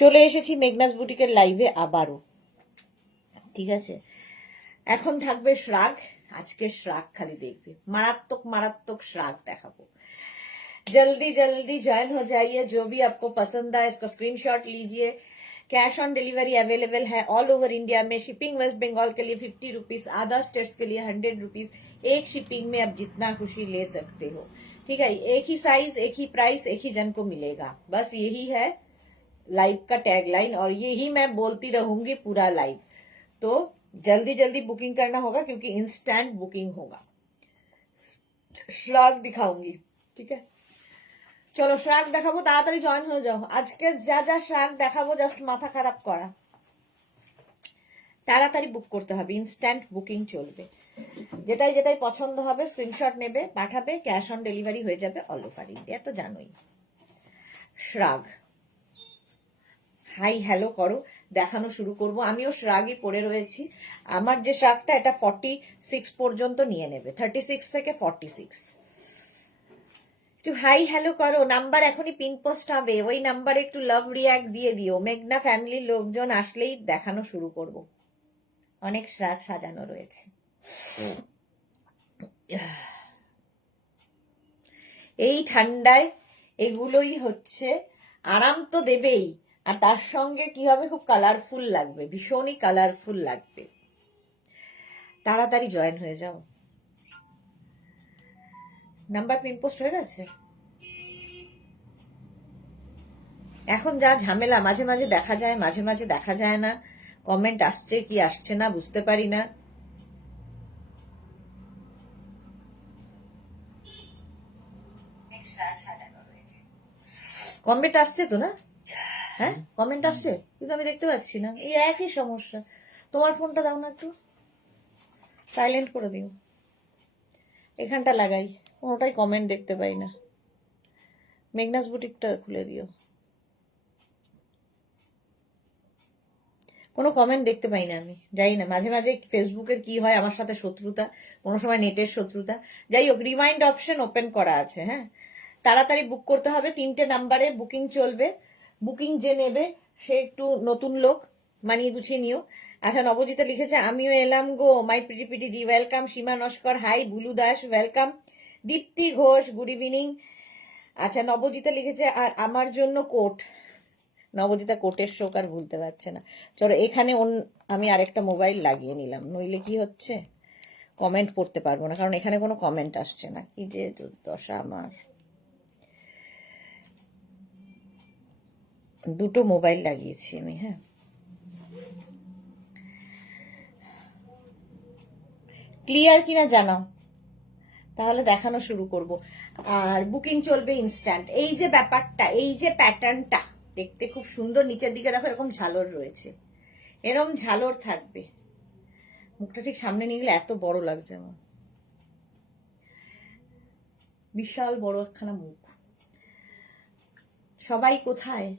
চলে এসেছি মেঘনাস বুটিকের লাইভে আবারও, ঠিক আছে। এখন থাকবে শ্রাগ, আজকে শ্রাগ খালি দেখবে, মারাত্মক মারাত্মक श्राग देखाबो। जल्दी जल्दी ज्वाइन हो जाइए, जो भी आपको पसंद आए इसको स्क्रीनशॉट लीजिए। कैश ऑन डिलीवरी अवेलेबल है ऑल ओवर इंडिया में। शिपिंग वेस्ट बंगाल के लिए 50 रुपीज, अदर स्टेट्स के लिए 100 रुपीज। एक शिपिंग में आप जितना खुशी ले सकते हो, ठीक है। एक ही साइज, एक ही प्राइस, एक ही जन को मिलेगा, बस यही है लाइव का टैगलाइन, और यही मैं बोलती रहूंगी पूरा लाइव। तो जल्दी जल्दी बुकिंग करना होगा क्योंकि इंस्टेंट बुकिंग होगा। श्राग दिखाऊंगी, ठीक है। চলো শ্রাগ দেখাবো, তাড়াতাড়ি জয়েন হয়ে যাও। আজকে যা যা শ্রাগ দেখাবো জাস্ট মাথা খারাপ করা, তাড়াতাড়ি বুক করতে হবে, ইনস্ট্যান্ট বুকিং চলবে। যেটাই যেটাই পছন্দ হবে স্ক্রিনশট নেবে, পাঠাবে, ক্যাশ অন ডেলিভারি হয়ে যাবে অল ওভার ইন্ডিয়া, তো জানোই। শ্রাগ হাই হ্যালো করো, দেখানো শুরু করব। আমিও শ্রাগই পরে রয়েছি। আমার যে শ্রাগটা এটা 46 পর্যন্ত নিয়ে নেবে, 36 থেকে 46। একটু হাই হ্যালো করো, নাম্বার এখনই পিন পোস্ট হবে, ওই নাম্বারে একটু লাভ রিয়াক্ট দিয়ে দিও। মেঘনা ফ্যামিলির লোকজন আসলেই দেখানো শুরু করব। অনেক শ্রাগ সাজানো রয়েছে। এই ঠান্ডায় এগুলোই হচ্ছে, আরাম তো দেবেই, আর তার সঙ্গে কি হবে, খুব কালারফুল লাগবে, ভীষণই কালারফুল লাগবে। তাড়াতাড়ি জয়েন হয়ে যাও। নাম্বার পিন পোস্ট হয়ে গেছে। এখন যা ঝামেলা, মাঝে মাঝে দেখা যায়, মাঝে মাঝে দেখা যায় না, কমেন্ট আসছে কি আসছে না বুঝতে পারি না। কমেন্ট আসছে তো না? হ্যাঁ কমেন্ট আসছে, কিন্তু আমি দেখতে পাচ্ছি না। এই একই সমস্যা। তোমার ফোনটা দাও না, একটু সাইলেন্ট করে দিও। এখানটা লাগাই, কোনোটাই কমেন্ট দেখতে পাই না। মেঘনাস বুটিকটা খুলে দিও, কোনো কমেন্ট দেখতে পাই না আমি, যাই না। মাঝে মাঝে ফেসবুকের কি হয়, আমার সাথে শত্রুতা, কোনো সময় নেটের শত্রুতা। যাই হোক, রিমাইন্ড অপশন ওপেন করা আছে, হ্যাঁ। তাড়াতাড়ি বুক করতে হবে, 3টে নাম্বারে বুকিং চলবে। বুকিং যে নেবে সে একটু নতুন লোক, মানিয়ে গুছিয়ে নিও। আচ্ছা, নবজিতা লিখেছে আমিও এলাম গো, মাই প্রিটি পিটি দি welcome. Seema Naskar hi, Bulu Das welcome. Dipti Ghosh good evening. আচ্ছা, নবজিতা লিখেছে আর আমার জন্য কোট। নবজিতা কোটের শোক আর ভুলতে পারছে না। চলো এখানে আমি আরেকটা মোবাইল লাগিয়ে নিলাম, নইলে কি হচ্ছে, কমেন্ট পড়তে পারবো না, কারণ এখানে কোনো কমেন্ট আসছে না। কি যে দুর্দশা আমার। দুটো মোবাইল লাগিয়েছি আমি, হ্যাঁ। ক্লিয়ার কিনা জানাও, তাহলে দেখানো শুরু করব। আর বুকিং চলবে ইনস্ট্যান্ট। এই যে ব্যাপারটা, এই যে প্যাটার্নটা দেখতে খুব সুন্দর। নিচের দিকে দেখো এরকম ঝালর রয়েছে, এরকম ঝালর থাকবে। মুখটা ঠিক সামনে নিয়ে গেলে এত বড় লাগছে আমার, বিশাল বড় একখানা মুখ। সবাই কোথায়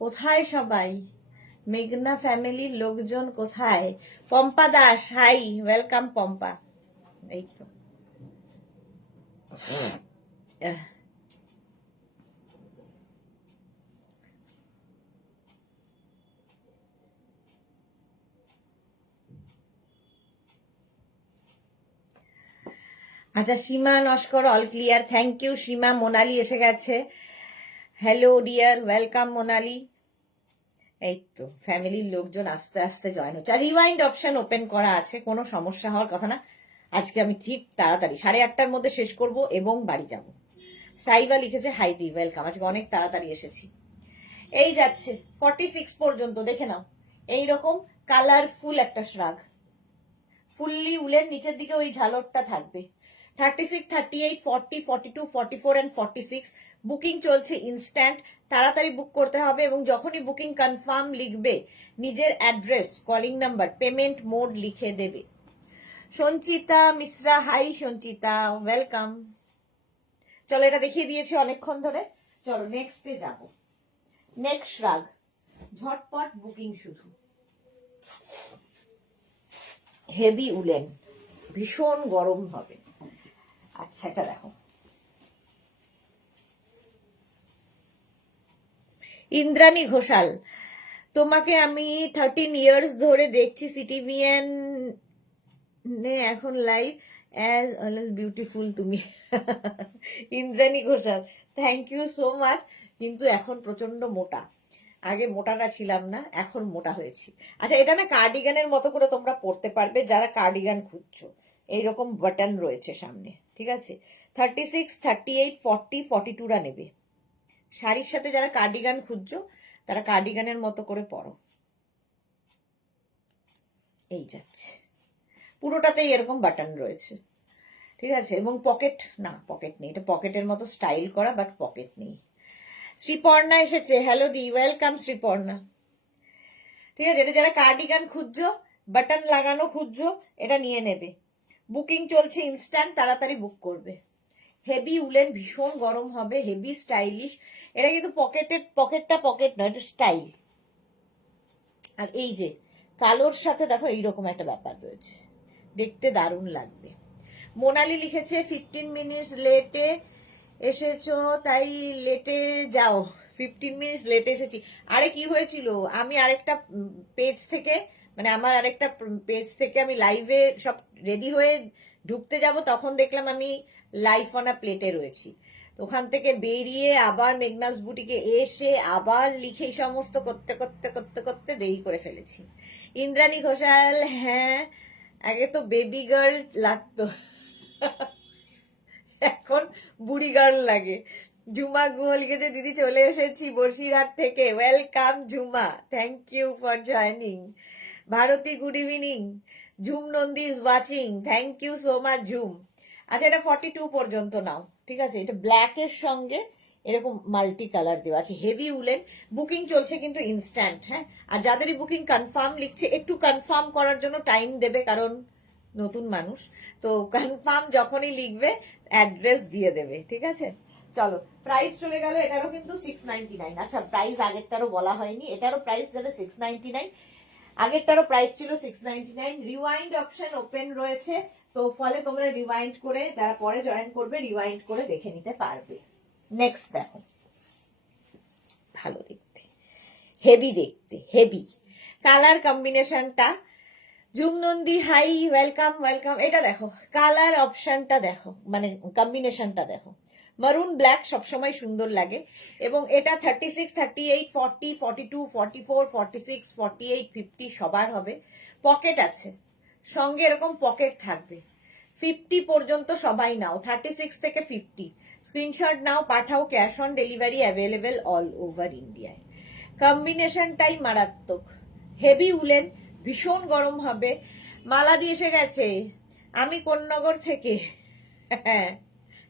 কোথায় সবাই, মেঘনা ফ্যামিলির লোকজন কোথায়? Pampa Das hi, welcome Pampa. এই তো আচ্ছা, Seema Naskar all clear, thank you Seema. Monali এসে গেছে, হ্যালো ডিয়ার, ওয়েলকাম মোনালি। এই তো ফ্যামিলির লোকজন আস্তে আস্তে জয়েন হচ্ছে। আর রিওয়াইন্ড অপশন ওপেন করা আছে, কোনো সমস্যা হওয়ার কথা না। আজকে আমি ঠিক তাড়াতাড়ি 8:30টার মধ্যে শেষ করব এবং বাড়ি যাব। সাইবা লিখেছে হাই দি ওয়েলকাম, আজকে অনেক তাড়াতাড়ি এসেছি। এই যাচ্ছে 46 পর্যন্ত, দেখে নাও। এইরকম কালারফুল একটা শ্রাগ, ফুললি উলের, নিচের দিকে ওই ঝালরটা থাকবে। 36, 38, 40, 42, 44 এন্ড 46 বুকিং চলছে ইনস্ট্যান্ট। তাড়াতাড়ি বুক করতে হবে, এবং যখনই বুকিং কনফার্ম লিখবে নিজের address, calling number, payment mode লিখে দেবে। Sanchita Mishra hi Sanchita, welcome. চলো এটা দেখিয়ে দিয়েছি অনেকক্ষণ ধরে, চলো নেক্সটে যাব। নেক্সট শ্রাগ, ঝটপট বুকিং শুধু। হেভি উলেন, ভীষণ গরম হবে। আচ্ছা এটা দেখো, ইন্দ্রাণী ঘোষাল, তোমাকে আমি 13 ইয়ার্স ধরে দেখছি সিটিভিএন এখন লাইভ, অ্যাজ অলওয়েজ বিউটিফুল তুমি। Indrani Ghoshal, thank you so much. কিন্তু এখন প্রচন্ড মোটা, আগে মোটাটা ছিলাম না, এখন মোটা হয়েছি। আচ্ছা, এটা না কার্ডিগানের মতো করে তোমরা পরতে পারবে যারা কার্ডিগান খুঁজছো। এইরকম বাটন রয়েছে সামনে, ঠিক আছে? 36, 38, 40, 42রা নেবে। শাড়ির সাথে যারা কার্ডিগান খুঁজছো তারা কার্ডিগানের মতো করে পরো। এই যাচ্ছে, পুরোটাতেই এরকম বাটন রয়েছে, ঠিক আছে? এবং পকেট না, পকেট নেই, এটা পকেটের মতো স্টাইল করা, বাট পকেট নেই। শ্রীপর্ণা এসেছে, হ্যালো দি, ওয়েলকাম শ্রীপর্ণা। ঠিক আছে, এটা যারা কার্ডিগান খুঁজছো, বাটন লাগানো খুঁজছো, এটা নিয়ে নেবে। বুকিং চলছে ইনস্ট্যান্ট, তাড়াতাড়ি বুক করবে। হেভি উলেন, ভীষণ গরম হবে, হেভি স্টাইলিশ। এটা কিন্তু পকেটটা পকেট নয়, এটা স্টাইল। আর এই যে কালোর সাথে দেখো এইরকম একটা ব্যাপার রয়েছে, দেখতে দারুণ লাগবে। মোনালি লিখেছে 15 মিনিটস লেটে এসেছো, তাই লেটে যাও। 15 মিনিটস লেটে এসেছি। আরে কি হয়েছিল, আমি আরেকটা পেজ থেকে, মানে আমার আরেকটা পেজ থেকে আমি লাইভে সব রেডি হয়ে ঢুকতে যাব, তখন দেখলাম আমি লাইভ অন আ প্লেটে রয়েছি। ওখান থেকে বেরিয়ে আবার মেঘনাস বুটিকে এসে আবার লিখে সমস্ত করতে করতে করতে করতে দেরি করে ফেলেছি। ইন্দ্রাণী ঘোষাল, হ্যাঁ আগে তো বেবি গার্ল লাগতো, এখন বুড়ি গার্ল লাগে। ঝুমা গুহ লিখেছে, দিদি চলে এসেছি বসিরহাট থেকে, welcome Jhuma, thank you for joining. Bharati, good evening. Jhum Nandi is watching, thank you so much Jhum. আচ্ছা, এটা 42 পর্যন্ত নাও, ঠিক আছে? এটা ব্ল্যাকের সঙ্গে এরকম মাল্টি কালার দেওয়া আছে, হেভি উলেন। বুকিং চলছে কিন্তু ইনস্ট্যান্ট, হ্যাঁ? আর যাদেরই বুকিং কনফার্ম লিখছে, একটু কনফার্ম করার জন্য টাইম দেবে, কারণ নতুন মানুষ তো। কনফার্ম যখনই লিখবে অ্যাড্রেস দিয়ে দেবে, ঠিক আছে? চলো, প্রাইস চলে গেল, এটারও কিন্তু 699। আচ্ছা, প্রাইস আগেরটারও বলা হয়নি, এটারও প্রাইস যাবে 699। আগেরটারও প্রাইস ছিল 699। রিওয়াইন্ড অপশন ওপেন রয়েছে, তো ফলে তোমরা রিওয়াইন্ড করে, যারা পরে জয়েন করবে রিওয়াইন্ড করে দেখে নিতে পারবে। নেক্সট দেখো, ভালো দেখতে, হেভি দেখতে, হেভি কালার কম্বিনেশনটা। ঝুমনন্দী, হাই, ওয়েলকাম ওয়েলকাম। এটা দেখো, কালার অপশনটা দেখো, মানে কম্বিনেশনটা দেখো। মারুন ব্ল্যাক সবসময় সুন্দর লাগে। এবং এটা 36, 38, 40, 42, 44, 46, 48, 50 সবার হবে। পকেট আছে সঙ্গে, এরকম পকেট থাকবে। 50 পর্যন্ত সবাই নাও, 36 থেকে 50। স্ক্রিনশট নাও, পাঠাও, cash on delivery available all over ইন্ডিয়ায়। কম্বিনেশনটাই মারাত্মক, হেভি উলেন, ভীষণ গরম হবে। মালা দিয়ে এসে গেছে, আমি কোন্নগর থেকে। হ্যাঁ,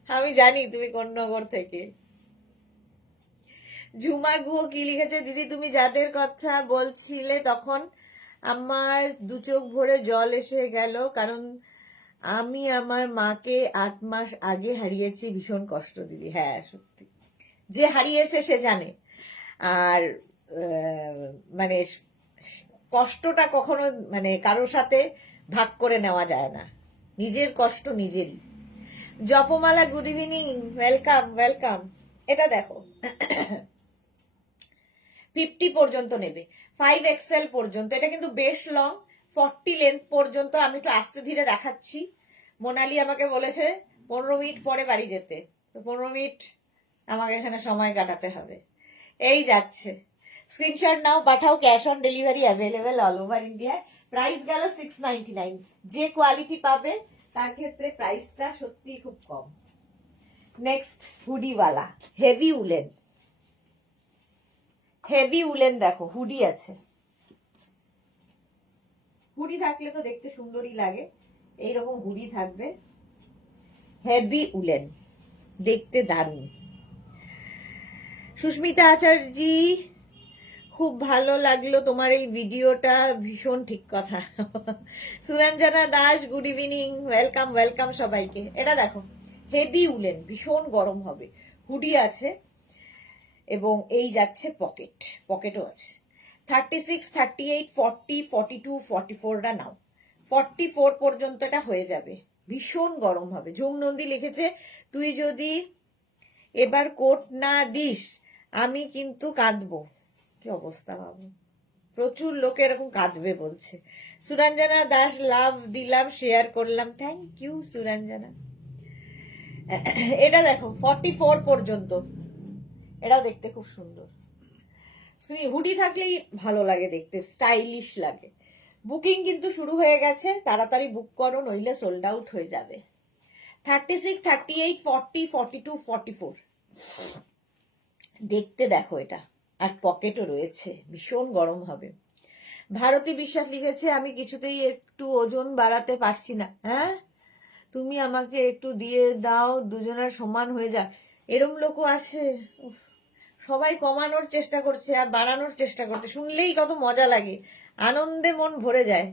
আমি জানি তুমি কোন্নগর থেকে। ঝুমা গুহ কি লিখেছে, দিদি তুমি যাদের কথা বলছিলে তখন আমার দু চোখ ভরে জল এসে গেল, কারণ আমি আমার মাকে 8 মাস আগে হারিয়েছি, ভীষণ কষ্ট দিদি। হ্যাঁ সত্যি, যে হারিয়েছে সে জানে। আর মানে কষ্টটা কখনো মানে কারোর সাথে ভাগ করে নেওয়া যায় না, নিজের কষ্ট নিজেরই। জপমালা, গুড ইভিনিং, ওয়েলকাম ওয়েলকাম। এটা দেখো 50 পর্যন্ত নেবে, 5XL পর্যন্ত। এটা কিন্তু বেশ লং, 40 লেন্থ পর্যন্ত। আমি একটু আস্তে ধীরে দেখাচ্ছি। মোনালি আমাকে বলেছে 15 মিনিট পরে বাড়ি যেতে, তো 15 মিনিট আমাকে এখানে সময় কাটাতে হবে। এই যাচ্ছে, স্ক্রিনশট নাও, পাঠাও, cash on delivery available all over ইন্ডিয়ায়। প্রাইস গেল 699। যে কোয়ালিটি পাবে তার ক্ষেত্রে প্রাইসটা সত্যি খুব কম। নেক্সট হুডিওয়ালা, হেভি উলেন, হেভি উলেন দেখো, হুডি আছে। হুডি থাকলে তো দেখতে সুন্দরই লাগে, এইরকম হুডি থাকবে, হেভি উলেন, দেখতে দারুণ। সুস্মিতা আচার্যি, খুব ভালো লাগলো তোমার এই ভিডিওটা, ভীষণ ঠিক কথা। Suranjana Das, good evening, welcome welcome সবাইকে। এটা দেখো, হেভি উলেন, ভীষণ গরম হবে, হুডি আছে এবং এই যাচ্ছে পকেট, পকেটও আছে। 36, 38, 40, 42, 44টা নাও, 44 পর্যন্ত এটা হয়ে যাবে, ভীষণ গরম হবে। ঝুম নন্দী লিখেছে, তুই যদি এবার কোট না দিস আমি কিন্তু কাঁদবো। কি অবস্থা বাবু, প্রচুর লোকে এরকম কাঁদবে বলছে। সুরঞ্জনা দাস লাভ দিলাম, শেয়ার করলাম, থ্যাংক ইউ সুরঞ্জনা। এটা দেখো 44 পর্যন্ত, এটাও দেখতে খুব সুন্দর। হুডি থাকলেই ভালো লাগে দেখতে, স্টাইলিশ লাগে। বুকিং কিন্তু শুরু হয়ে গেছে, তাড়াতাড়ি বুক করো নইলে সোল্ড আউট হয়ে যাবে। 36, 38, 40, 42, 44 দেখতে দেখো এটা। আর পকেটও রয়েছে, ভীষণ গরম হবে। ভারতী বিশ্বাস লিখেছে, আমি কিছুতেই একটু ওজন বাড়াতে পারছি না। হ্যাঁ, তুমি আমাকে একটু দিয়ে দাও, দুজনের সমান হয়ে যা। এরম লোকও আছে। সবাই কমানোর চেষ্টা করছে আর বাড়ানোর চেষ্টা করছে, শুনলেই কত মজা লাগে, আনন্দে মন ভরে যায়।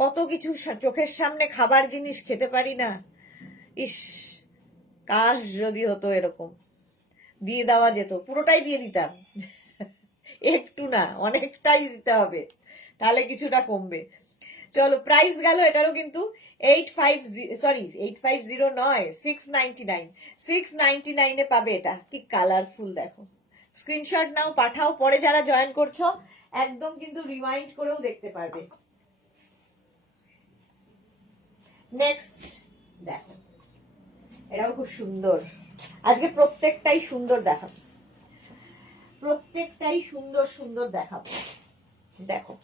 কত কিছু চোখের সামনে খাবার জিনিস খেতে পারি না। ইস, কাশ যদি হতো এরকম, দিয়ে দেওয়া যেত, পুরোটাই দিয়ে দিতাম। একটু না, অনেকটাই দিতে হবে, তাহলে কিছুটা কমবে। চলো, প্রাইস গেল এটারও কিন্তু 850 নয়, 699। 699 পাবে এটা। কি কালারফুল দেখো। স্ক্রিনশট নাও, পাঠাও। পরে যারা জয়েন করছো একদম কিন্তু রিমাইন্ড করেও দেখতে পারবে। নেক্সট দেখো, এটাও খুব সুন্দর। আজকে প্রত্যেকটাই সুন্দর দেখাবো, প্রত্যেকটাই সুন্দর সুন্দর দেখাবো। দেখো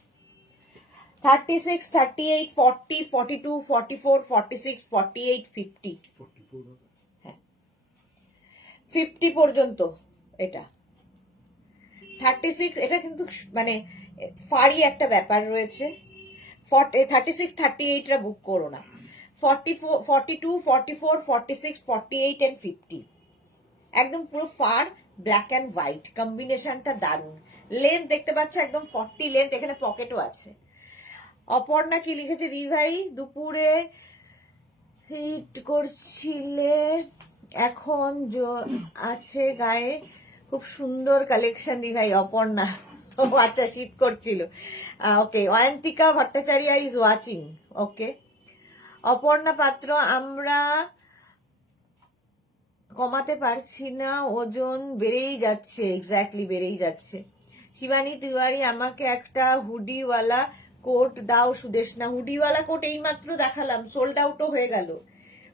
36, 38, 40, 42, 44, 46, 48, 50। হ্যাঁ, 50 পর্যন্ত এটা। 36 এটা কিন্তু মানে ফাড়ি একটা ব্যাপার রয়েছে। 36, 38 রা বুক করো না। 44, 42, 44, 46, 48 and 50 একদম পুরো ফার, ব্ল্যাক অ্যান্ড হোয়াইট কম্বিনেশনটা দারুণ। লেন্থ দেখতে পাচ্ছ একদম 40 লেন্থ, এখানে পকেটও আছে। অপর্ণা কি লিখেছে, দি ভাই দুপুরে হিট করছিলে, এখন আছে গায়ে, খুব সুন্দর কালেকশন। দি ভাই অপর্ণা, ও আচ্ছা, শীত করছিল। ওকে, অয়ন্তিকা ভট্টাচার্য ইজ ওয়াচিং। ওকে, অপর্ণা পাত্র, আমরা কমাতে পারছি না, ওজন বেড়েই যাচ্ছে। এক্স্যাক্টলি, বেড়েই যাচ্ছে। শিবানী তিওয়ারি, আমাকে একটা হুডিওয়ালা কোট দাও সুদেশনা। হুডিওয়ালা কোট এইমাত্র দেখালাম, সোল্ড আউটও হয়ে গেল।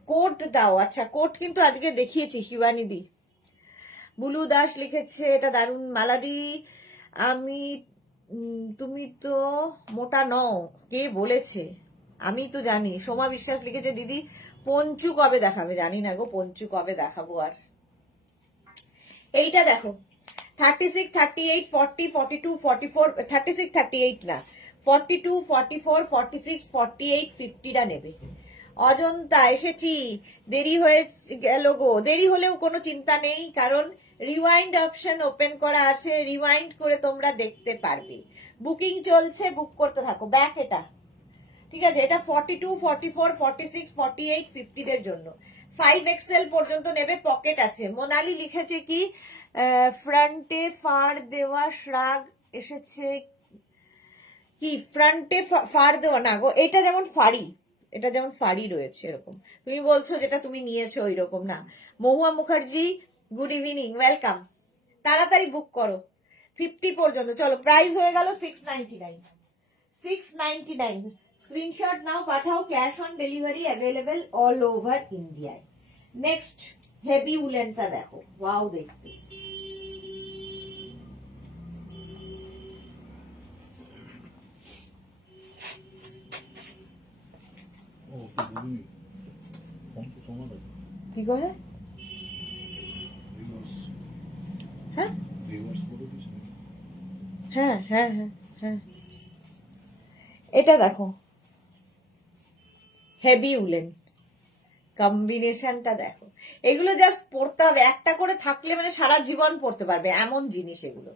কোট দাও। আচ্ছা, কোট কিন্তু আজকে দেখিয়েছি শিবানী দি। বুলু দাস লিখেছে, এটা দারুণ। মালাদি, আমি তুমি তো মোটা নও, কে বলেছে? আমি তো জানি। সোমা বিশ্বাস লিখেছে, দিদি পঞ্চু কবে দেখাবে? জানি না গো, পঞ্চু কবে দেখাবো আর। এইটা দেখো 36, 38, 40, 42, 44, 36, 38 না, 42, 44, 46, 48, 50টা নেবে। অজন্তা এসেছি, দেরি হয়ে গেল গো। দেরি হলেও কোনো চিন্তা নেই, কারণ রিওয়াইন্ড অপশন ওপেন করা আছে, রিওয়াইন্ড করে তোমরা দেখতে পারবে। বুকিং চলছে, বুক করতে থাকো। ব্যাক এটা, ঠিক আছে? এটা 42, 44, 46, 48, 50 দের জন্য। 5XL পর্যন্ত নেবে, পকেট আছে। মোনালি লিখেছে কি, ফ্রন্টে ফাড় দেওয়া শ্রাগ এসেছে। কি ফ্রন্টে ফাড় দেওয়া? না গো, এটা যেমন ফাড়ি, এটা যেমন ফাড়ি রয়েছে এরকম। তুমি বলছো যেটা তুমি নিয়েছো ওই রকম না। মহুয়া মুখার্জি, গুড ইভিনিং, ওয়েলকাম। তাড়াতাড়ি বুক করো, 50 পর্যন্ত। চলো, প্রাইস হয়ে গেল 699। 699 স্ক্রিনশট নাও, পাঠাও। Cash on delivery available all over ইন্ডিয়ায়। নেক্সট হেভি উলেনটা দেখো, ওয়াও দেখতে। কি করে? হ্যাঁ হ্যাঁ হ্যাঁ হ্যাঁ হ্যাঁ, এটা দেখো হেভি উলেন কম্বিনেশনটা দেখো। এগুলো জাস্ট পড়তে হবে, একটা করে থাকলে মানে সারা জীবন পড়তে পারবে, এমন জিনিস এগুলো।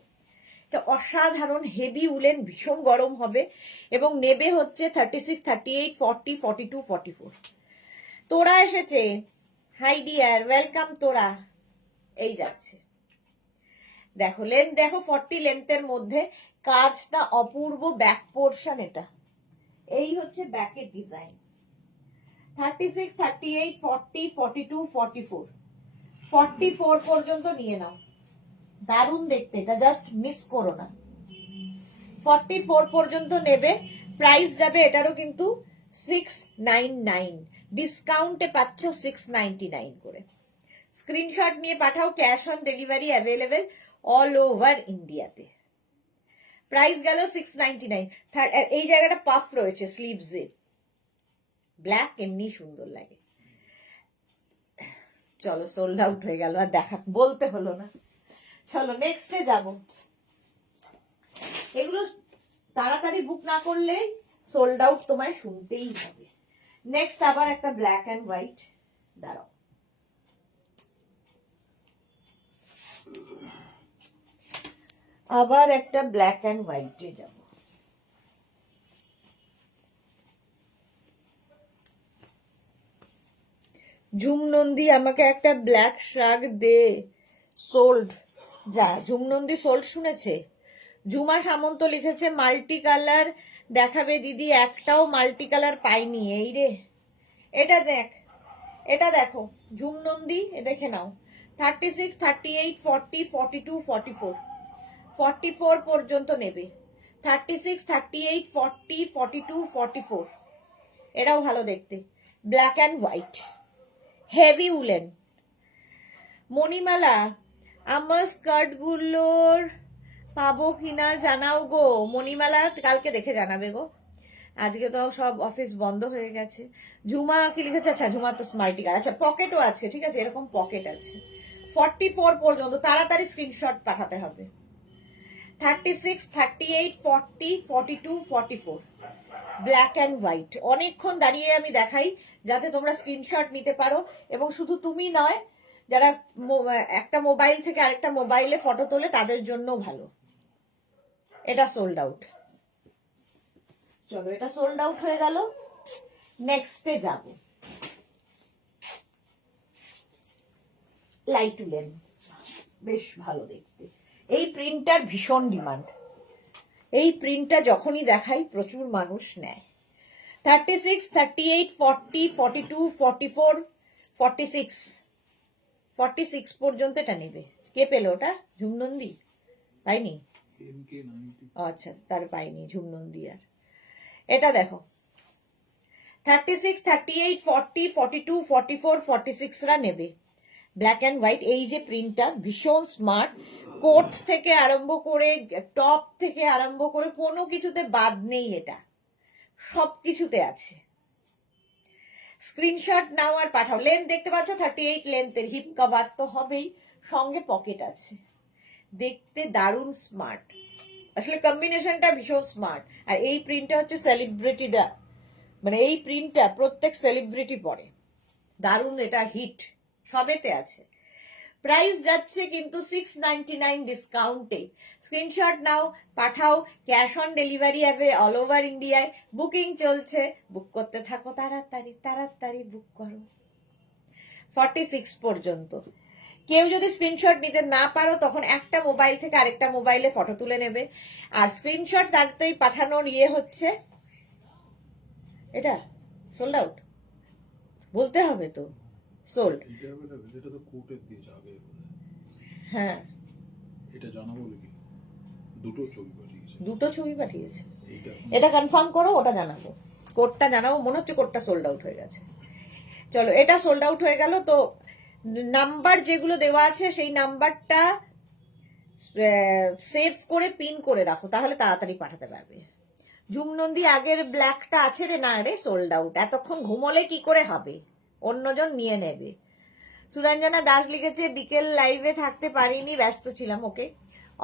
এটা অসাধারণ হেভি উলেন, ভীষণ গরম হবে। এবং নেবে হচ্ছে 36, 38, 40, 42, 44। তোরা এসেছে, হাই ডিয়ার, ওয়েলকাম তোরা। এই যাচ্ছে, দেখো লেন্থ দেখো, 40 লেন্থের মধ্যে, কাজটা অপূর্ব। ব্যাক পোর্শন এটা, এই হচ্ছে ব্যাকের ডিজাইন। 36, 38, 40, 42, 44 44 পর্যন্ত নিয়ে নাও। দারুণ দেখতে, এটা জাস্ট মিস করো না। 44 পর্যন্ত নেবে, প্রাইস যাবে এটারও কিন্তু 699, ডিসকাউন্টে পাচ্ছ 699 করে। স্ক্রিনশট নিয়ে পাঠাও, cash on delivery available all over ইন্ডিয়াতে। প্রাইস গেল 699। এই জায়গাটা পাফ রয়েছে স্লিভসে, ব্ল্যাক এমনি সুন্দর লাগে। চলো সোল্ড আউট হয়ে গেল, আর দেখা বলতে হলো না। চলো নেক্সটে যাব। এগুলো তাড়াতাড়ি বুক না করলে সোল্ড আউট তোমায় শুনতেই হবে। নেক্সট আবার একটা ব্ল্যাক অ্যান্ড হোয়াইট, দাঁড়াও, আবার একটা ব্ল্যাক অ্যান্ড হোয়াইটে যাব। ঝুমনন্দী আমাকে একটা ব্ল্যাক শার্ক দে, সোল্ড। যা, ঝুমনন্দী সোল্ড শুনেছে। ঝুমা সামন্ত লিখেছে মাল্টি কালার দেখাবে দিদি, একটাও মাল্টি কালার পাইনি। এই রে, এটা দেখ, এটা দেখো ঝুমনন্দী, দেখে নাও। 36, 38, 40, 42, 44, 44 পর্যন্ত নেবে। 36, 38, 40, 42, 44, এটাও ভালো দেখতে, black and white, heavy woollen. Manimala, আমার স্কার্ট গুলোর পাবো কিনা জানাও গো। মণিমালা কালকে দেখে জানাবে গো, আজকে তো সব অফিস বন্ধ হয়ে গেছে। ঝুমা কি লিখেছে? আচ্ছা ঝুমা তো স্মার্টি কার, আচ্ছা পকেটও আছে, ঠিক আছে, এরকম পকেট আছে। 44 পর্যন্ত তাড়াতাড়ি স্ক্রিনশট পাঠাতে হবে। 36, 38, 40, 42, 44, ব্ল্যাক অ্যান্ড হোয়াইট। অনেকক্ষণ দাঁড়িয়ে আমি দেখাই যাতে তোমরা স্ক্রিনশট নিতে পারো, এবং শুধু তুমি নয়, যারা একটা মোবাইল থেকে আরেকটা মোবাইলে ফটো তোলে তাদের জন্য ভালো। এটা সোল্ড আউট। চলো এটা সোল্ড আউট হয়ে গেল, নেক্সটে যাব। লাইট উলেন, বেশ ভালো দেখতে। এই প্রিন্টটার ভীষণ ডিমান্ড, এই প্রিন্টটা যখনই দেখাই প্রচুর মানুষ নেয়। 36, 38, 40, 42, 44, 46, 46 পর্যন্ত এটা নেবে। কে পেলো ওটা? ঝুমনন্দী পাইনি? আচ্ছা, তার পাইনি ঝুমনন্দী। আর এটা দেখো 36, 38, 40, 42, 44, 46 রা নেবে, ব্ল্যাক অ্যান্ড হোয়াইট। এই যে প্রিন্টটা ভীষণ স্মার্ট, কোট থেকে আরম্ভ করে টপ থেকে আরম্ভ করে কোনো কিছুতে বাদ নেই, এটা সব কিছুতে আছে। স্ক্রিনশট নাও আর পাঠাও। লেন্থ দেখতে পাচ্ছ 38 লেন্থের, হিপ কভার তো হবেই, সঙ্গে পকেট আছে, দেখতে দারুণ স্মার্ট। আসলে কম্বিনেশনটা ভীষণ স্মার্ট। আর এই প্রিন্টটা হচ্ছে সেলিব্রিটিরা, মানে এই প্রিন্টটা প্রত্যেক সেলিব্রিটি পরে, দারুণ, এটা হিট, সবেতে আছে। প্রাইস যাচ্ছে কিন্তু 699 ডিসকাউন্টে। স্ক্রিনশট নাও পাঠাও, ক্যাশ অন ডেলিভারি হবে অল ওভার ইন্ডিয়ায়, বুকিং চলছে, বুক করতে থাকো, তাড়াতাড়ি তাড়াতাড়ি বুক করো। 46 পর্যন্ত। কেউ যদি স্ক্রিনশট নিতে না পারো তখন একটা মোবাইল থেকে আরেকটা মোবাইলে ফটো তুলে নেবে, আর স্ক্রিনশট তাড়াতাড়ি পাঠানোর হচ্ছে এটা সোল্ড আউট বলতে হবে তো, সোল্ড। হ্যাঁ, এটা জানাবো কি? দুটো ছবি পাঠিয়েছে, এটা কনফার্ম করো, ওটা জানাবো, কোডটা জানাবো। মনে হচ্ছে কোডটা সোল্ড আউট হয়ে গেছে। চলো এটা সোল্ড আউট হয়ে গেল। তো নাম্বার যেগুলো দেওয়া আছে সেই নাম্বারটা সেভ করে পিন করে রাখো, তাহলে তাড়াতাড়ি পাঠাতে পারবে। ঝুমনন্দী আগের ব্ল্যাকটা আছে রে? না রে, সোল্ড আউট। এতক্ষণ ঘুমোলে কি করে হবে, অন্যজন নিয়ে নেবে। সুরঞ্জনা দাস লিখেছে বিকেল লাইভে থাকতে পারিনি, ব্যস্ত ছিলাম। ওকে,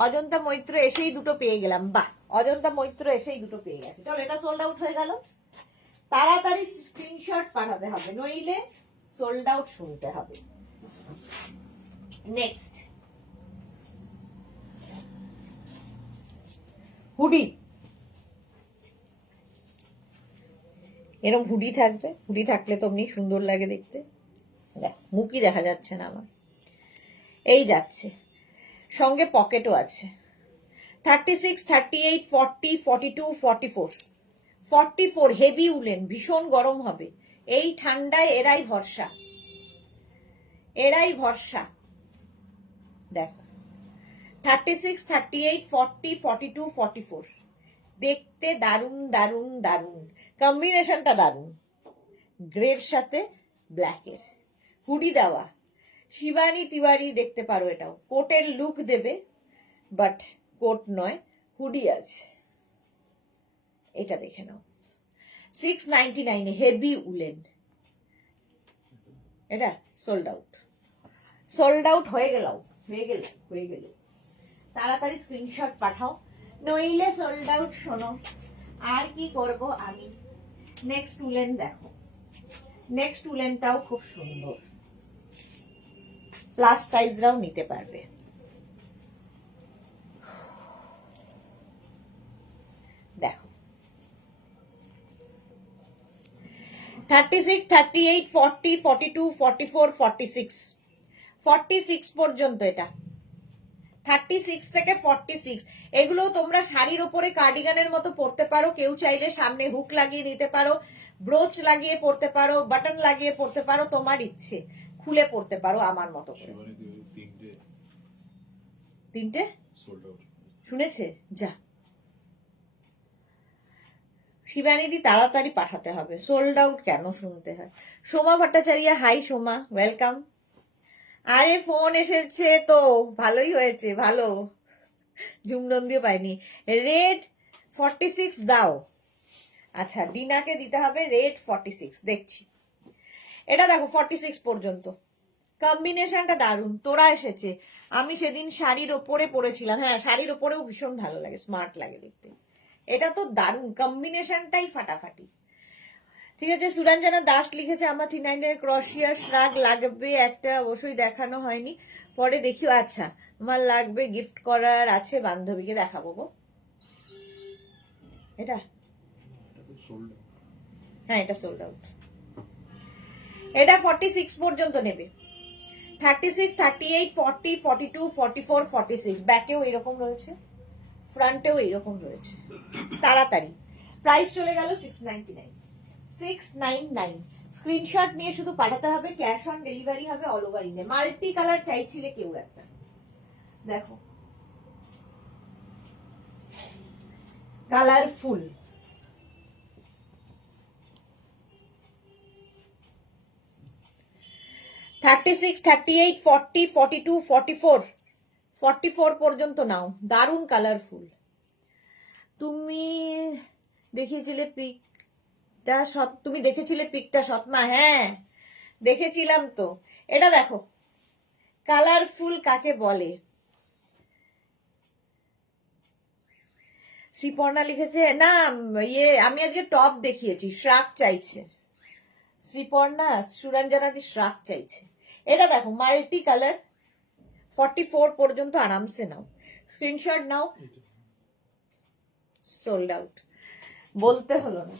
অজন্তা মৈত্র এসেই দুটো পেয়ে গেলাম। বাহ, অজন্তা মৈত্র এসেই দুটো পেয়ে গেছে। চলো এটা সোল্ড আউট হয়ে গেল, তাড়াতাড়ি স্ক্রিনশট পাঠাতে হবে, নইলে সোল্ড আউট শুনতে হবে। নেক্সট হুডি, এরকম হুডি থাকবে, হুডি থাকলে তো এমনি সুন্দর লাগে দেখতে। দেখ মুখই দেখা যাচ্ছে না আমার, এই যাচ্ছে, সঙ্গে পকেটও আছে। 36, 38, 40, 42, 44, 44 হেভি উলেন, ভীষণ গরম হবে এই ঠান্ডায়, এরাই ভরসা, এরাই ভরসা। দেখো 36, 38, 40, 42, 44 দেখতে দারুণ দারুণ দারুণ, কম্বিনেশনটা দারুণ, গ্রের সাথে ব্ল্যাকের, হুডি দেওয়া। শিবানী তিওয়ারি দেখতে পারো, এটাও কোটের লুক দেবে, বাট কোট নয়, হুডি আছে। এটা দেখে নাও, 699 হেভি উলেন। এটা সোল্ড আউট, সোল্ড আউট হয়ে গেল, হয়ে গেল। তাড়াতাড়ি স্ক্রিনশট পাঠাও, নইলে সোল্ড আউট। শোনো, আর কি করব আমি। নেক্সট উলেন দেখো, নেক্সট উলেনটাও খুব সুন্দর, প্লাস সাইজরাও নিতে পারবে। দেখো 36, 38, 40, 42, 44, 46, 46 পর্যন্ত। এটা 36 থেকে 46, এগুলো তোমরা শাড়ির উপরে কার্ডিগানের মতো পরতে পারো। কেউ চাইলে সামনে হুক লাগিয়ে নিতে পারো, ব্রোচ লাগিয়ে পরতে পারো, বাটন লাগিয়ে পরতে পারো, তোমার ইচ্ছে, খুলে পরতে পারো আমার মতো করে। তিনটে শুনেছে? যা শিবানীদি, তাড়াতাড়ি পাঠাতে হবে, সোল্ড আউট কেন শুনতে হয়। Soma Bhattacharya, hi Soma, welcome. আরে ফোন এসেছে তো, ভালোই হয়েছে, ভালো, ঝুমনন্দিও পাইনি। রেড 46 দাও। আচ্ছা, ডিনাকে দিতে হবে রেড 46, দেখছি। এটা দেখো 46 পর্যন্ত, কম্বিনেশনটা দারুণ, তোরা এসেছে। আমি সেদিন শাড়ির ওপরে পরেছিলাম, হ্যাঁ শাড়ির ওপরেও ভীষণ ভালো লাগে, স্মার্ট লাগে দেখতে। এটা তো দারুণ, কম্বিনেশনটাই ফাটাফাটি। ঠিক আছে, সুরঞ্জনা দাস লিখেছে আমার 39 ক্রশিয়ার শ্রাগ লাগবে একটা, অবশ্যই দেখানো হয়নি, পরে দেখিও। আচ্ছা, আমার লাগবে, গিফট করার আছে, বান্ধবীকে দেখাবো গো। এটা হ্যাঁ, এটা সোল্ড আউট। এটা 46 পর্যন্ত নেবে, 36, 38, 40, 42, 44, 46, ব্যাকেও এরকম রয়েছে, ফ্রন্টেও এইরকম রয়েছে। তাড়াতাড়ি, প্রাইস চলে গেল 699, 699। স্ক্রিনশট নিয়ে শুধু পাঠাতে হবে, ক্যাশ অন ডেলিভারি হবে all over India. Multi colour চাইছিলে কেউ একটা, দেখো কালারফুল। $36, 38, 40, 42, 44, 44 পর্যন্ত নাও, দারুণ কালারফুল। তুমি দেখিয়েছিলে পিকটা, তুমি দেখেছিলে পিকটা সৎমা? হ্যাঁ দেখেছিলাম তো। এটা দেখো কালারফুল কাকে বলে। শ্রীপর্ণা লিখেছে না, ইয়ে আমি আজকে টপ দেখিয়েছি, শ্রাক চাইছে শ্রীপর্ণা, সুরঞ্জনাদি শ্রাক চাইছে। এটা দেখো মাল্টি কালার, 44 পর্যন্ত আরামসে নাও, স্ক্রিনশট নাও। সোল্ড আউট, বলতে হলো না,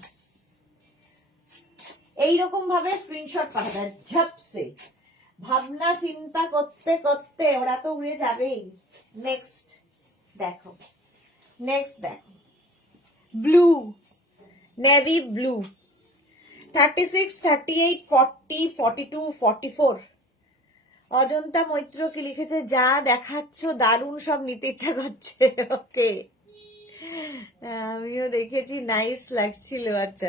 এইরকম ভাবে স্ক্রিনশট পাঠাবে ঝপসে, ভাবনা চিন্তা করতে করতে ওরা তো উড়ে যাবেই। নেক্সট দেখো, নেক্সট দেখো blue, navy blue, 36, 38, 40, 42, 44। Ajanta Maitra কি লিখেছে, যা দেখাচ্ছ দারুণ, সব নিতে ইচ্ছা করছে। ওকে, আমিও দেখেছি, নাইস লাগছিল। আচ্ছা,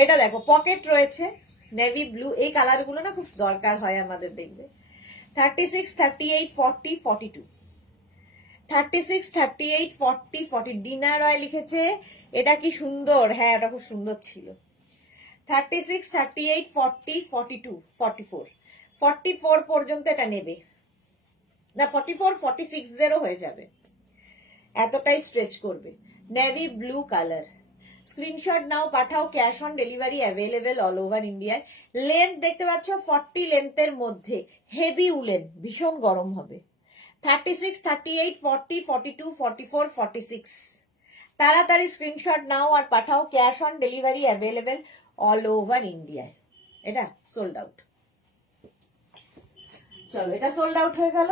এটা দেখো পকেট রয়েছে, নেভি ব্লু, এই কালার গুলো না খুব দরকার হয় আমাদের, দেখবে। 36, 38, 40, 42, 36, 38, 40, 40। ডিনার রয় লিখেছে, এটা কি সুন্দর, হ্যাঁ এটা খুব সুন্দর ছিল। 36, 38, 40, 42, 44, 44 পর্যন্ত এটা নেবে না, 44, 46 দেরও হয়ে যাবে, এতটাই স্ট্রেচ করবে। নেভি ব্লু কালার, স্ক্রিনশট নাও, পাঠাও, cash on delivery available all over ইন্ডিয়ায়। লেন্থ দেখতে পাচ্ছ 40 লেন্থের মধ্যে, হেভি উলেন, ভীষণ গরম হবে। 36, 38, 40, 42, 44, 46। তাড়াতাড়ি স্ক্রিনশট নাও আর পাঠাও, cash on delivery available all over ইন্ডিয়ায়। এটা সোল্ড আউট। চলো, এটা সোল্ড আউট হয়ে গেল।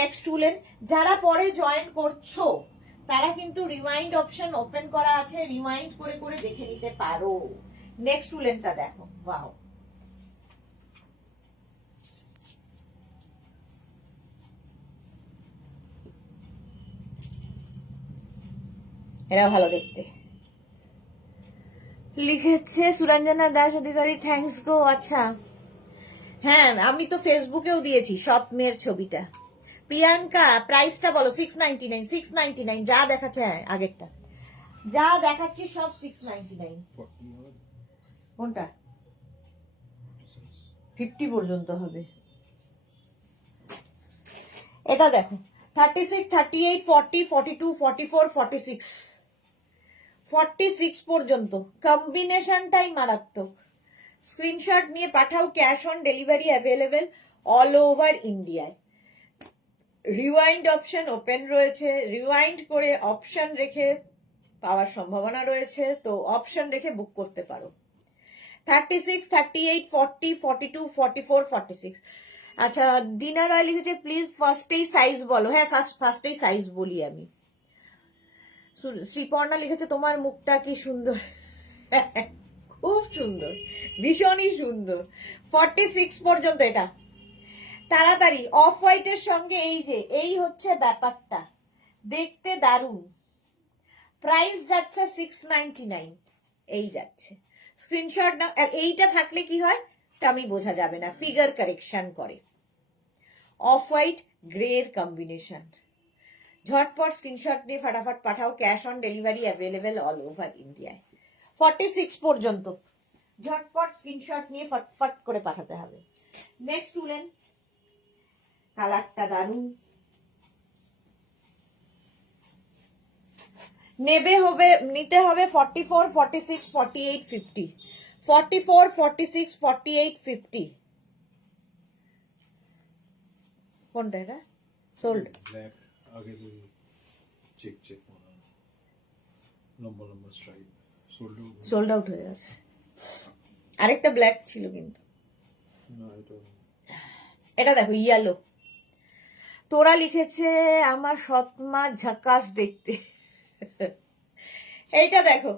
নেক্সট উলেন, যারা পরে জয়েন করছো তারা কিন্তু রিমাইন্ড অপশন ওপেন করা আছে, রিমাইন্ড করে করে দেখে নিতে পারো। নেক্সট উলেনটা দেখো, ওয়াও, এরা ভালো দেখতে। লিখেছে সুরঞ্জনা দাস অধিকারী, থ্যাঙ্কস গো। আচ্ছা হ্যাঁ, আমি তো ফেসবুকেও দিয়েছি স্বপ্নের ছবিটা। প্রিয়াঙ্কা প্রাইসটা বলো। 699, 699 যা দেখাচ্ছে। হ্যাঁ আগেরটা যা দেখাচ্ছি সব 699। কোনটা 50 পর্যন্ত হবে? এটা দেখো 36, 38, 40, 42, 44, 46, 46 পর্যন্ত কম্বিনেশনটাই মারাত্মক। স্ক্রিনশট নিয়ে পাঠাও। Cash on delivery available all over ইন্ডিয়ায়। রিওয়াইন্ড অপশন ওপেন রয়েছে, রিওয়াইন্ড করে অপশন রেখে পাওয়ার সম্ভাবনা রয়েছে, তো অপশন রেখে বুক করতে পারো। 36, 38, 40, 42, 44, 46। আচ্ছা ডিনার অয়েল লিখেছে প্লিজ ফার্স্টেই সাইজ বলো। হ্যাঁ ফার্স্টেই সাইজ বলি আমি। শ্রীপর্ণা লিখেছে তোমার মুখটা কি সুন্দর। খুব সুন্দর, ভীষণই সুন্দর। 46 পর্যন্ত এটা তাড়াতাড়ি। অফ হোয়াইটের সঙ্গে এই হচ্ছে ব্যাপারটা, দেখতে দারুণ। প্রাইস যাচ্ছে 699, এই যাচ্ছে। স্ক্রিনশট নাও। আর এইটা থাকলে কি হয় টামি বোঝা যাবে না, ফিগার কারেকশন করে। অফ হোয়াইট গ্রে এর কম্বিনেশন। ঝটপট স্ক্রিনশট নিয়ে ফটাফট পাঠাও। Cash on delivery available all over ইন্ডিয়ায়। 46 পর্যন্ত ঝটপট স্ক্রিনশট নিয়ে ফটফট করে পাঠাতে হবে। নেক্সট উলেন, কালারটা দারুন। নিতে হবে 44, 46, 48, 50। 44, 46, 48, 50। কোনটা এটা? সোল্ড। ব্ল্যাক আগে চেক চেক লম্বা লম্বা স্ট্রাইপ সোল্ড আউট হয়ে গেছে। আরেকটা ব্ল্যাক ছিল কিন্তু। না এটা দেখো ইয়েলো। তোরা লিখেছে আমার সৎমা ঝাকাস দেখতে। এইটা দেখো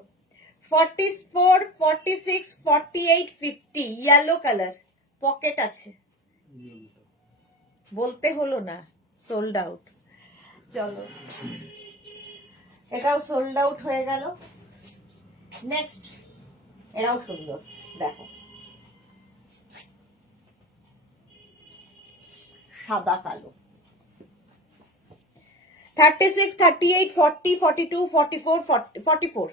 44, 46, 48, 50 ইয়েলো কালার, পকেট আছে। বলতে হলো না সোল্ড আউট। চলো এটাও সোল্ড আউট হয়ে গেল। নেক্সট এটাও সুন্দর, দেখো সাদা কালো। 36, 38, 40, 42, 44, 44।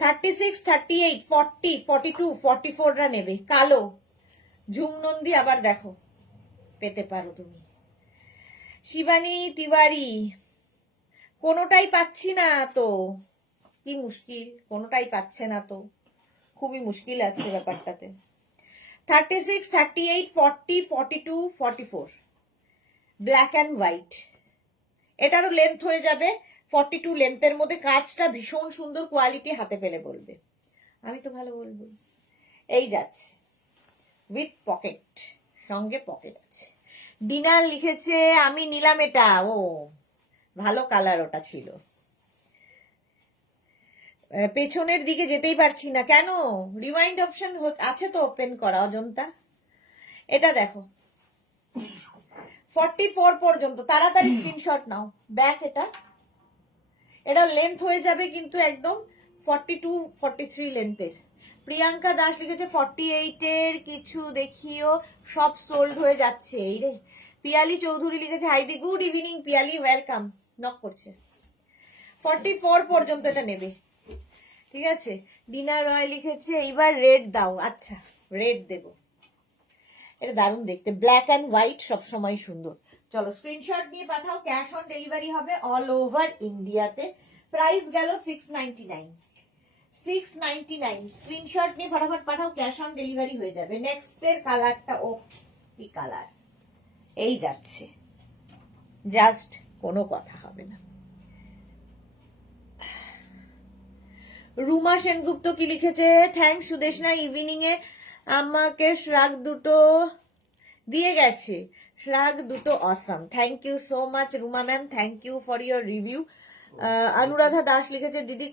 36, 38, 40, 42, 44 রা নেবে কালো। ঝুমনন্দি আবার দেখো পেতে পারো তুমি। শিবানী তিওয়ারি কোনোটাই পাচ্ছি না তো, কি মুশকিল, কোনোটাই পাচ্ছে না তো, খুবই মুশকিল আছে ব্যাপারটাতে। 36, 38, 40, 42, 44 ব্ল্যাক অ্যান্ড হোয়াইট। এটারও লেন্থ হয়ে যাবে 42 লেন্থের মধ্যে। কাজটা ভীষণ সুন্দর কোয়ালিটি, হাতে পেলে বলবে। আমি তো ভালো বলবো। এই যাচ্ছে উইথ পকেট, সঙ্গে পকেট আছে। ডিনার লিখেছে আমি নিলাম এটা। ও ভালো কালার ওটা ছিল। পেছনের দিকে যেতেই পারছি না কেন? রিওয়াইন্ড অপশন আছে তো ওপেন করা অজন্তা। এটা দেখো 44 পর্যন্ত, তাড়াতাড়ি স্ক্রিনশট নাও। ব্যাক এটা লেন্থ হয়ে যাবে কিন্তু একদম 42, 43 লেন্থের। প্রিয়াঙ্কা দাস লিখেছে 48 এর কিছু দেখিও, সব সোল্ড হয়ে যাচ্ছে। এই রে। পিয়ালি চৌধুরী লিখেছে হাইদি good evening Piyali, welcome. Knock করছে। 44 পর্যন্ত এটা নেবে, ঠিক আছে। ডিনার রয় লিখেছে এইবার রেড দাও। আচ্ছা রেড দেব। এটা দারুণ দেখতে, ব্ল্যাক অ্যান্ড হোয়াইট সবসময় সুন্দর। চলো স্ক্রিনশট নিয়ে পাঠাও। ক্যাশ অন ডেলিভারি হবে অল ওভার ইন্ডিয়াতে। প্রাইস গেল 699, 699। স্ক্রিনশট নিয়ে ফটাফট পাঠাও, ক্যাশ অন ডেলিভারি হয়ে যাবে। নেক্সট এর কালারটা, ও কি কালার, এই যাচ্ছে, জাস্ট কোনো কথা হবে না। রুমা সেনগুপ্ত কি লিখেছে, থ্যাংকস সুদেশনা, ইভিনিং এ আমাকে শ্রাগ দুটো দিয়ে গেছে, শ্রাগ দুটো awesome. Thank you so much Ruma ma'am, thank you for your review. Anuradha Das লিখেছে দিদি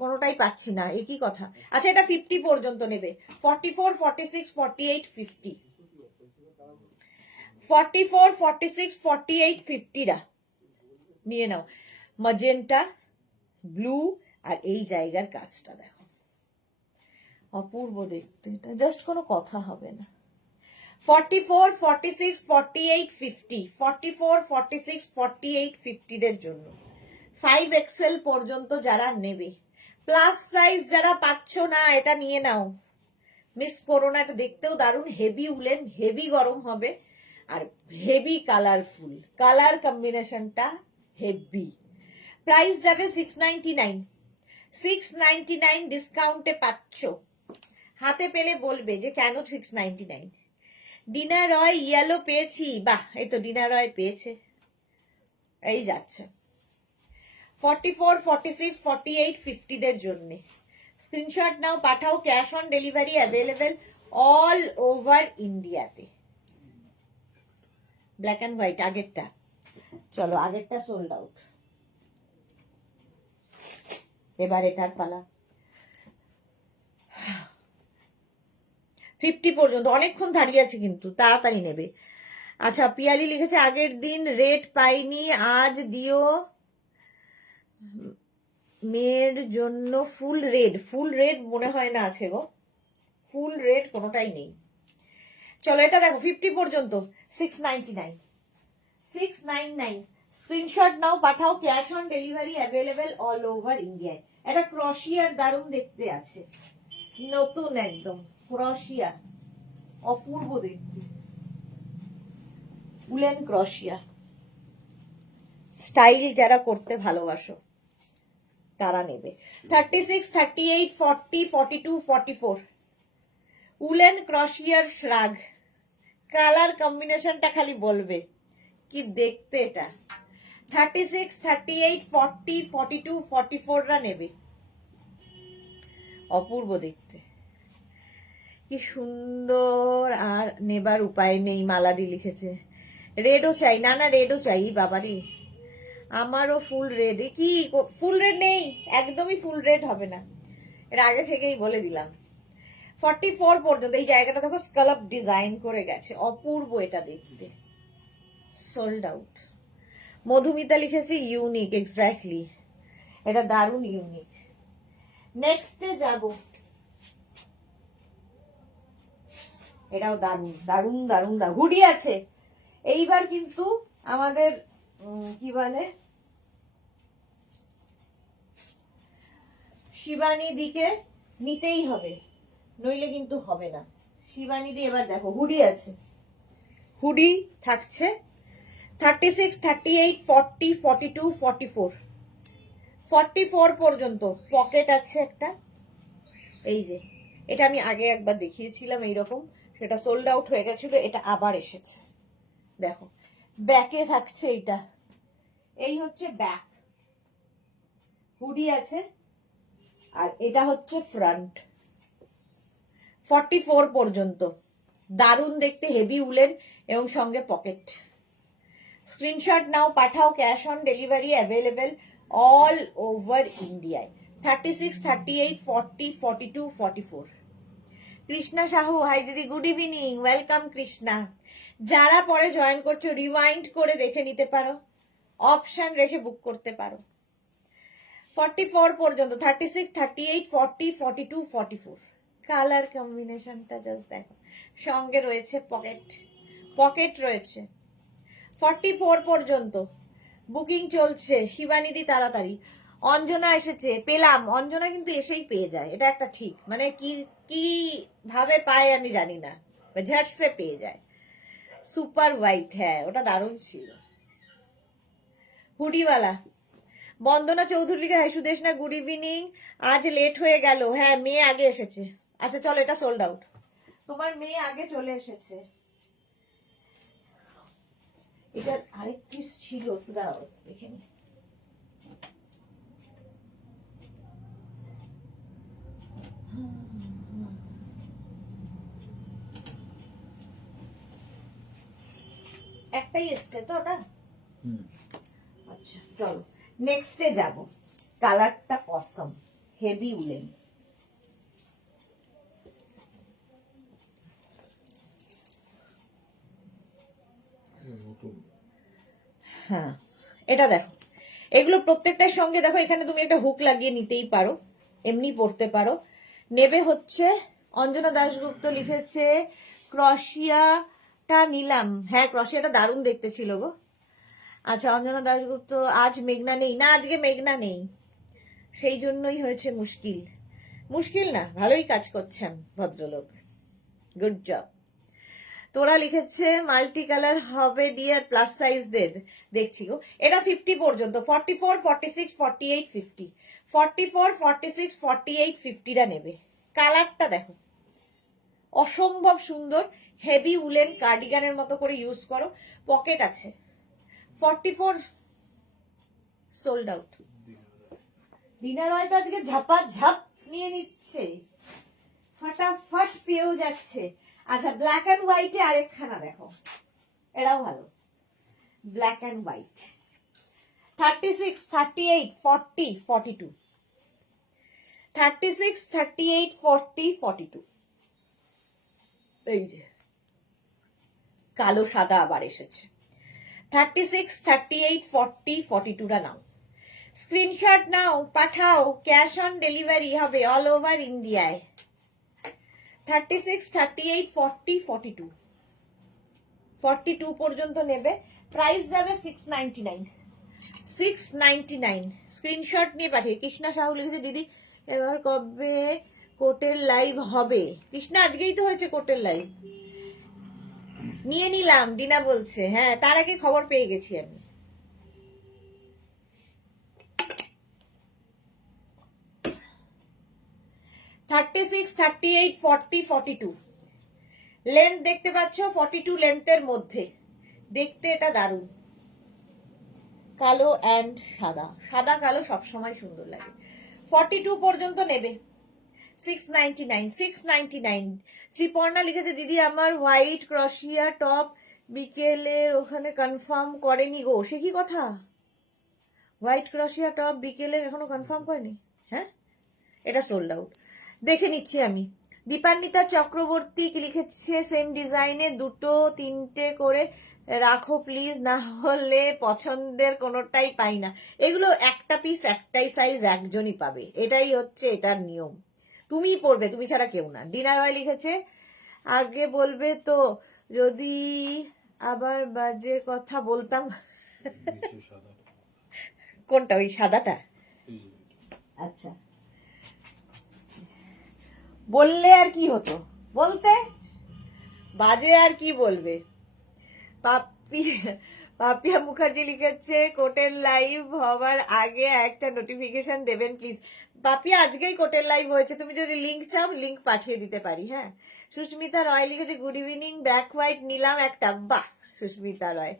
কোনোটাই পাচ্ছি না, একই কথা। আচ্ছা এটা 50 পর্যন্ত নেবে। 44, 46, 48, 50। 44, 46, 48, 50 রা নিয়ে নাও। ম্যাজেন্টা ব্লু, আর এই জায়গার কাজটা দেখো, অপূর্ব দেখতে। এটা জাস্ট কোনো কথা হবে না। 44, 46, 48, 50, 44, 46, 48, 50 দের জন্য 5XL পর্যন্ত যারা নেবে, প্লাস সাইজ যারা পাচ্ছ না এটা নিয়ে নাও, মিস করো না। এটা দেখতেও দারুণ, হেভি উলেন, হেভি গরম হবে, আর হেভি কালারফুল, কালার কম্বিনেশনটা হেভি। প্রাইস যাবে 699, 699 ডিসকাউন্টে পাচ্ছ। হাতে পেলে বলবে যে কেন 699। ডিনা রয় ইয়েলো পেয়েছি, বাহ, এই তো ডিনা রয় পেয়েছে, এই যাচ্ছে। 44, 46, 48, 50 দের জন্য স্ক্রিনশট নাও, পাঠাও। Cash on delivery available all over ইন্ডিয়াতে। ব্ল্যাক অ্যান্ড হোয়াইট আগেরটা, চলো আগেরটা সোল্ড আউট, এবার এটার পালা। 50 পর্যন্ত, অনেকক্ষণ দাঁড়িয়ে আছে কিন্তু তাড়াতাড়ি নেবে। আচ্ছা, পিয়ালি লিখেছে আগের দিন রেট পাইনি, আজ দিও মেয়ের জন্য ফুল রেড। ফুল রেড মনে হয় না আছে গো, ফুল রেড কোনোটাই নেই। চলো এটা দেখো 50 পর্যন্ত 699, 699 স্ক্রিনশট নাও, পাঠাও। Cash on delivery available all over ইন্ডিয়ায়। এটা ক্রশিয়ার দারুণ দেখতে আছে, নতুন একদম ক্রশিয়া, অপূর্ব দেখতে, উলেন ক্রশিয়া স্টাইল যারা করতে ভালোবাসো তারা নেবে। 36, 38, 40, 42, 44 উলেন ক্রশিয়ার শ্রাগ, কালার কম্বিনেশনটা খালি বলবে কি দেখতে এটা। 36, 38, 40, 42, 44 রা নেবে, অপূর্ব দেখতে, কি সুন্দর। আর নেবার উপায় নেই, মালাদি লিখেছে রেডও চাই। না না, রেডও চাই বাবারি, আমারও ফুল রেড। কি ফুল রেড নেই, একদমই ফুল রেড হবে না, এর আগে থেকেই বলে দিলাম। 44 পর্যন্ত এই জায়গাটা দেখো স্কালপ ডিজাইন করে গেছে, অপূর্ব এটা দেখতে, সোল্ড আউট। মধুমিতা লিখেছে ইউনিক, এক্স্যাক্টলি, এটা দারুণ ইউনিক। নেক্সটে যাব, এটাও দারুণ দারুণ দারুণ দারুণ, হুডি আছে এইবার কিন্তু আমাদের কি বলে শিবানী দিকে নিতেই হবে, নইলে কিন্তু হবে না। শিবানী দি এবার দেখো হুডি আছে, হুডি থাকছে 36, 38, 40, 42, 44, 44 পর্যন্ত পকেট আছে একটা, এই যে এটা আমি আগে একবার দেখিয়েছিলাম এইরকম, সেটা সোল্ড আউট হয়ে গেছিল, এটা আবার এসেছে দেখো। ব্যাকে থাকছে এইটা, এই হচ্ছে ব্যাক, হুডি আছে, আর এটা হচ্ছে ফ্রন্ট। 44 পর্যন্ত দারুণ দেখতে, হেভি উলেন এবং সঙ্গে পকেট। স্ক্রিনশট নাও, পাঠাও। Cash on delivery available all over ইন্ডিয়ায়। 36, 38, 40, 42, 44 কৃষ্ণা সাহু, হাই দিদি, গুড ইভিনিং, ওয়েলকাম কৃষ্ণা। যারা পরে জয়েন করছো রিওয়াইন্ড করে দেখে নিতে পারো, অপশন রেখে বুক করতে পারো। 44 পর্যন্ত 36, 38, 40, 42, 44 কালার কম্বিনেশনটা জাস্ট দেখো, সঙ্গে রয়েছে পকেট, পকেট রয়েছে। 44 পর্যন্ত বুকিং চলছে। শিবানিদি তাড়াতাড়ি। অঞ্জনা এসেছে, পেলাম। অঞ্জনা কিন্তু এসেই পেয়ে যায়, এটা একটা ঠিক, মানে কি কি ভাবে পায় আমি জানি না, ঝাটসে পেয়ে যায়। সুপার হোয়াইট, হ্যাঁ ওটা দারুণ ছিল। হুডিওয়ালা বন্দনা চৌধুরী, হ্যাঁ সুদেশ না, গুড ইভিনিং। আজ লেট হয়ে গেল, হ্যাঁ মেয়ে আগে এসেছে। আচ্ছা চলো, এটা সোল্ড আউট, তোমার মেয়ে আগে চলে এসেছে। এটার আরেক পিস ছিল, দাঁড়াও দেখে নি। একটাই এসছে তো ওটা। আচ্ছা চলো নেক্সটে যাব। কালারটা অসম, হেভি উলেন, হ্যাঁ এটা দেখো, এগুলো প্রত্যেকটার সঙ্গে দেখো এখানে তুমি একটা হুক লাগিয়ে নিতেই পারো, এমনি পরতে পারো। নেবে হচ্ছে অঞ্জনা দাশগুপ্ত লিখেছে ক্রশিয়াটা নিলাম। হ্যাঁ, ক্রশিয়াটা দারুণ দেখতে ছিল গো। আচ্ছা, অঞ্জনা দাশগুপ্ত আজ মেঘনা নেই না, আজকে মেঘনা নেই, সেই জন্যই হয়েছে মুশকিল। মুশকিল না, ভালোই কাজ করছেন ভদ্রলোক, গুড জব। তোরা লিখেছে মাল্টি কালার হবে ডিয়ার প্লাস সাইজদের, দেখছি গো। এটা 50 পর্যন্ত, 44, 46, 48, 50, 44, 46, 48, 50টা নেবে। কালারটা দেখো অসম্ভব সুন্দর, হেভি উলেন কার্ডিগানের মতো করে ইউজ করো, পকেট আছে। 44 সোল্ড আউট। ডিনার হয়তো আজকে ঝাপা ঝাপ নিয়ে নিচ্ছে, ফাটাফাট পেয়েও যাচ্ছে। আচ্ছা, ব্ল্যাক অ্যান্ড হোয়াইটে আরেকখানা দেখো, এটাও ভালো, ব্ল্যাক অ্যান্ড হোয়াইট। 36, 38, 40, 42, 36, 38, 40, 42। এই যে কালো সাদা আবার এসেছে। 36, 38, 40, 42টা নাও, স্ক্রিনশট নাও, পাঠাও, ক্যাশ অন ডেলিভারি হবে অল ওভার ইন্ডিয়ায়। 36, 38, 40, 42, 42 পর্যন্ত নেবে। প্রাইস যাবে 699, 699। স্ক্রিনশট নিয়ে পাঠিয়ে। কৃষ্ণা সাহু লিখেছে দিদি এবার কবে কোটের লাইভ হবে? কৃষ্ণা আজকেই তো হয়েছে কোটের লাইভ, নিয়ে নিলাম ডিনা বলছে। হ্যাঁ, তার আগে খবর পেয়ে গেছি আমি। থার্টি সিক্স, 38, 40, 42 লেন্থ দেখতে পাচ্ছ, 42 লেন্থের মধ্যে দেখতে এটা দারুণ। কালো অ্যান্ড সাদা, সাদা কালো সবসময় সুন্দর লাগে। 42 পর্যন্ত নেবে, 699, 699। শ্রীপর্ণা লিখেছে দিদি আমার হোয়াইট ক্রশিয়া টপ বিকেলের ওখানে কনফার্ম করেনি গো। সে কি কথা, হোয়াইট ক্রশিয়া টপ বিকেলে এখনো কনফার্ম করেনি? হ্যাঁ, এটা সোল্ড আউট, দেখে নিচ্ছি আমি। দীপান্বিতা চক্রবর্তী কি লিখেছে সেম ডিজাইনে দুটো তিনটে করে রাখো প্লিজ, না হলে পছন্দের কোনোটাই পাই না। এগুলো একটা পিস একটাই সাইজ একজনই পাবে, এটাই হচ্ছে এটার নিয়ম। তুমিই পড়বে, তুমি ছাড়া কেউ না। ডিনার রয় লিখেছে আগে বলবে তো যদি আবার বাজে কথা বলতাম। নিচে সাদা, কোনটা, ওই সাদাটা? এই যে আচ্ছা, বললে আর কি হতো, বলতে বাজে আর কি বলবে। পাপিয়া মুখার্জি লিখেছে কোটের লাইভ হবার আগে একটা নোটিফিকেশন দেবেন প্লিজ। পাপিয়া আজকেই কোটের লাইভ হয়েছে, তুমি যদি লিঙ্ক চাও লিঙ্ক পাঠিয়ে দিতে পারি। হ্যাঁ, সুস্মিতা রয় লিখেছে গুড ইভিনিং, ব্ল্যাক হোয়াইট নিলাম একটা। বাহ, সুস্মিতা রয়।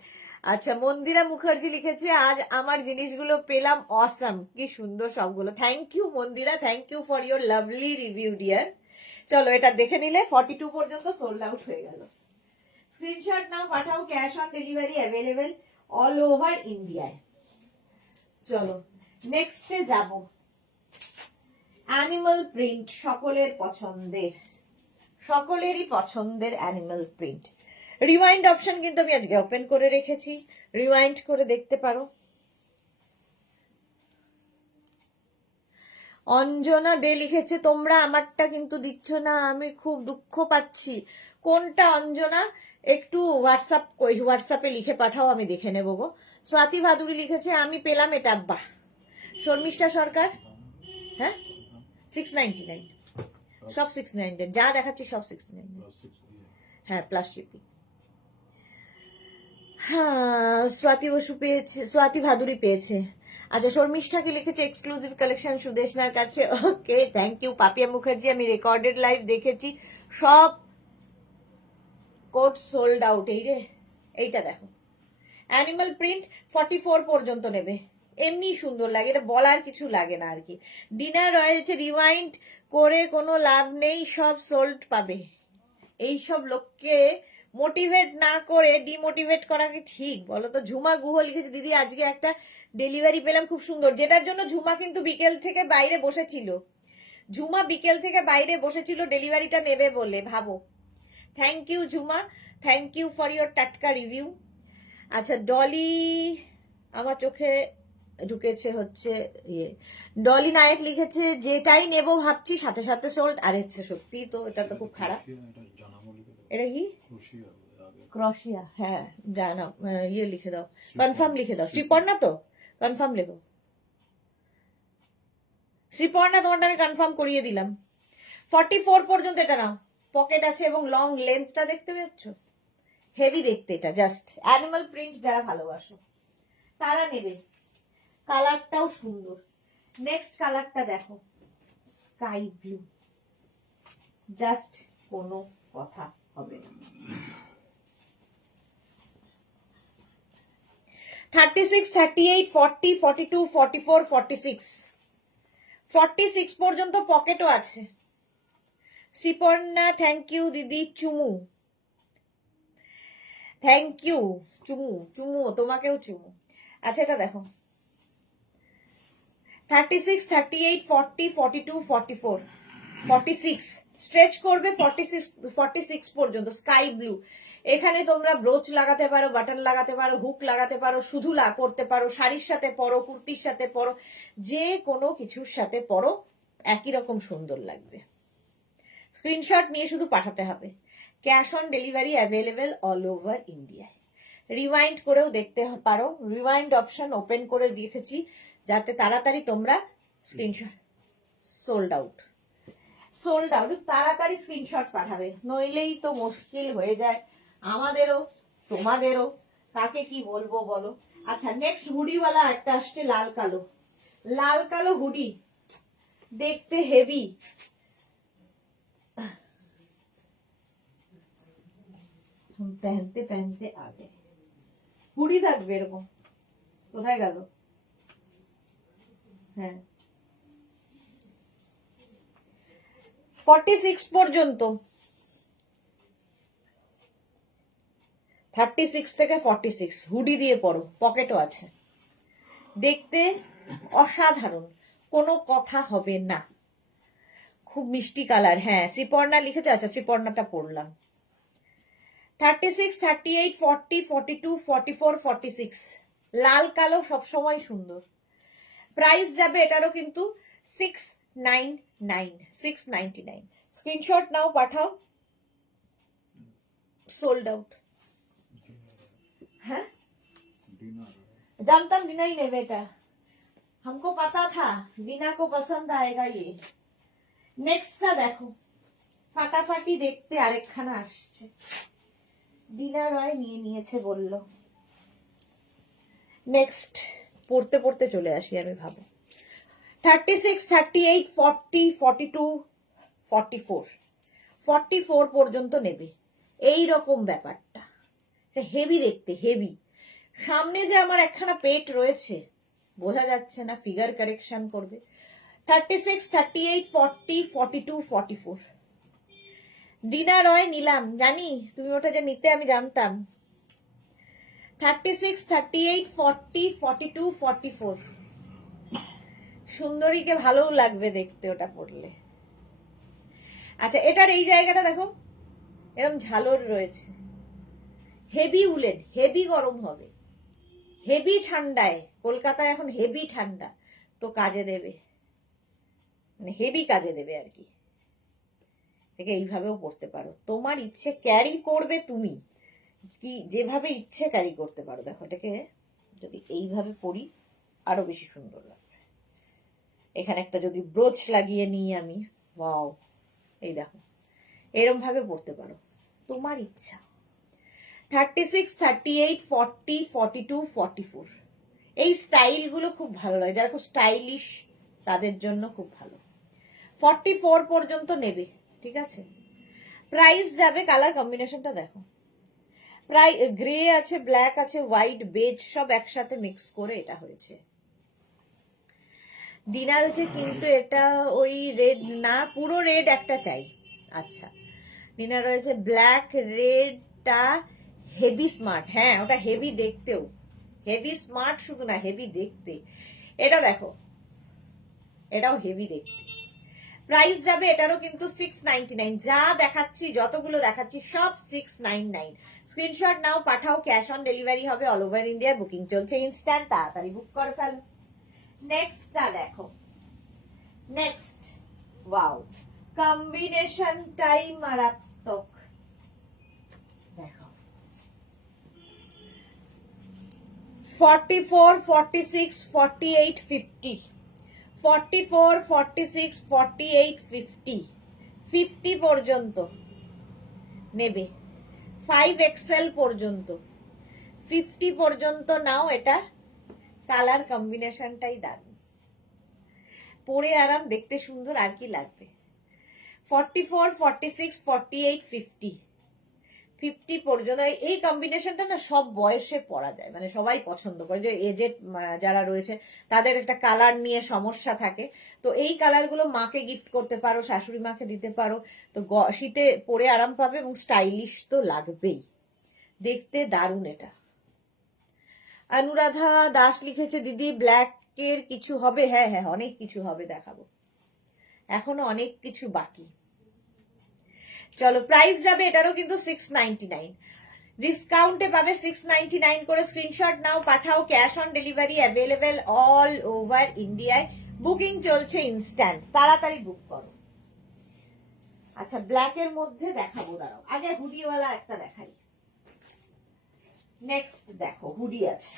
আচ্ছা, মন্দিরা মুখার্জি লিখেছে আজ আমার জিনিসগুলো পেলাম অসাম, কি সুন্দর সবগুলো। Thank you Mandira, thank you for your lovely review dear. চলো, এটা দেখে নিলে 42 পর্যন্ত সোল্ড আউট হয়ে গেল। স্ক্রিনশট নাও, পাঠাও, cash on delivery available all over ইন্ডিয়ায়। চলো নেক্সটে যাব, অ্যানিমাল প্রিন্ট, সকলের পছন্দের, সকলেরই পছন্দের অ্যানিমাল প্রিন্ট। রিওয়াইন্ড অপশন কিন্তু আমি আজকে ওপেন করে রেখেছি, রিওয়াইন্ড করে দেখতে পারো। অঞ্জনা দে লিখেছে তোমরা আমারটা কিন্তু দিচ্ছ না, আমি খুব দুঃখ পাচ্ছি। কোনটা অঞ্জনা, একটু হোয়াটসঅ্যাপে লিখে পাঠাও, আমি দেখে নেবো গো। স্বাতি ভাদুরী লিখেছে আমি পেলাম এটা, বাহ। শর্মিষ্ঠা সরকার, হ্যাঁ 699, সব 699, যা দেখাচ্ছি সব 699। প্লাস 6 দিয়ে হ্যাঁ, প্লাস শিপিং। হ্যাঁ, স্বাতি বসু পেয়েছে, স্বাতি ভাদুরী পেয়েছে। আচ্ছা, শর্মিষ্ঠাকে লিখেছে এক্সক্লুসিভ কালেকশন সুদেশনার কাছে। ওকে, থ্যাংক ইউ। পাপিয়া মুখার্জি আমি রেকর্ডেড লাইভ দেখেছি, সব কোট সোল্ড আউট। এই রে, এইটা দেখো, অ্যানিমাল প্রিন্ট 44 পর্যন্ত নেবে, এমনি সুন্দর লাগে, এটা বলার কিছু লাগে না আর কি। ডিনার রয়েছে রিওয়াইন্ড করে কোনো লাভ নেই, সব সোল্ড পাবে। এইসব লোককে মোটিভেট না করে ডিমোটিভেট করা কি ঠিক বলো তো? ঝুমা গুহ লিখেছে দিদি আজকে একটা ডেলিভারি পেলাম খুব সুন্দর, যেটার জন্য ঝুমা কিন্তু বিকেল থেকে বাইরে বসেছিল। ঝুমা বিকেল থেকে বাইরে বসেছিল ডেলিভারিটা নেবে বলে, ভাবো। Thank you Jhuma, thank you for your টাটকা রিভিউ। আচ্ছা, ডলি আমার চোখে ঢুকেছে হচ্ছে ইয়ে, ডলি নায়ক লিখেছে যেটাই নেব ভাবছি সাথে সাথে সোল্ড। আরে সত্যি তো, এটা তো খুব খারাপ। এটা জানাবো লিখে দাও। এটা কি খুশি হবে আগে। ক্রোশিয়া? হ্যাঁ জানা, ইয়ে লিখে দাও, কনফার্ম লিখে দাও। শ্রীপর্ণা তো কনফার্ম লেখো। শ্রীপর্ণা তোমারটা আমি কনফার্ম করিয়ে দিলাম। 44 পর্যন্ত এটা নাও। পকেট আছে এবং লং লেন্থটা দেখতে পাচ্ছ, হেভি দেখতে। এটা জাস্ট অ্যানিমাল প্রিন্ট যারা ভালোবাসো তারা নেবে। কালারটাও সুন্দর। নেক্সট কালারটা দেখো, স্কাই ব্লু, জাস্ট কোনো কথা হবে না। 36, 38, 40, 42, 44, 46, 46 পর্যন্ত পকেটও আছে। শ্রীপর্ণা থ্যাংক ইউ দিদি। চুমু থ্যাংক ইউ। চুমু চুমু, তোমাকেও চুমু। আচ্ছা এটা দেখো, 36, 38, 40, 42, 44, 46 স্ট্রেচ করবে 46, 46 পর্যন্ত। স্কাই ব্লু, এখানে তোমরা ব্রোচ লাগাতে পারো, বাটন লাগাতে পারো, হুক লাগাতে পারো, শুধু পরতে পারো, শাড়ির সাথে পরো, কুর্তির সাথে পরো, যে কোনো কিছুর সাথে পরো, একই রকম সুন্দর লাগবে। স্ক্রিনশট নিয়ে শুধু পাঠাতে হবে। Cash on delivery available all over ইন্ডিয়ায়। রিওয়াইন্ড করেও দেখতে পারো, রিওয়াইন্ড অপশন ওপেন করে রেখেছি যাতে তাড়াতাড়ি তোমরা screenshot. Sold out, sold out, তাড়াতাড়ি স্ক্রিনশট পাঠাবে, নইলেই তো মুশকিল হয়ে যায় আমাদেরও তোমাদেরও। কাকে কি বলবো বলো। আচ্ছা নেক্সট হুডিওয়ালা একটা আসছে, লাল কালো। লাল কালো হুডি দেখতে হেভি। পहनते पहनते आ गए। হুডি থাকবে এরকম। কোথায় গেল? হ্যাঁ 46 পর্যন্ত, 36 থেকে 46 হুডি দিয়ে পরো, পকেটও আছে, দেখতে অসাধারণ, কোনো কথা হবে না। খুব মিষ্টি কালার। হ্যাঁ শ্রীপর্ণা লিখেছে। আচ্ছা শ্রীপর্ণাটা পড়লাম। 36, 38, 40, 42, 44, 46 লাল কালো সবসময় সুন্দর। প্রাইস যাবে এটারও কিন্তু 699, 699। স্ক্রিনশট নাও, পাঠাও। Sold out. हाँ जानता हूँ बिना ही नहीं बेटा, हमको पता था बिना को पसंद आएगा ये। नेक्स्ट का देखो, ফাটাফাটি দেখতে আরেকখানা আসছে। ডিনা রয় নিয়ে নিয়েছে বললো। নেক্সট পড়তে পড়তে চলে আসি আমি, ভাবো। 36, 38, 40, 42, 44, 44 পর্যন্ত নেবে। এই রকম ব্যাপারটা হেভি দেখতে, হেভি। সামনে যে আমার একখানা পেট রয়েছে বোঝা যাচ্ছে না, ফিগার কারেকশন করবে। 36, 38, 40, 42, 44 ডিনা রয় নিলাম, জানি তুমি ওটা যে নিতে আমি জানতাম। 36, 38, 40, 42, 44 সুন্দরীকে ভালোও লাগবে দেখতে ওটা পড়লে। আচ্ছা এটার এই জায়গাটা দেখো, এরকম ঝালর রয়েছে, হেভি উলেন, হেভি গরম হবে, হেভি ঠান্ডায়, কলকাতায় এখন হেভি ঠান্ডা, তো কাজে দেবে, মানে হেভি কাজে দেবে আর কি। এটাকে এইভাবেও পড়তে পারো, তোমার ইচ্ছে, ক্যারি করবে তুমি কি যেভাবে ইচ্ছে ক্যারি করতে পারো। দেখো এটাকে যদি এইভাবে পরি আরো বেশি সুন্দর লাগবে। এখানে একটা যদি ব্রোচ লাগিয়ে নিই আমি, ওয়াও, এই দেখো এরম ভাবে পড়তে পারো, তোমার ইচ্ছা। 36, 38, 40, 42, 44 এই স্টাইল গুলো খুব ভালো লাগে, যারা খুব স্টাইলিশ তাদের জন্য খুব ভালো। 44 পর্যন্ত নেবে, ঠিক আছে। প্রাইস যাবে, কালার কম্বিনেশনটা দেখো, প্রায় গ্রে আছে, ব্ল্যাক আছে, হোয়াইট, বেজ সব একসাথে মিক্স করে এটা হয়েছে। ডিনার হচ্ছে কিন্তু এটা ওই রেড না, পুরো রেড একটা চাই। আচ্ছা ডিনার রয়েছে ব্ল্যাক, রেডটা হেভি স্মার্ট। হ্যাঁ ওটা হেভি দেখতেও, হেভি স্মার্ট শুধু না, হেভি দেখতে। এটা দেখো, এটাও হেভি দেখতে। প্রাইস যাবে এটারও কিন্তু 699। যা দেখাচ্ছি, যতগুলো দেখাচ্ছি সব 699। স্ক্রিনশট নাও, পাঠাও, ক্যাশ অন ডেলিভারি হবে অল ওভার ইন্ডিয়া। বুকিং চলছে ইনস্ট্যান্ট, তাড়াতাড়ি বুক করে ফেলো। নেক্সটটা দেখো, নেক্সট, ওয়াও, কম্বিনেশনটাই মারাত্মক। দেখো 44, 46, 48, 50, 44, 46, 48, 50, 50 পর্যন্ত নেবে, 5XL পর্যন্ত, 50 পর্যন্ত নাও। এটা কালার কম্বিনেশনটাই দারুণ, পরে আরাম, দেখতে সুন্দর, আর কি লাগবে। 44, 46, 48, 50, 50 পর্যন্ত এই কম্বিনেশনটা না সব বয়সে পরা যায়, মানে সবাই পছন্দ করে। যে এজেড যারা রয়েছে তাদের একটা কালার নিয়ে সমস্যা থাকে, তো এই কালারগুলো মাকে গিফট করতে পারো, শাশুড়ি মাকে দিতে পারো, তো শীতে পরে আরাম পাবে এবং স্টাইলিশ তো লাগবেই, দেখতে দারুণ। এটা অনুরাধা দাস লিখেছে, দিদি ব্ল্যাকের কিছু হবে? হ্যাঁ হ্যাঁ, অনেক কিছু হবে, দেখাবো, এখনো অনেক কিছু বাকি। চলো, প্রাইস যাবে এটারও কিন্তু 699, ডিসকাউন্টে পাবে 699 করে। স্ক্রিনশট নাও, পাঠাও, cash on delivery available all over ইন্ডিয়ায়, বুকিং চলছে ইনস্ট্যান্ট, তাড়াতাড়ি বুক করো। আচ্ছা, ব্ল্যাকের মধ্যে দেখাবো, দাঁড়াও, আগে হুডিওয়ালা একটা দেখাই। নেক্সট দেখো, হুডি আছে,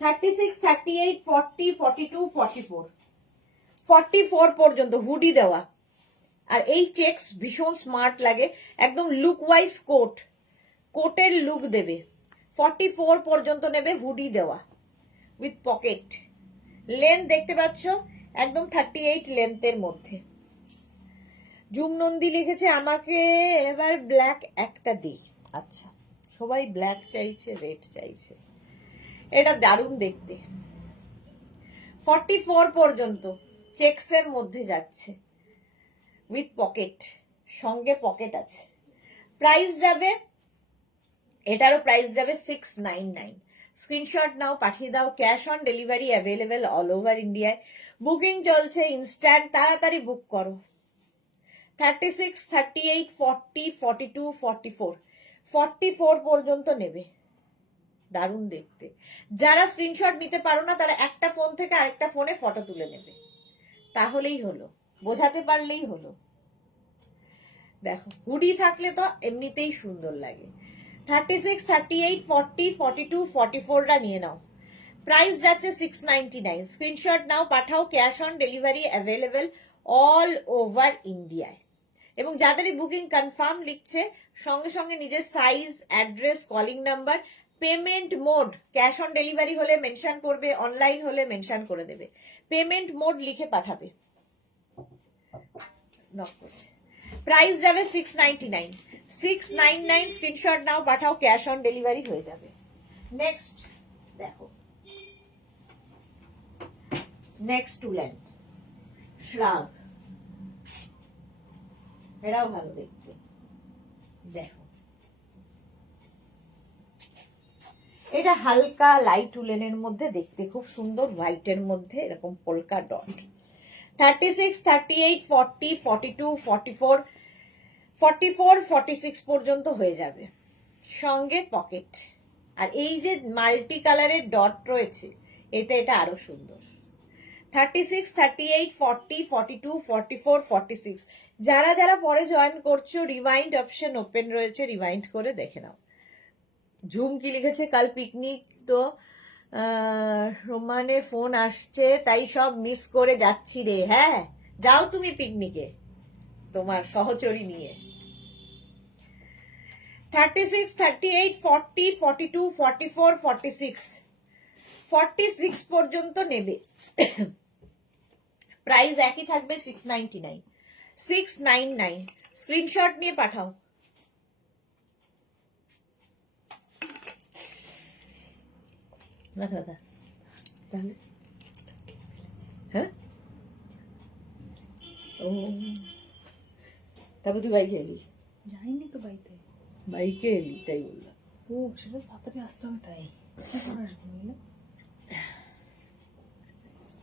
$36, $38, $40, $42, $44, $44 পর্যন্ত হুডি দেওয়া। আর এই চেকস ভীষণ স্মার্ট লাগে, একদম লুক ওয়াইজ কোট, কোটের লুক দেবে। 44 পর্যন্ত নেবে, হুডি দেওয়া উইথ পকেট। লেন্থ দেখতে পাচ্ছ, একদম 38 লেন্থের মধ্যে। জুম নন্দী লিখেছে, আমাকে এবার ব্ল্যাক একটা দিই। আচ্ছা, সবাই ব্ল্যাক চাইছে, রেড চাইছে, এটা দারুণ দেখতে। 44 পর্যন্ত চেকসের মধ্যে যাচ্ছে উইথ পকেট, সঙ্গে পকেট আছে। প্রাইস যাবে, এটারও প্রাইস যাবে 699। স্ক্রিনশট নাও, পাঠিয়ে দাও, cash on delivery available all over ইন্ডিয়ায়, বুকিং চলছে ইনস্ট্যান্ট, তাড়াতাড়ি বুক করো। 36, 38, 40, 42, 44, 44 পর্যন্ত নেবে, দারুণ দেখতে। যারা স্ক্রিনশট নিতে পারো না তারা একটা ফোন থেকে আরেকটা ফোনে ফটো তুলে নেবে, তাহলেই হলো, বোঝাতে পারলেই হলো। দেখো, হুডি থাকলে তো এমনিতেই সুন্দর লাগে। 36, 38, 40, 42, 44টা নিয়ে নাও, প্রাইস যাচ্ছে 699। স্ক্রিনশট নাও, পাঠাও, cash on delivery available all over ইন্ডিয়ায়। এবং যাদেরই বুকিং কনফার্ম লিখছে, সঙ্গে সঙ্গে নিজের size, address, calling number, payment mode, cash on delivery হলে মেনশন করবে, অনলাইন হলে মেনশন করে দেবে, পেমেন্ট মোড লিখে পাঠাবে। প্রাইস যাবে 699, 699। স্ক্রিনশট নাও, পাঠাও, ক্যাশ অন ডেলিভারি হয়ে যাবে। নেক্সট দেখো, নেক্সট উলেন শ্রাগ, এটাও ভালো দেখতে। দেখো, এটা হালকা লাইট উলেনের মধ্যে, দেখতে খুব সুন্দর, হোয়াইটের মধ্যে এরকম পোলকা ডট। 36, 38, 40, 42, 44, 44, 46 পর্যন্ত হয়ে যাবে, সঙ্গে পকেট। আর এই যে মাল্টি কালারের ডট রয়েছে, এতে এটা আরো সুন্দর। 36, 38, 40, 42, 44, 46, যারা যারা পরে জয়েন করছো, রিমাইন্ড অপশন ওপেন রয়েছে, রিমাইন্ড করে দেখে নাও। ঝুম কি লিখেছে, কাল পিকনিক, তো রোমানে ফোন আসছে, তাই সব মিস করে যাচ্ছি রে। হ্যাঁ, যাও তুমি পিকনিকে তোমার সহচরী নিয়ে। 36, 38, 40, 42, 44, 46, 46 পর্যন্ত নেবে, প্রাইস একই থাকবে 699, 699। স্ক্রিনশট নিয়ে পাঠাও। মাথা ব্যথা তাহলে, হ্যাঁ, ও, তারপর তুই বাইকে এলি? যাইনি তো বাড়িতে, বাইকে এলি, তাই বললাম। ও সেটা তাড়াতাড়ি আসতে হবে, তাই কখন আসবো বলো?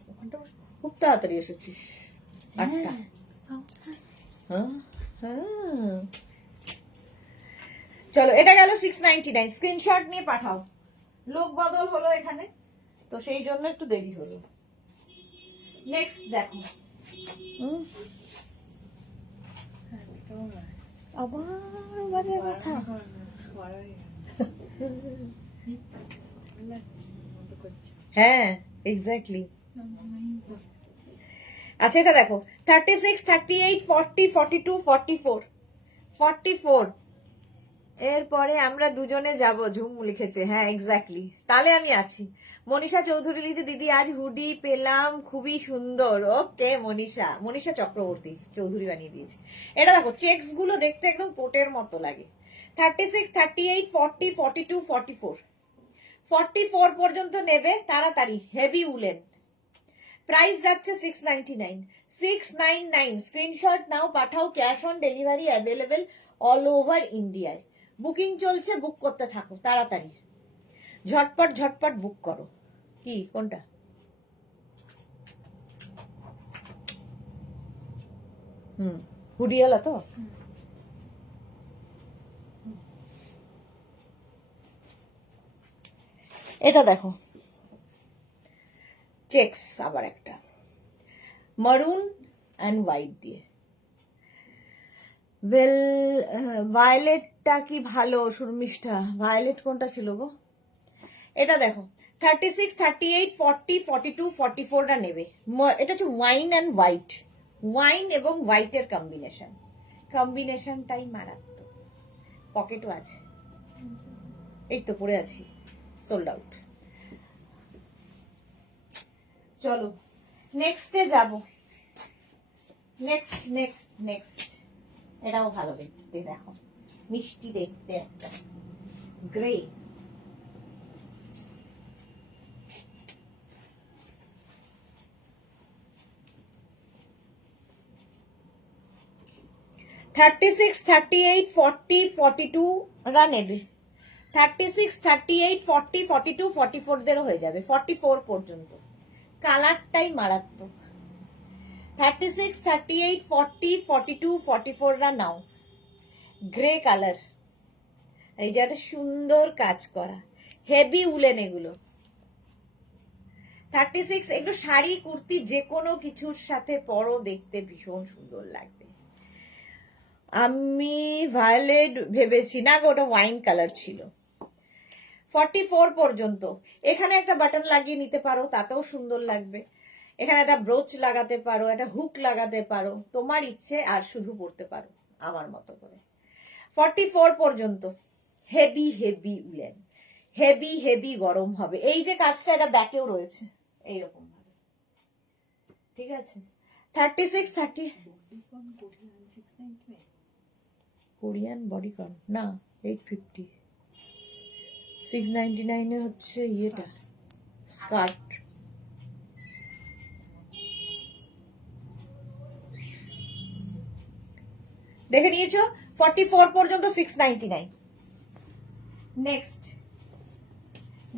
ওখানটা বসবো। খুব তাড়াতাড়ি এসেছিস, 8টা। হ্যাঁ, হ্যাঁ হ্যাঁ, চলো এটা গেল 699, স্ক্রিনশট নিয়ে পাঠাও। লোক বদল হলো এখানে, তো সেই জন্য একটু দেরি হলো। নেক্সট দেখো, আবার বাজে কথা। হ্যাঁ এক্স্যাক্টলি। আচ্ছা এটা দেখো 36, 38, 40, 42, 44, 44। এরপরে আমরা দুজনে যাব, ঝুম লিখেছে। হ্যাঁ এক্স্যাক্টলি, তাহলে আমি আছি। মনীষা চৌধুরী লিখেছে দিদি আজ হুডি পেলাম খুবই সুন্দর। ওকে মনীষা, মনীষা চক্রবর্তী চৌধুরী বানিয়ে দিয়েছে। এটা দেখো চেকস গুলো দেখতে একদম কোটের মতো লাগে। 36, 38, 40, 42, 44, 44 পর্যন্ত নেবে তাড়াতাড়ি। হেভি উলেন, প্রাইস যাচ্ছে 699, 699। স্ক্রিনশট নাও, পাঠাও। Cash on delivery available all over ইন্ডিয়ায়। বুকিং চলছে, বুক করতে থাকো তাড়াতাড়ি, ঝটপট ঝটপট বুক করো। কি কোনটা? হুডিয়ালা তো। এটা দেখো চেকস, আবার একটা মারুন অ্যান্ড হোয়াইট দিয়ে। ওয়েল ভায়োলেটটা কি ভালো শর্মিষ্ঠা? ভায়োলেট কোনটা ছিল গো? এটা দেখো 36, 38, 40, 42, 44টা নেবে। এটা হচ্ছে ওয়াইন অ্যান্ড হোয়াইট, ওয়াইন এবং হোয়াইটের কম্বিনেশন। কম্বিনেশনটাই মারাত্মক। পকেটও আছে, এই তো পরে আছি। Sold out. চলো নেক্সটে যাব। নেক্সট নেক্সট নেক্সট, এটাও ভালো দেখতে, দেখো মিষ্টি দেখতে একটা গ্রে। $36, 38, 40, 42 রা নেবে। 36, 38, 40, 42, 44 দেরও হয়ে যাবে 44 পর্যন্ত। কালারটাই মারাত্মক। 36, 38, 40, 42, 44 রা নাও। গ্রে কালার, এই যে একটা সুন্দর কাজ করা হেভি উলেন এগুলো। 36 এগুলো শাড়ি কুর্তি যে কোনো কিছুর সাথে পরো, দেখতে ভীষণ সুন্দর লাগবে। আমি ভায়োলেট ভেবেছি, না গো ওটা ওয়াইন কালার ছিল। 44 পর্যন্ত। এখানে একটা বাটন লাগিয়ে নিতে পারো, তাতেও সুন্দর লাগবে। এখানে একটা ব্রোচ লাগাতে পারো, একটা হুক লাগাতে পারো, তোমার ইচ্ছে। আর শুধু পরতে পারো আমার মতো করে। 44 পর্যন্ত heavy heavy woollen, heavy heavy গরম হবে। এই যে কাজটা, এটা ব্যাকেও রয়েছে এইরকম ভাবে, ঠিক আছে। 36, 30 কোরিয়ান বডিকন না 850, 699 হচ্ছে ইয়েটা স্কার্ট। দেখে নিয়েছো 44 পর্যন্ত 699। নেক্সট,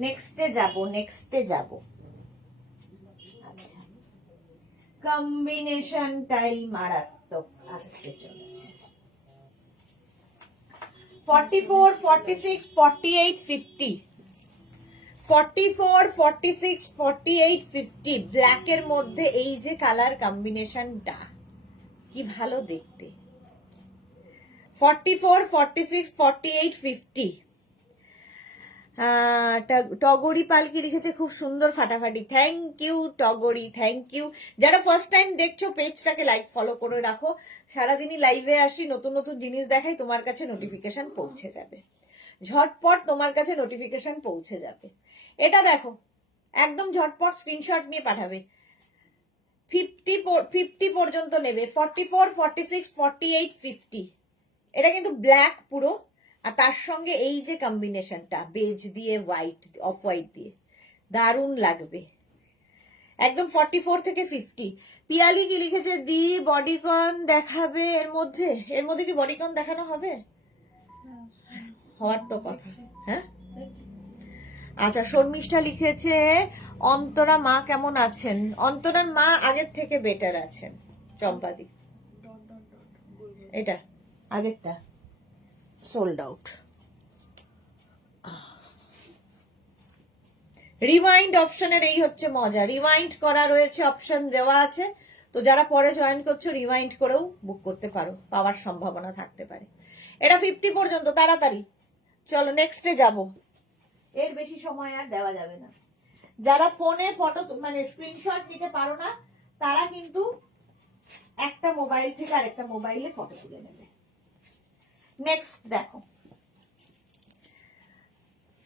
নেক্সটে যাব, নেক্সটে যাব। আচ্ছা কম্বিনেশনটাই মারাত্মক আসতে চলেছে। 44, 46, 48, 50, 44, 46, 48, 50 ব্ল্যাকের মধ্যে এই যে কালার কম্বিনেশনটা কি ভালো দেখতে। 44, 46, 48, 50। টগরি পালকি লিখেছে খুব সুন্দর ফাটাফাটি। থ্যাংক ইউ টগরি, থ্যাংক ইউ। যারা ফার্স্ট টাইম দেখছো পেজটাকে লাইক ফলো করে রাখো। সারাদিনই লাইভে আসি, নতুন নতুন জিনিস দেখাই, তোমার কাছে নোটিফিকেশন পৌঁছে যাবে, ঝটপট তোমার কাছে নোটিফিকেশন পৌঁছে যাবে। এটা দেখো একদম ঝটপট স্ক্রিনশট নিয়ে পাঠাবে। 50 পর্যন্ত নেবে। 44, 46, 48, 50। এটা কিন্তু ব্ল্যাক পুরো, আর তার সঙ্গে এই যে কম্বিনেশনটা বেজ দিয়ে হোয়াইট, অফ হোয়াইট দিয়ে দারুণ লাগবে একদম। 44 থেকে 50। পিয়ালি কি লিখেছে দি বডিকন দেখাবে এর মধ্যে? এর মধ্যে কি বডিকন দেখানো হবে? হওয়ার তো কথা। হ্যাঁ আচ্ছা শর্মিষ্ঠা লিখেছে অন্তরা মা কেমন আছেন? অন্তরার মা আগের থেকে বেটার আছেন। চম্পাদি এটা আগেরটা সোল্ড আউট। রিমাইন্ড অপশনের এই হচ্ছে মজা, রিমাইন্ড করা রয়েছে, অপশন দেওয়া আছে। তো যারা পরে জয়েন করছো রিমাইন্ড করেও বুক করতে পারো, পাওয়ার সম্ভাবনা থাকতে পারে। এটা 50 পর্যন্ত, তাড়াতাড়ি চলো নেক্সটে যাব, এর বেশি সময় আর দেওয়া যাবে না। যারা ফোনে ফটো মানে স্ক্রিনশট নিতে পারো না তারা কিন্তু একটা মোবাইল থেকে আরেকটা মোবাইলে ফটো তুলে নেবে। নেক্সট দেখো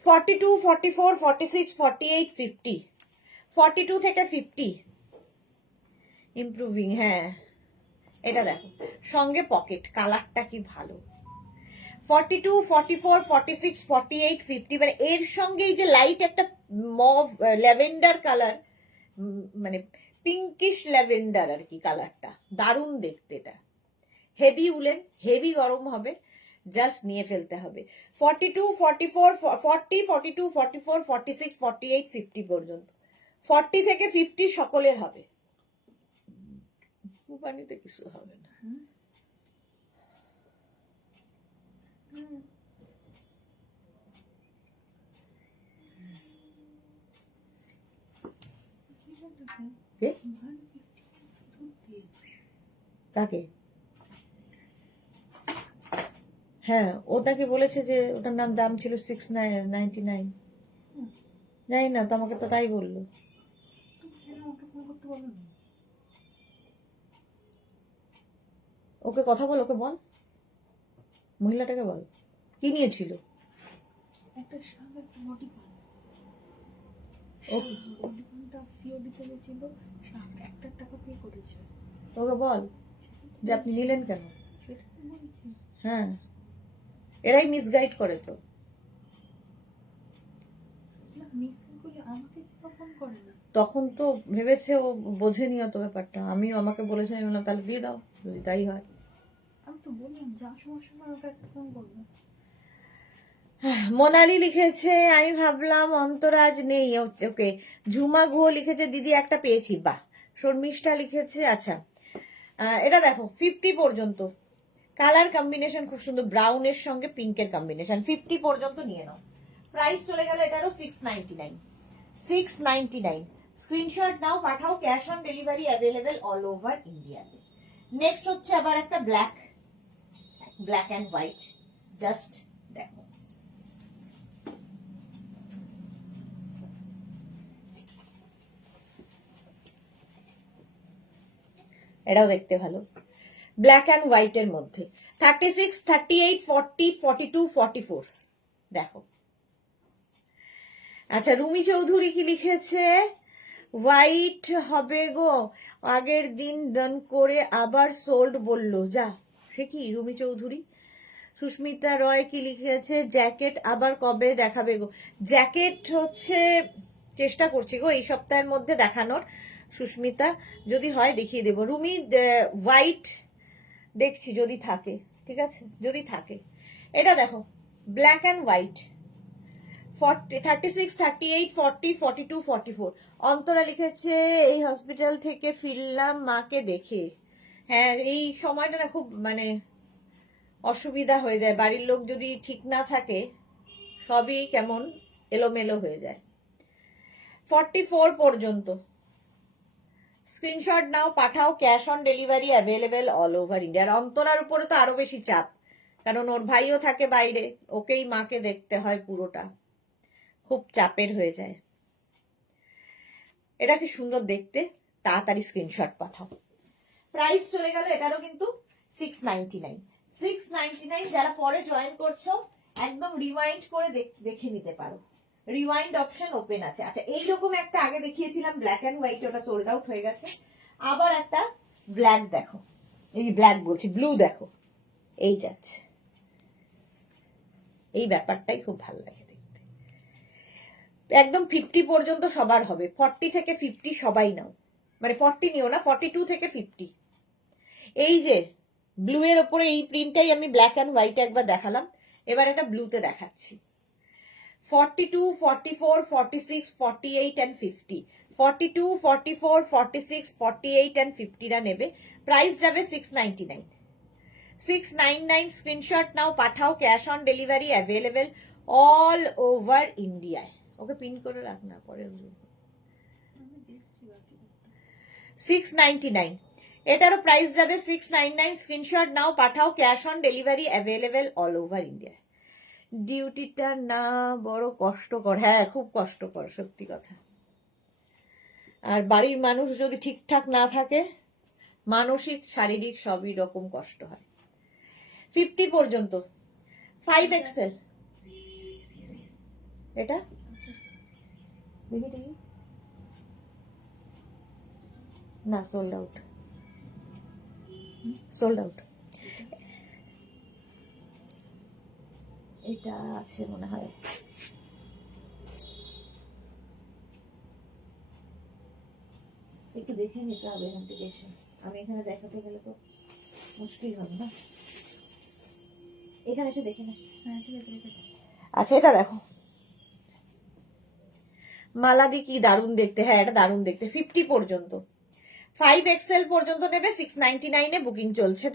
42, 44, 46, 48, 50, 42 থেকে 50 ইমপ্রুভিং। হ্যাঁ এটা দেখো, সঙ্গে পকেট, কালারটা কি ভালো। 42, 44, 46, 48, 50 মানে এর সঙ্গে এই যে লাইট একটা মভ ল্যাভেন্ডার কালার, মানে পিঙ্কিশ ল্যাভেন্ডার আর কি কালারটা, দারুণ দেখতে। এটা হেভি উলেন, হেভি গরম হবে, জাস্ট নিয়ে ফেলতে হবে। 42, 44, 40, 42, 44, 46, 48, 50 পর্যন্ত। 40 থেকে 50 সকলের হবে, পানিতে কিছু হবে না। কে? কাকে? হ্যাঁ ওটাকে বলেছে যে ওটার নাম দাম ছিল 699। জানি না, তো আমাকে তো তাই বললো। ওকে কথা বল, ওকে বল, মহিলাটাকে বল কি নিয়েছিল। একটা শার্ট, একটা বডিগান। ওকে বডিগানটা সিওডি চলেছিল, শার্ট 1 টাকা পে করেছে। ওকে বল যে আপনি নিলেন কেন। সেটা তো বলছি। হ্যাঁ এরাই মিসগাইড করে তো। না মিসগাইড করলে আমাকে কেন ফোন করে না? তখন তো ভেবেছে ও বোঝেনি অত ব্যাপারটা, আমিও আমাকে বলেছে, আমি বললাম তাহলে দিয়ে দাও যদি তাই হয়। আমি তো বললাম যা সমস্যা আমাকে একটা ফোন করবে। মোনালি লিখেছে আমি ভাবলাম অন্তরাজ নেই, ওকে। ঝুমা গুহ লিখেছে দিদি একটা পেয়েছি, বাহ। শর্মিষ্ঠা লিখেছে, আচ্ছা এটা দেখো 50 পর্যন্ত, কালার কম্বিনেশন খুব সুন্দর, ব্রাউনের সঙ্গে পিঙ্কের কম্বিনেশন। 50 পর্যন্ত নিয়ে নাও। প্রাইস চলে গেল এটারও 699, 699। স্ক্রিনশট নাও, পাঠাও, cash on delivery available all over ইন্ডিয়াতে। নেক্সট হচ্ছে আবার একটা black, black and white, just দেখো। এটাও দেখতে ভালো, ব্ল্যাক অ্যান্ড হোয়াইটের মধ্যে। 36, 38, 40, 42, 44 দেখো। আচ্ছা রুমি চৌধুরী কি লিখেছে, হোয়াইট হবে গো, আগের দিন ডান করে আবার সোল্ড বললো, যা সে কি রুমি চৌধুরী। সুস্মিতা রয় কি লিখেছে, জ্যাকেট আবার কবে দেখাবে গো। জ্যাকেট হচ্ছে চেষ্টা করছি গো এই সপ্তাহের মধ্যে দেখানোর, সুস্মিতা যদি হয় দেখিয়ে দেবো। রুমি হোয়াইট দেখছি যদি থাকে, ঠিক আছে যদি থাকে। এটা দেখো ব্ল্যাক অ্যান্ড হোয়াইট, 36, 38, 40, 42, 44। অন্তরা লিখেছে এই হসপিটাল থেকে ফিরলাম মাকে দেখে। হ্যাঁ এই সময়টা না খুব মানে অসুবিধা হয়ে যায়, বাড়ির লোক যদি ঠিক না থাকে সবই কেমন এলোমেলো হয়ে যায়। 44 পর্যন্ত স্ক্রিনশট নাও, পাঠাও, cash on delivery available all over India. আর অন্তরার উপরে তো আরো বেশি চাপ, কারণ ওর ভাইও থাকে বাইরে, ওকেই মাকে দেখতে হয় পুরোটা, খুব চাপের হয়ে যায়। এটা কি সুন্দর দেখতে, তাড়াতাড়ি স্ক্রিনশট পাঠাও। প্রাইস চলে গেল এটারও কিন্তু 699, 699। যারা পরে জয়েন করছো একদম রিওয়াইন্ড করে দেখে নিতে পারো, রিওয়াইন্ড অপশন ওপেন আছে। আচ্ছা এইরকম একটা আগে দেখিয়েছিলাম ব্ল্যাক অ্যান্ড হোয়াইট, ওটা সোল্ড আউট হয়ে গেছে। আবার একটা ব্ল্যাক দেখো, এই ব্ল্যাক বলছি ব্লু দেখো, এই যাচ্ছে, এই ব্যাপারটাই খুব ভালো লাগে দেখতে। একদম 50 পর্যন্ত সবার হবে, 40 থেকে 50 সবাই নাও, মানে 40 নিও না, 42 থেকে 50। এই যে ব্লু এর ওপরে এই প্রিন্টটাই আমি ব্ল্যাক অ্যান্ড হোয়াইট একবার দেখালাম, এবার এটা ব্লুতে দেখাচ্ছি। 42, 44, 46, 48 and 50, 42, 44, 46, 48 and 50 রা নেবে। প্রাইস যাবে 699, 699। স্ক্রিনশট নাও, পাঠাও, cash on delivery available all over ইন্ডিয়ায়। ওকে পিন করে রাখ না, পরে 699, এটারও প্রাইস যাবে 699। স্ক্রিনশট নাও, পাঠাও, cash on delivery available all over India. ডিউটিটা না বড় কষ্টকর, হ্যাঁ খুব কষ্টকর, সত্যি কথা। আর বাড়ির মানুষ যদি ঠিকঠাক না থাকে, মানসিক শারীরিক সবই রকম কষ্ট হয়। 50 পর্যন্ত 5 এক্সেল। এটা দেখি দেখি, না সোল্ড আউট, সোল্ড আউট। এটা আছে মনে হয়, একটু দেখে নিতে হবে এখান থেকে এসে। আমি এখানে দেখাতে গেলে তো মুশকিল হবে না, এখানে এসে দেখে না। আচ্ছা এটা দেখো, মালাদি কি দারুণ দেখতে, হ্যাঁ এটা দারুণ দেখতে। 50 পর্যন্ত 5 এক্সেল পর্যন্ত নেবে, 699 বুকিং চলছে,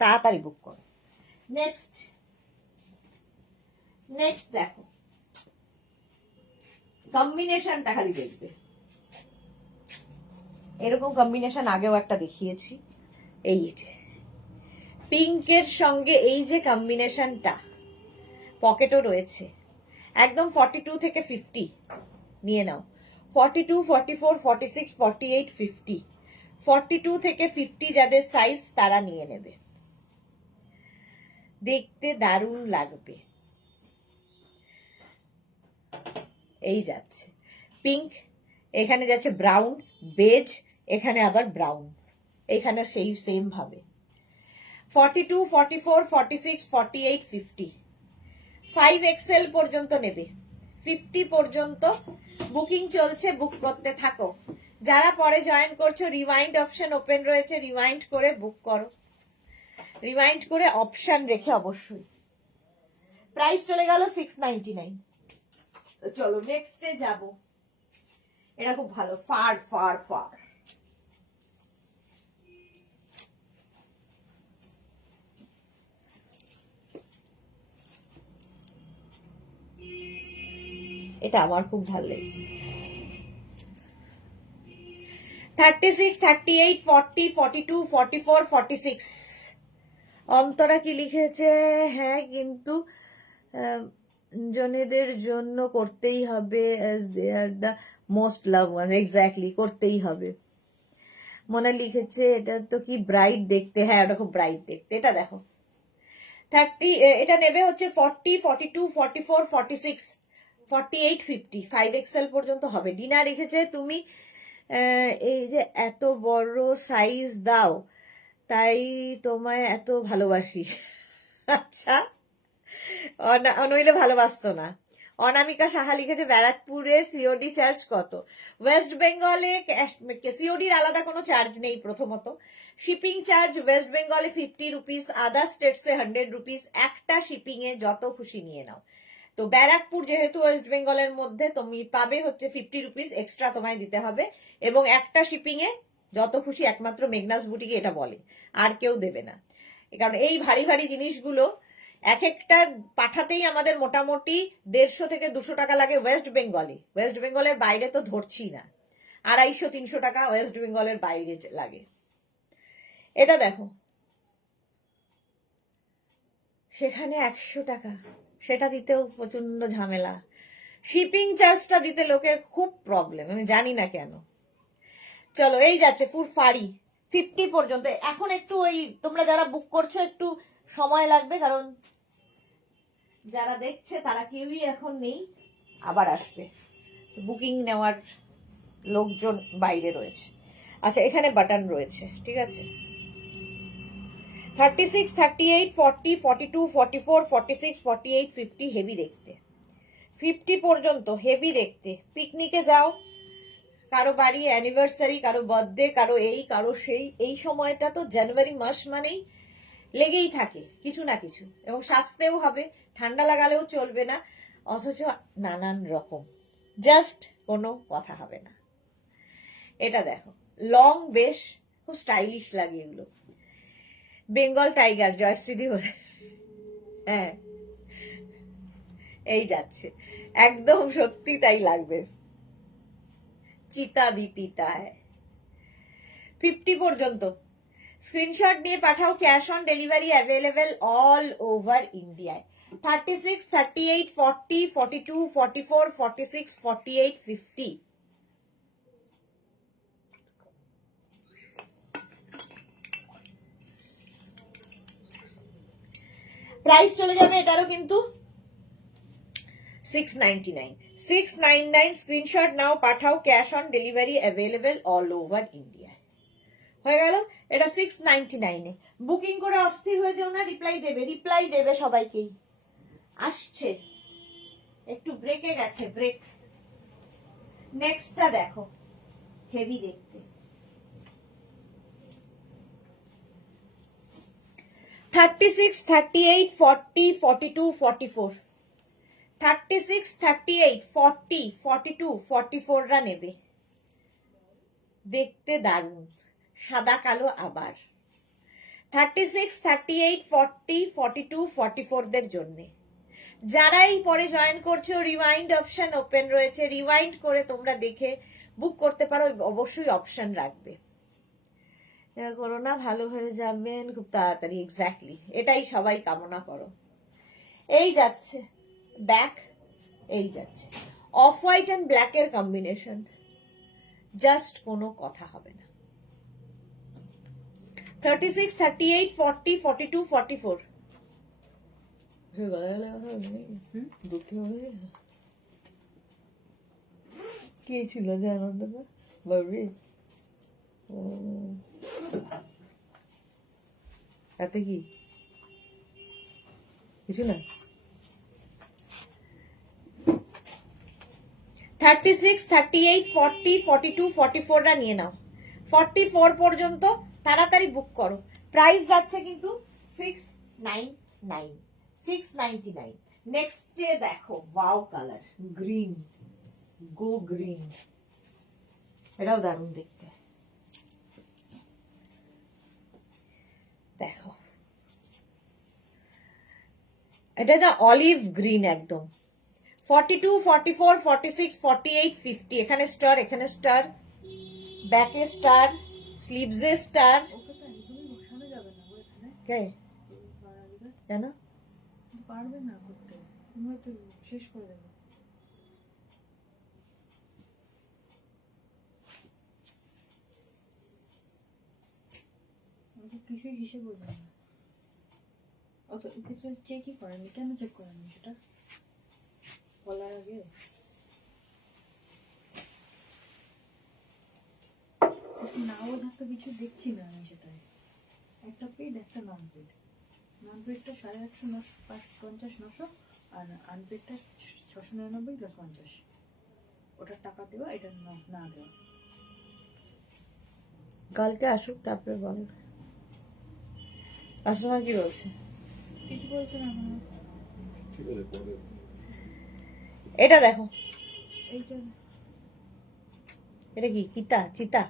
তাড়াতাড়ি বুক করো। নেক্সট দেখো, কম্বিনেশনটা খালি দেখবে, এরকম কম্বিনেশন আগেও একটা দেখিয়েছি। এই যে পিঙ্কের সঙ্গে এই যে কম্বিনেশনটা, পকেটও রয়েছে, একদম 42 থেকে 50 নিয়ে নাও। 42, 44, 46, 48, 50, 42 থেকে 50 যাদের সাইজ তারা নিয়ে নেবে, দেখতে দারুণ লাগবে। এই যাচ্ছে পিঙ্ক, এখানে যাচ্ছে ব্রাউন, বেজ, এখানে আবার ব্রাউন, এখানে সেই সেম ভাবে। 42, 44, 46, 48, 50, 5 এক্সেল পর্যন্ত নেবে, 50 পর্যন্ত বুকিং চলছে, বুক করতে থাকো। যারা পরে জয়েন করছো, রিওয়াইন্ড অপশন ওপেন রয়েছে, রিওয়াইন্ড করে বুক করো, রিওয়াইন্ড করে অপশন রেখে অবশ্যই। প্রাইস চলে গেল 699। চলো নেক্সটে যাব, এটা খুব ভালো, ফার ফার ফার। এটা আমার খুব ভালো লাগে। 36, 38, 40, 42, 44, 46। অন্তরা কি লিখেছে, হ্যাঁ কিন্তু জনেদের জন্য করতেই হবে, as they are the most loved one, exactly করতেই হবে। মনে লিখেছে এটা তো কি ব্রাইট দেখতে, হ্যাঁ ওটা খুব ব্রাইট দেখতে। এটা দেখো 30, এটা নেবে হচ্ছে 40, 42, 44, 46, 48, 50, 5 এক্সেল পর্যন্ত হবে। ডিনা রেখেছে তুমি এই যে এত বড় সাইজ দাও তাই তোমায় এত ভালোবাসি। আচ্ছা, নইলে ভালোবাসতো না। অনামিকা সাহা লিখেছে ব্যারাকপুরে সিওডি চার্জ কত? ওয়েস্ট বেঙ্গলে সিওডির আলাদা কোনো চার্জ নেই। প্রথমত শিপিং চার্জ ওয়েস্ট বেঙ্গলে 50 রুপিস, আদার স্টেটসে 100 রুপিস, একটা শিপিং এ যত খুশি নিয়ে নাও। তো ব্যারাকপুর যেহেতু ওয়েস্ট বেঙ্গলের মধ্যে, তুমি পাবে হচ্ছে 50 রুপিস এক্সট্রা তোমায় দিতে হবে, এবং একটা শিপিং এ যত খুশি, একমাত্র মেঘনাস বুটিকে এটা বলে, আর কেউ দেবে না। কারণ এই ভারী ভারী জিনিসগুলো এক একটা পাঠাতেই আমাদের মোটামুটি 150 থেকে 200 টাকা লাগে ওয়েস্ট বেঙ্গলে। ওয়েস্ট বেঙ্গলের বাইরে তো ধরছি না, 250-300 টাকা ওয়েস্ট বেঙ্গলের বাইরে লাগে। এটা দেখো, সেখানে 100 টাকা, সেটা দিতেও প্রচন্ড ঝামেলা। শিপিং চার্জটা দিতে লোকের খুব প্রবলেম, আমি জানি না কেন। চলো এই যাচ্ছে ফুল ফাড়ি 50 পর্যন্ত। এখন একটু ওই তোমরা যারা বুক করছো একটু সময় লাগবে, কারণ যারা দেখছে তারা কেউই এখন নেই, আবার আসবে, বুকিং নেওয়ার লোকজন বাইরে রয়েছে। আচ্ছা এখানে বাটন রয়েছে, ঠিক আছে। 36, 38, 40, 42, 44, 46, 48, 50 হেভি দেখতে। 50 পর্যন্ত হেভি দেখতে। পিকনিকে যাও, কারো বাড়ি অ্যানিভার্সারি, কারো বার্থডে, কারো এই কারো সেই, এই সময়টা তো জানুয়ারি মাস মানেই লেগেই থাকে কিছু না কিছু, এবং সাজতেও হবে, ঠান্ডা লাগালেও চলবে না, অথচ নানান রকম, জাস্ট কোনো কথা হবে না। এটা দেখো লং, বেশ খুব স্টাইলিশ লাগে এগুলো। বেঙ্গল টাইগার জয়শ্রীদি বলে, হ্যাঁ এই যাচ্ছে, একদম সত্যি তাই লাগবে। চিতা ভি পিতা হ্যায়। 50 পর্যন্ত স্ক্রিনশট নিয়ে পাঠাও, cash on delivery available all over ইন্ডিয়ায়। 36, 38, 40, 42, 44, 46, 48, 50। প্রাইস চলে যাবে এটারও কিন্তু 699। 699 স্ক্রিনশট নাও পাঠাও, cash on delivery available all over India. হয়ে গেল, এটা 699-এ। বুকিং করে অস্থির হয়ে যাও না, রিপ্লাই দেবে সবাইকেই। আসছে, একটু ব্রেকে গেছে, ব্রেক। নেক্সটটা দেখো, হেভি দেখতে। 36, 38, 40, 42, 44। 36, 38, 40, 42, 44রা নেবে। দেখতে দারুণ, সাদা কালো আবার। 36, 38, 40, 42, 44দের জন্যে। যারা এই পরে জয়েন করছো, রিওয়াইন্ড অপশন ওপেন রয়েছে, রিওয়াইন্ড করে তোমরা দেখে বুক করতে পারো, অবশ্যই অপশন রাখবে। করোনা ভালো হয়ে যাবেন খুব তাড়াতাড়ি, এক্স্যাক্টলি এটাই সবাই কামনা করো। এই যাচ্ছে ব্যাক, এই যাচ্ছে অফ হোয়াইট অ্যান্ড ব্ল্যাক এর কম্বিনেশন, জাস্ট কোনো কথা হবে না। 36, 38, 40, 42, 44। কি ছিল জানো না বাবরি? তাতে কি কিছু না। 36, 38, 40, 42, 44রা নিয়ে নাও। 44 পর্যন্ত তাড়াতাড়ি বুক করো। প্রাইস যাচ্ছে কিন্তু 699, 699। নেক্সটে দেখো, wow colour, green, go green, এটাও দারুণ দেখতে। দেখো, এটা দা অলিভ গ্রিন একদম। 42, 44, 46, 48, 50। এখানে স্টার, এখানে স্টার, ব্যাকে স্টার, স্লিভসে স্টার। ওকে তো একদমই বসানো যাবে না ওখানে। কে কেন? পারবে না করতে, তুমি হয়তো শেষ করে দেবে। কিছুই হিসেব বোঝে না। অত চেকই করেনি, কেন চেক করেনি সেটা বলার আগে? না বোঝার তো কিছু দেখছি না আমি সেটাই। একটা পেড, একটা নন পেড। নন পেডটা 850, 950, 900, আর আনপেডটা 699 + 50। ওটার টাকা দেওয়া, এটা না দেওয়া। কালকে আসুক তারপরে বল। কাস্টমার কি বলছে? কিছু বলছে না এখন। ঠিক আছে, পরে এটা দেখো, এইটা এটা কি চিতা? চিতা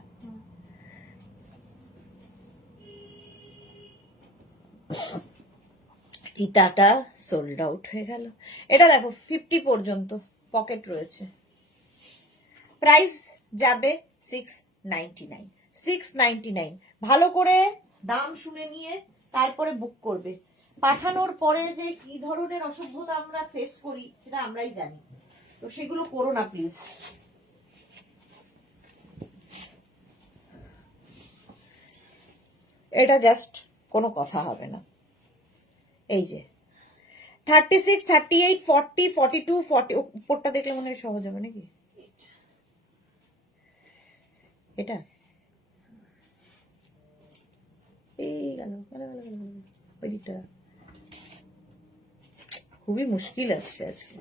চিতাটা সোল্ড আউট হয়ে গেল। এটা দেখো 50 পর্যন্ত পকেট রয়েছে। প্রাইস যাবে 699, 699। ভালো করে দাম শুনে নিয়ে তারপরে বুক করবে। পাঠানোর পরে যে কি ধরনের অসভ্যতা আমরা ফেস করি সেটা আমরাই জানি, তো সেগুলো করো না প্লিজ। এটা জাস্ট কোনো কথা হবে না। এই যে 36, 38, 40, 42, 40। উপরটা দেখলে মনে হয় সহজ হবে নাকি? এটা এই গেল, ওইটা খুবই মুশকিল আসছে আজকে।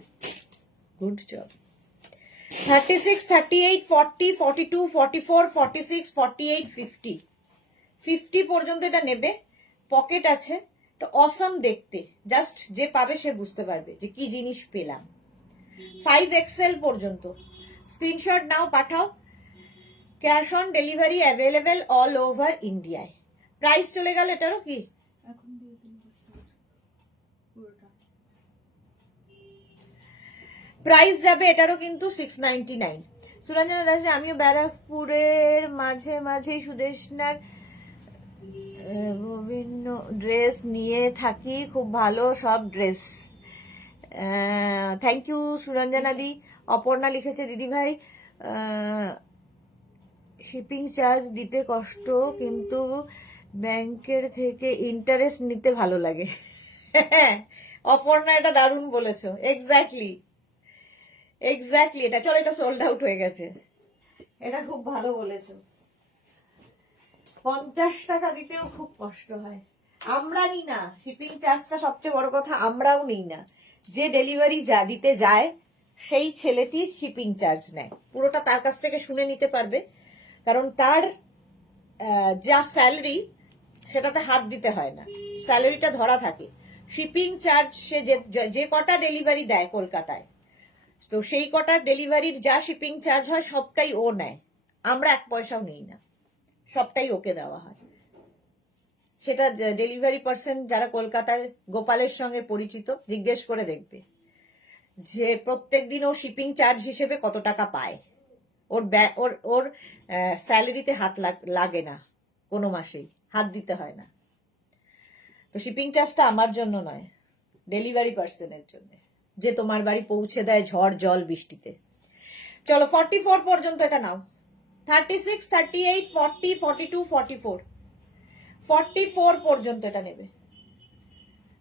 Good job. 36, 38, 40, 42, 44, 46, 48, 50। 50 পর্যন্ত এটা নেবে। পকেট আছে, তো অসাম দেখতে, জাস্ট যে পাবে সে বুঝতে পারবে যে কি জিনিস পেলাম। 5XL পর্যন্ত স্ক্রিনশট নাও পাঠাও, cash on delivery available all over ইন্ডিয়ায়। প্রাইস চলে গেল এটারও কি এখন দিয়ে দিন পুরোটা। প্রাইস যাবে এটারও কিন্তু 699। সুরঞ্জনা দাস, আমিও ব্যারাকপুরের মাঝে মাঝেই সুদেশনার বিভিন্ন ড্রেস নিয়ে থাকি, খুব ভালো সব ড্রেস। থ্যাংক ইউ সুরঞ্জনা দি। অপর্ণা লিখেছে, দিদি ভাই শিপিং চার্জ দিতে কষ্ট, কিন্তু ব্যাংকের থেকে ইন্টারেস্ট নিতে ভালো লাগে। অপর্ণা এটা দারুণ বলেছো। এক্স্যাক্টলি এক্স্যাক্টলি, এটা চলো, এটা সোল্ড আউট হয়ে গেছে। এটা খুব ভালো বলেছো। 50 টাকা দিতেও খুব কষ্ট হয়। আমরা নিই না শিপিং চার্জটা, সবচেয়ে বড় কথা আমরাও নিই না। যে ডেলিভারি দিতে যায় সেই ছেলেটি শিপিং চার্জ নেয়, পুরোটা তার কাছ থেকে শুনে নিতে পারবে, কারণ তার যা স্যালারি সেটাতে হাত দিতে হয় না, স্যালারিটা ধরা থাকে। শিপিং চার্জ সে যে কটা ডেলিভারি দেয় কলকাতায়, তো সেই কটা ডেলিভারির যা শিপিং চার্জ হয় সবটাই ও নেয়, আমরা 1 পয়সাও নেই না, সবটাই ওকে দেওয়া হয়। সেটা ডেলিভারি পার্সন যারা কলকাতায় গোপালের সঙ্গে পরিচিত জিজ্ঞেস করে দেখবে যে প্রত্যেকদিন ও শিপিং চার্জ হিসেবে কত টাকা পায়। ওর ওর স্যালারিতে হাত লাগে না, কোনো মাসেই হাত দিতে হয় না। তো শিপিং চার্জটা আমার জন্য নয়, ডেলিভারি পার্সনের জন্য, যে তোমার বাড়ি পৌঁছে দেয় ঝড় জল বৃষ্টিতে। চলো 44 পর্যন্ত এটা নাও। 36, 38, 40, 42, 44, 44 পর্যন্ত এটা নেবে।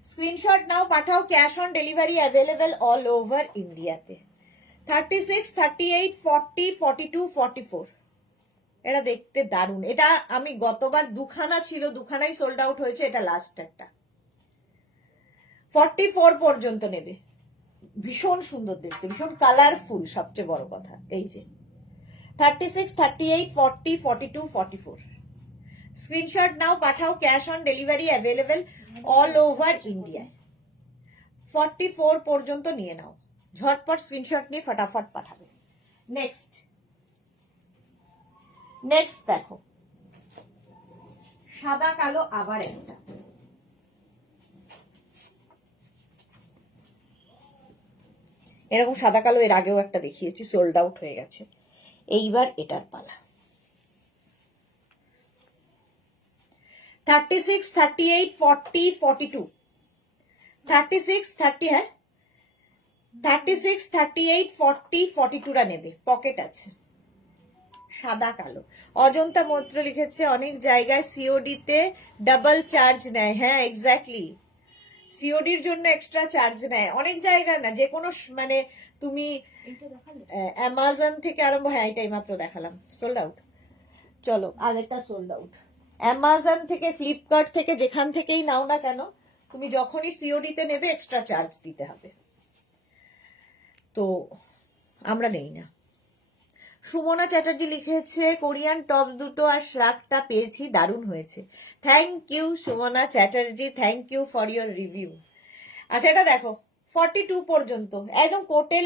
স্ক্রিনশট নাও, পাঠাও। Cash on delivery available all over ইন্ডিয়াতে। 36, 38, 40, 42, 44, এটা দেখতে দারুণ। এটা আমি গতবার দুখানা ছিল, দুখানাই সোল্ড আউট হয়েছে, এটা লাস্ট একটা। 44 পর্যন্ত নেবে। ভীষণ সুন্দর দেখতে, ভীষণ কালারফুল, সবচেয়ে বড় কথা এই যে 36, 38, 40, 42, 44। স্ক্রিনশট নাও, পাঠাও। Cash on delivery available all over ইন্ডিয়ায়। 44 পর্যন্ত নিয়ে নাও, ঝটপট স্ক্রিনশট নিয়ে ফটাফট পাঠাবে। নেক্সট দেখো, সাদা কালো আবার একটা। এরকম সাদা কালো এর আগেও একটা দেখিয়েছি, সোল্ড আউট হয়ে গেছে। এইবার এটার পালা। 36, 38, 40, 42, 36, 30, হ্যাঁ 36, 38, 40, 42টা নেবে, পকেট আছে, সাদা কালো। অজন্তা মৈত্র লিখেছে, অনেক জায়গায় সিওডি তে ডাবল চার্জ নেয়। হ্যাঁ এক্স্যাক্টলি, সিওডির জন্য এক্সট্রা চার্জ নেয় অনেক জায়গায়, না যে কোনো মানে তুমি অ্যামাজন থেকে আরম্ভ, হ্যাঁ এটাই মাত্র দেখালাম, সোল্ড আউট। চলো আগেরটা সোল্ড আউট। অ্যামাজন থেকে, ফ্লিপকার্ট থেকে, যেখান থেকেই নাও না কেন, তুমি যখনই সিওডি তে নেবে এক্সট্রা চার্জ দিতে হবে, তো আমরা নেই না। সুমনা চ্যাটার্জি লিখেছে, কোরিয়ান টপ দুটো আর শ্রাকটা পেয়েছি, দারুণ হয়েছে। Thank you Sumana Chatterjee, thank you for your review. আচ্ছা এটা দেখো, 42 পর্যন্ত একদম কোটের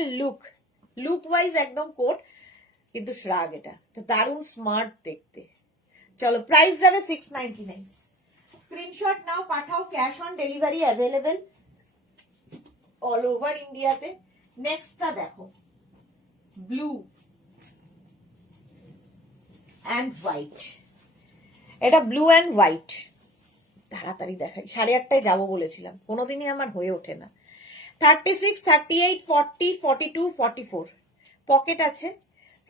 লুক ওয়াইজ একদম কোট, কিন্তু শ্রাগ এটা তো দারুণ স্মার্ট দেখতে। চলো প্রাইস যাবে 699। স্ক্রিনশট নাও, পাঠাও। Cash on delivery available all over ইন্ডিয়াতে। নেক্সটটা দেখো, ব্লু অ্যান্ড হোয়াইট। এটা ব্লু অ্যান্ড হোয়াইট, তাড়াতাড়ি দেখাই, 8:30টায় যাবো বলেছিলাম, কোনোদিনই আমার হয়ে ওঠে না। 36, 38, 40, 42, 44, পকেট আছে।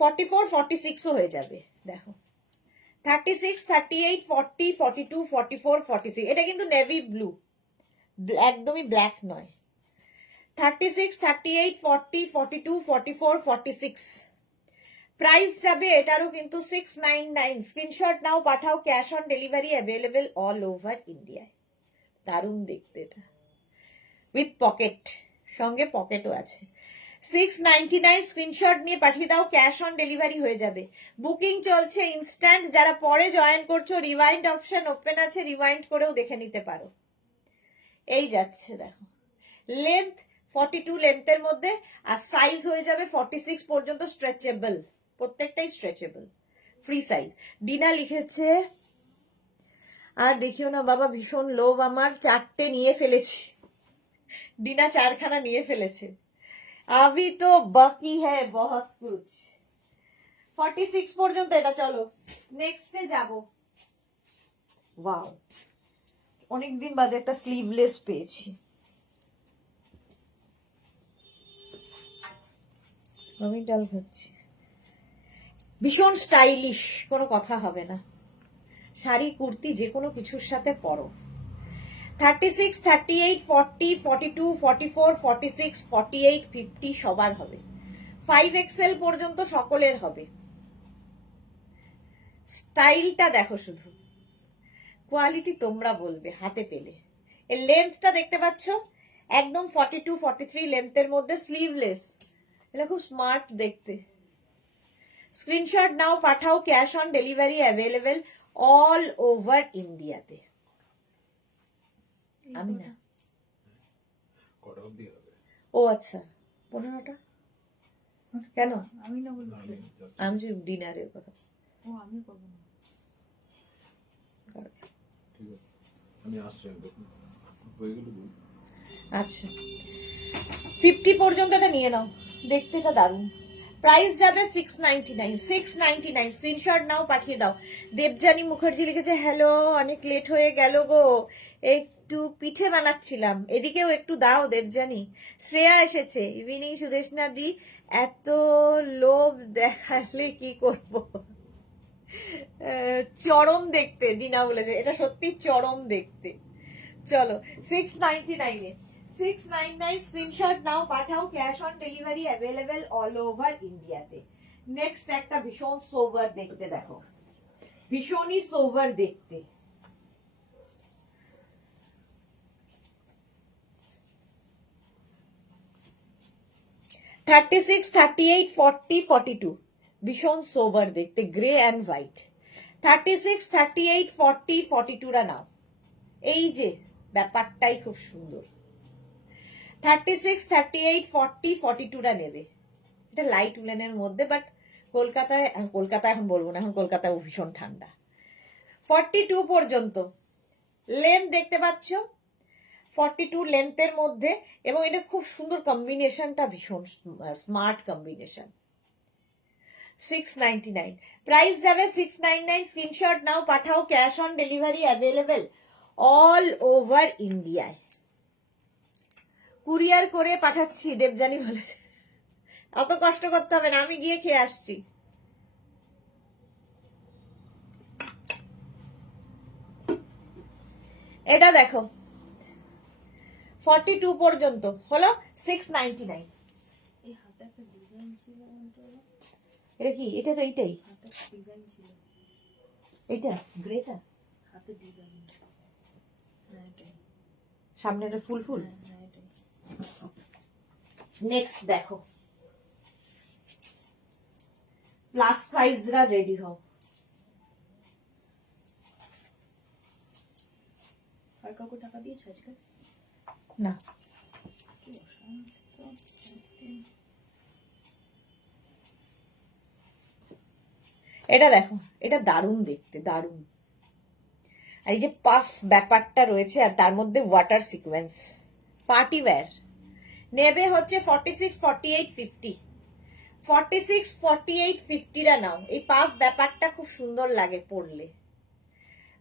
44, 46ও হয়ে যাবে। দেখো 36, 38, 40, 42, 44, 46, এটা কিন্তু নেভি ব্লু, একদমই ব্ল্যাক নয়। 36, 38, 40, 42, 44, 46, প্রাইস যাবে এটারও কিন্তু 699। স্ক্রিনশট নাও, পাঠাও। Cash on delivery available all over ইন্ডিয়ায়। দারুণ দেখতে এটা, উইথ পকেট, সঙ্গে পকেটও আছে। 699। স্ক্রিনশট নিয়ে পাঠিয়ে দাও, ক্যাশ অন ডেলিভারি হয়ে যাবে। বুকিং চলছে ইনস্ট্যান্ট, যারা পরে জয়েন করছো রিওয়াইন্ড অপশন ওপেন আছে, রিওয়াইন্ড করেও দেখে নিতে পারো। এই যাচ্ছে দেখো, লেন্থ 42 লেন্থের মধ্যে, আর সাইজ হয়ে যাবে 46 পর্যন্ত, স্ট্রেচেবল, প্রত্যেকটাই স্ট্রেচেবল, ফ্রি সাইজ। ডিনা লিখেছে, আর দেখিও না বাবা, ভীষণ লোভ আমার, 4টে নিয়ে ফেলেছি। ডিনা 4খানা নিয়ে ফেলেছে। अभी तो बाकी है बहुत कुछ 46 পর্যন্ত এটা চলো নেক্সটে যাব ওয়াও অনেকদিন বাদে একটা স্লিভলেস পেয়েছি আমি ডাল খাচ্ছি ভীষণ স্টাইলিশ কোনো কথা হবে না শাড়ি কুর্তি যে কোনো কিছুর সাথে পরো 36, 38, 40, 42, 44, 46, 48, 50 সবার হবে 5XL পর্যন্ত সকলের হবে স্টাইলটা দেখো শুধু কোয়ালিটি তোমরা বলবে হাতে পেলে এর লেন্থটা দেখতে পাচ্ছ একদম 42, 43 লেন্থের মধ্যে স্লিভলেস এটা খুব স্মার্ট দেখতে স্ক্রিনশট নাও পাঠাও cash on delivery available all over ইন্ডিয়াতে আমি না কটা অবধি হবে? ও আচ্ছা 15টা কেন আমি না বলবো আমি যাচ্ছি। আমি যে ডিনারের কথা ও আমি করবো না ঠিক আছে আমি আসছি আমি দেখুন হয়ে গেলে বলুন। আচ্ছা 50 পর্যন্ত এটা নিয়ে নাও দেখতে এটা দারুণ প্রাইস যাবে 699 স্ক্রিনশট নাও পাঠিয়ে দাও দেবজানী মুখার্জি লিখেছে হ্যালো অনেক লেট হয়ে গেল গো একটু পিঠে বানাচ্ছিলাম এদিকেও একটু দাও দেবজানী শ্রেয়া এসেছে ইভিনিং সুদেশনা দি এত লোভ দেখালে কি করব চরম দেখতে দিনা বলেছে এটা সত্যি চরম দেখতে চলো 699 699 স্ক্রিনশট নাও পাঠাও cash on delivery available all over ইন্ডিয়াতে নেক্সট একটা ভীষণ সোবার দেখতে দেখো ভীষণই সোবার দেখতে 36, 38, 40, 42 ভীষণ সোবার দেখতে গ্রে অ্যান্ড হোয়াইট 36, 38, 40, 42 রা নাও এই যে ব্যাপারটাই খুব সুন্দর 36, 38, 40, 42 রা নেবে এটা লাইট উলেনের মধ্যে বাট কলকাতায় এখন বলবো না এখন কলকাতায় ভীষণ ঠান্ডা 42 পর্যন্ত লেন্থ দেখতে পাচ্ছ 42 লেন্থের মধ্যে এবং এটা খুব সুন্দর কম্বিনেশনটা ভীষণ স্মার্ট কম্বিনেশন 699 প্রাইস যাবে 699 স্ক্রিনশট নাও পাঠাও cash on delivery available all over ইন্ডিয়ায় কুরিয়ার করে পাঠাচ্ছি দেবজানী বলেছে অত কষ্ট করতে হবে না আমি গিয়ে খেয়ে আসছি এটা দেখো 42 পর্যন্ত হলো 699 এই হাতে একটা ডিজাইন ছিল এটা কি এটা তো এইটাই হাতে ডিজাইন ছিল এইটা গ্রেটা হাতে ডিজাইন হ্যাঁ এটাই সামনে একটা ফুল ফুল হ্যাঁ এটাই নেক্সট দেখো প্লাস সাইজরা রেডি হও আর কাউকে টাকা দিয়েছে আজকে না কি অশান্তি এটা দেখো এটা দারুণ দেখতে দারুণ আর এই যে পাফ ব্যাপারটা রয়েছে আর তার মধ্যে ওয়াটার সিকোয়েন্স পার্টি ওয়্যার নেবে হচ্ছে 46, 48, 50 46, 48, 50 রা নাও এই পাফ ব্যাপারটা খুব সুন্দর লাগে পরলে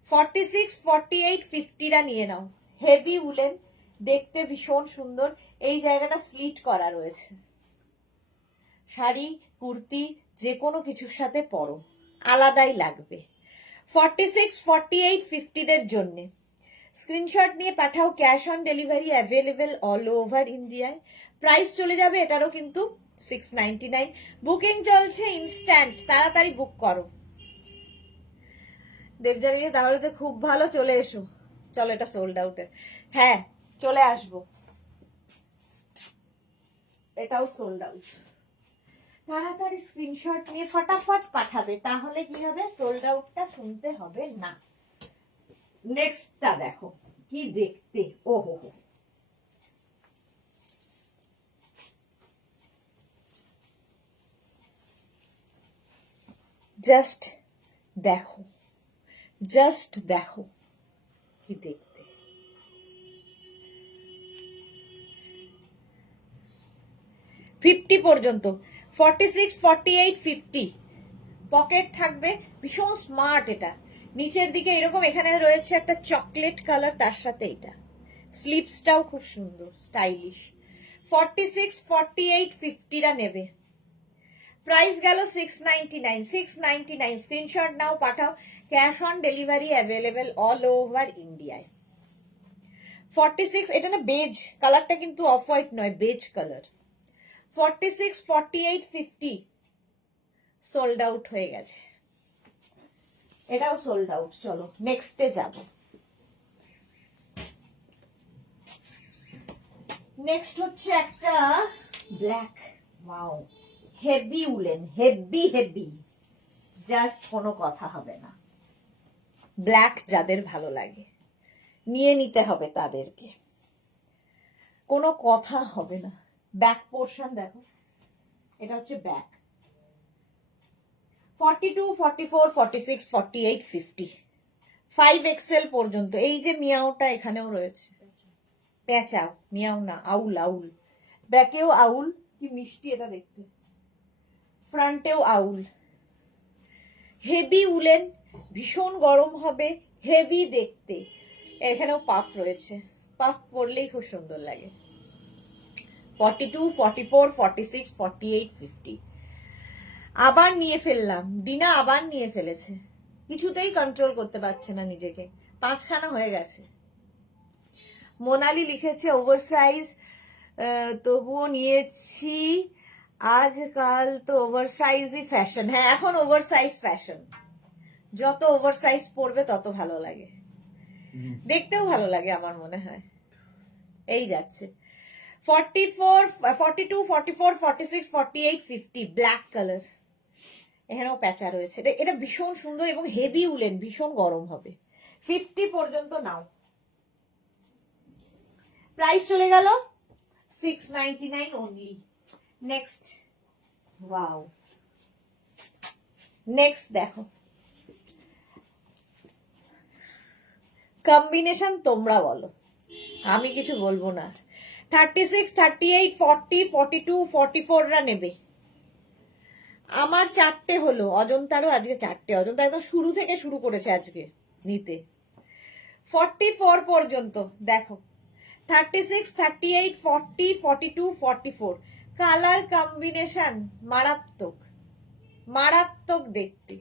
46, 48, 50 রা নিয়ে নাও হেভি উলেন দেখতে ভীষণ সুন্দর এই জায়গাটা স্লিট করা রয়েছে শাড়ি কুর্তি যে কোনো কিছুর সাথে পরো আলাদাই লাগবে 46, 48, 50 দের জন্য স্ক্রিনশট নিয়ে পাঠাও cash on delivery available all over ইন্ডিয়ায় প্রাইস চলে যাবে এটারও কিন্তু 699 বুকিং চলছে ইনস্ট্যান্ট তাড়াতাড়ি বুক করো দেবজানী তাহলে তো খুব ভালো চলে এসো চলো এটা সোল্ড আউটের হ্যাঁ চলে আসবো এটাও সোল্ড আউট তাড়াতাড়ি স্ক্রিনশট নিয়ে ফটাফট পাঠাবে তাহলে কি হবে সোল্ড আউটটা শুনতে হবে না নেক্সটটা দেখো কি দেখতে ও হো হো জাস্ট দেখো কি দেখতে 50 পর্যন্ত, 46, 48, 50। পকেট থাকবে, ভীষণ স্মার্ট এটা। নিচের দিকে এরকম এখানে রয়েছে একটা চকলেট কালার, তার সাথে এটা স্লিপসটাও খুব সুন্দর স্টাইলিশ। 46, 48, 50রা নেবে। প্রাইস গেল 699, 699। স্ক্রিনশট নাও, পাঠাও। Cash on delivery available all over ইন্ডিয়ায়। 46, এটা না বেজ কালারটা, কিন্তু অফ হোয়াইট নয়, বেজ কালার। 46, 48, 50 সোল্ড আউট হয়ে গেছে, এটাও সোল্ড আউট। চলো নেক্সটে যাব। নেক্সট হচ্ছে একটা black, wow, heavy woollen, heavy heavy, just কোনো কথা হবে না। ব্ল্যাক যাদের ভালো লাগে নিয়ে নিতে হবে তাদেরকে, কোনো কথা হবে না। ব্যাক পোর্শন দেখো, এটা হচ্ছে ব্যাক। 42, 44, 46, 48, 50, 5XL পর্যন্ত। এই যে মিয়াওটা এখানেও রয়েছে, পেঁচাও, মিয়াও না, আউল, আউল। ব্যাকেও আউল, কি মিষ্টি এটা দেখতে। ফ্রন্টেও আউল, হেভি উলেন, ভীষণ গরম হবে, হেভি দেখতে। এখানেও পাফ রয়েছে, পাফ পরলেই খুব সুন্দর লাগে। 42, 44, 46, 48, 50 আবার নিয়ে ফেললাম, দিনা আবার নিয়ে ফেলেছে, কিছুতেই কন্ট্রোল করতে পারছে না নিজেকে, 5খানা হয়ে গেছে। মোনালি লিখেছে ওভারসাইজ, তবুও নিয়েছি, আজকাল তো ওভারসাইজই ফ্যাশন। হ্যাঁ, এখন ওভারসাইজ ফ্যাশন, যত ওভারসাইজ পরবে তত ভালো লাগে, দেখতেও ভালো লাগে আমার মনে হয়। এই যাচ্ছে 44, 42, 44, 46, 48, 50 ব্ল্যাক কালার। এখানেও প্যাচা রয়েছে, এটা ভীষণ সুন্দর এবং হেভি উলেন, ভীষণ গরম হবে। 50 পর্যন্ত নাও। প্রাইস চলে গেল 699 অনলি। নেক্সট, ওয়াও, নেক্সট দেখো, কম্বিনেশন তোমরা বলো, আমি কিছু বলবো না। 36, 38, 40, 42, 44রা নেবে। আমার 4টে হলো, অজন্তারও আজকে 4টে, অজন্তা একদম শুরু থেকে শুরু করেছে আজকে নিতে। 44 পর্যন্ত দেখো, 36, 38, 40, 42, 44 কালার কম্বিনেশন মারাত্মক, মারাত্মক দেখতে।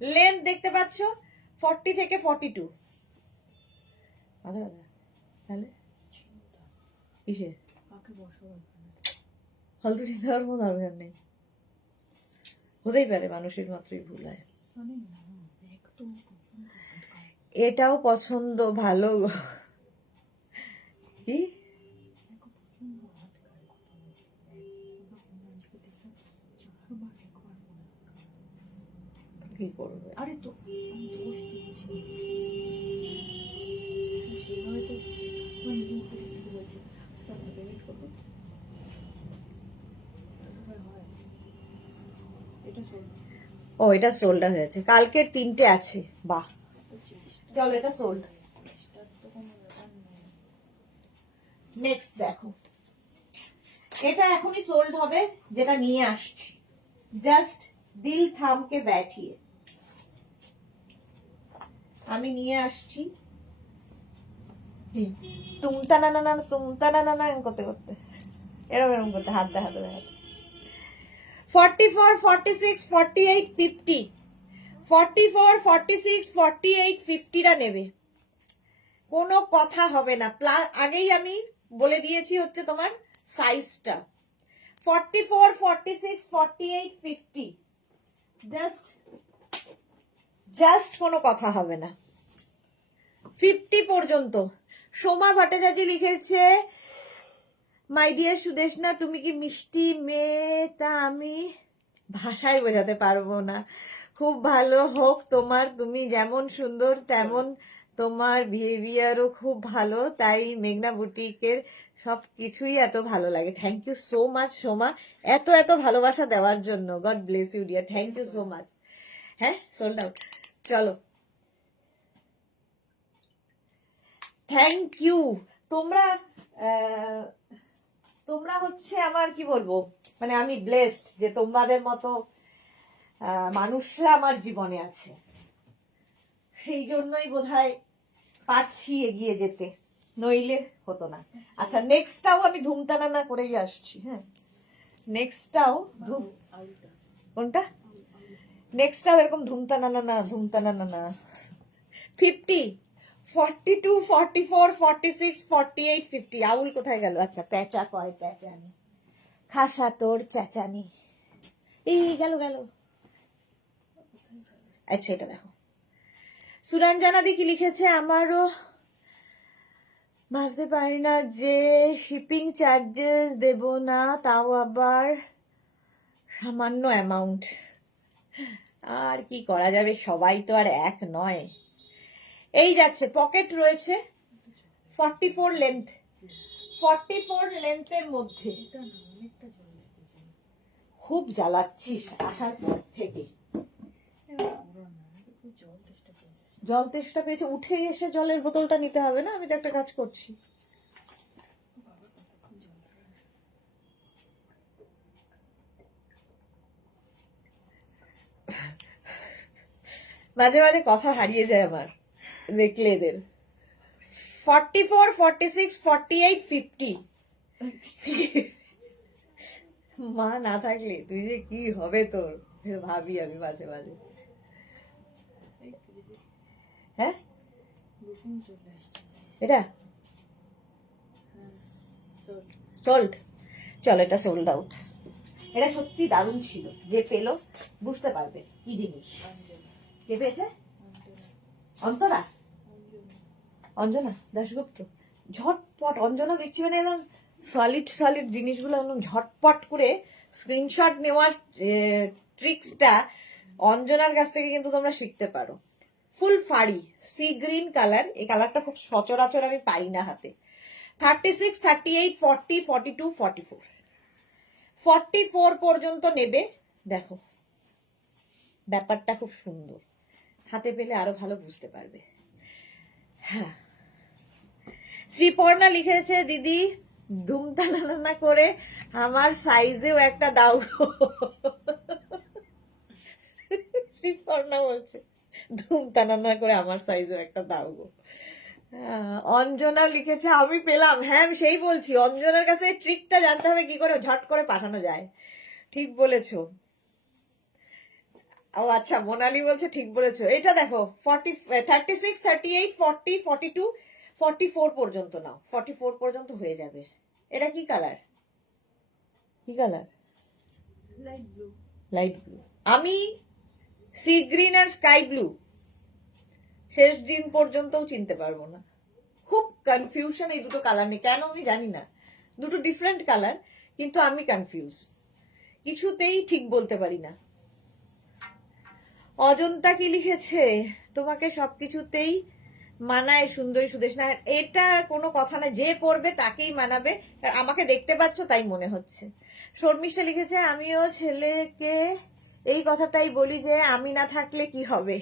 লেন্থ দেখতে পাচ্ছ 40 থেকে 42। তাহলে কিসে ফালতু চিন্তা করার কোনো দরকার নেই, হতেই পারে, মানুষের মাত্রই ভুল হয়। এটাও পছন্দ, ভালো। কি কি করবে, আরে তো আমি দোষ দিচ্ছি, সেভাবে তো আমার নিজের মুখে থেকে বলছে আচ্ছা পেমেন্ট করবো, হয় এটা শোন। ও, এটা সোল্ড হয়েছে, কালকের 3টে আছে, বাহ। চলো এটা সোল্ড। নেক্সট দেখো, এটা এখনই সোল্ড হবে, যেটা নিয়ে আসছি, জাস্ট দিল থামকে ব্যাঠিয়ে আমি নিয়ে আসছি। তুমতা না না না, তুমতা না না না করতে করতে, এরম এরম করতে, হাত দেখাতে দেখাতে। 44, 46, 48, 50, 44, 46, 48, 50রা নেবে, কোনো কথা হবে না। আগেই আমি বলে দিয়েছি হচ্ছে তোমার সাইজটা। 44, 46, 48, 50 জাস্ট কোনো কথা হবে না। 50 পর্যন্ত। সোমা ভট্টাচার্য লিখেছে, মাই ডিয়ার সুদেশনা, তুমি কি মিষ্টি মেয়ে, তা আমি ভাষায় বোঝাতে পারবো না। খুব ভালো হোক তোমার, তুমি যেমন সুন্দর তেমন তোমার বিহেভিয়ারও খুব ভালো, তাই মেঘনা বুটিকের সব কিছুই এত ভালো লাগে। Thank you so much Soma, এত এত ভালোবাসা দেওয়ার জন্য। God bless you dear, thank you so much. হ্যাঁ, সোল্ড আউট। চলো, থ্যাংক ইউ। তোমরা তোমরা হচ্ছে আমার কি বলবো, মানে আমি ব্লেসড যে তোমাদের মতো মানুষরা আমার জীবনে আছে, সেই জন্যই বোধহয় পাচ্ছি এগিয়ে যেতে, নইলে হতো না। আচ্ছা, নেক্সটটাও আমি ধুমতানা করেই আসছি। হ্যাঁ, নেক্সটটাও আলুটা কোনটা? নেক্সটটাও এরকম ধুমতানা না। 50, 42, 44, 46, 48, 50। আউল কোথায় গেল? আচ্ছা, প্যাঁচা কয় প্যাঁচানি, খাসা তোর চেঁচানি। এই গেল। আচ্ছা, এটা দেখো, সুরঞ্জনাদি কি লিখেছে, আমারও ভাবতে পারি না যে শিপিং চার্জেস দেব না, তাও আবার সামান্য অ্যামাউন্ট। আর কি করা যাবে, সবাই তো আর এক নয়। এই যাচ্ছে, পকেট রয়েছে 44 লেন্থ, 44 লেন্থের মধ্যে। এটা না অনেকটা জল লেগেছে। খুব জ্বালাচ্ছিস আসার পর থেকে। পুরো না, একটু জল তেষ্টা পেয়েছে। জল তেষ্টা পেয়েছে, উঠে এসে জলের বোতলটা নিতে হবে না? আমি তো একটা কাজ করছি। বাবা কতক্ষণ জল খায়। মাঝে মাঝে কথা হারিয়ে যায় আমার, দেখলে এদের। 44, 46, 48, 50। মা না থাকলে তুই যে কি হবে তোর, ভাবি আমি মাঝে মাঝে। এই ফ্রিজে হ্যাঁ, বুকিং চলে আসছে। এটা হ্যাঁ, চল। সোল্ড। চল, এটা সোল্ড আউট। এটা সত্যি দারুণ ছিল, যে পেলো বুঝতে পারবে কি জিনিস। অঞ্জনা, কে পেয়েছে? অঞ্জনা, অন্তরা, অঞ্জনা। অঞ্জনা দাশগুপ্ত। ঝটপট অঞ্জনা দেখছি, মানে একদম সলিড জিনিসগুলো একদম ঝটপট করে স্ক্রিনশট নেওয়ার ট্রিক্সটা অঞ্জনার কাছ থেকে কিন্তু তোমরা শিখতে পারো। ফুল ফাড়ি, সি গ্রিন কালার। এই কালারটা খুব সচরাচর আমি পাই না হাতে। 36, 38, 40, 42, 44, 44 পর্যন্ত নেবে। দেখো, ব্যাপারটা খুব সুন্দর, হাতে পেলে আরো ভালো বুঝতে পারবে। হ্যাঁ, শ্রীপর্ণা লিখেছে, দিদি ধুমতানা করে আমার সাইজেও একটা দাও গো। শ্রীপর্ণা বলছে ধুমতানা করে আমার সাইজেও একটা দাও গো। অঞ্জনা লিখেছে, আমি পেলাম। হ্যাঁ, আমি সেই বলছি, অঞ্জনার কাছে ট্রিকটা জানতে হবে কি করে ঝট করে পাঠানো যায়। ঠিক বলেছো। ও আচ্ছা, মোনালি বলছে ঠিক বলেছো। এটা দেখো, 36, 38, 40, 42, 44 পর্যন্ত নাও। 44 পর্যন্ত হয়ে যাবে। এটা কি কালার? কি colour? Light blue. Light blue. আমি সি গ্রিন আর স্কাই ব্লু শেষ দিন পর্যন্তও চিনতে পারবো না। খুব কনফিউশন এই দুটো কালার নিয়ে, কেন আমি জানি না। দুটো ডিফারেন্ট কালার, কিন্তু আমি কনফিউজ, কিছুতেই ঠিক বলতে পারি না। অজন্তা কি লিখেছে, তোমাকে সবকিছুতেই মানায় সুন্দরী সুদেশ। না, এটা কোনো কথা না, যে পড়বে তাকেই মানাবে। আমাকে দেখতে পাচ্ছ তাই মনে হচ্ছে। শর্মিষ্ঠা লিখেছে, আমিও ছেলেকে এই কথাটাই বলি যে আমি না থাকলে কি হবে।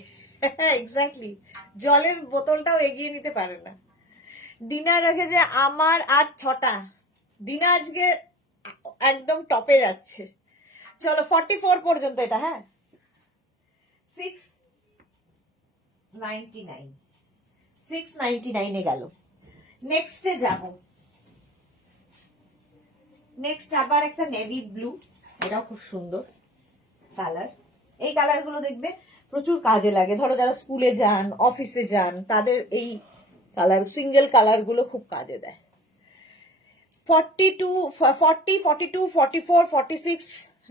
এক্স্যাক্টলি, জলের বোতলটাও এগিয়ে নিতে পারে না। দিনা রেখেছে, আমার আজ 6টা। দিনা আজকে একদম টপে যাচ্ছে। চলো 44 পর্যন্ত এটা। হ্যাঁ, 699, 699 এ গেল। নেক্সটে যাব। নেক্সট আবার একটা নেভি ব্লু, এটাও খুব সুন্দর কালার। এই কালারগুলো দেখবে প্রচুর কাজে লাগে। ধরো যারা স্কুলে যান, অফিসে যান, তাদের এই কালার, সিঙ্গেল কালারগুলো খুব কাজে দেয়। 42, 40, 42, 44, 46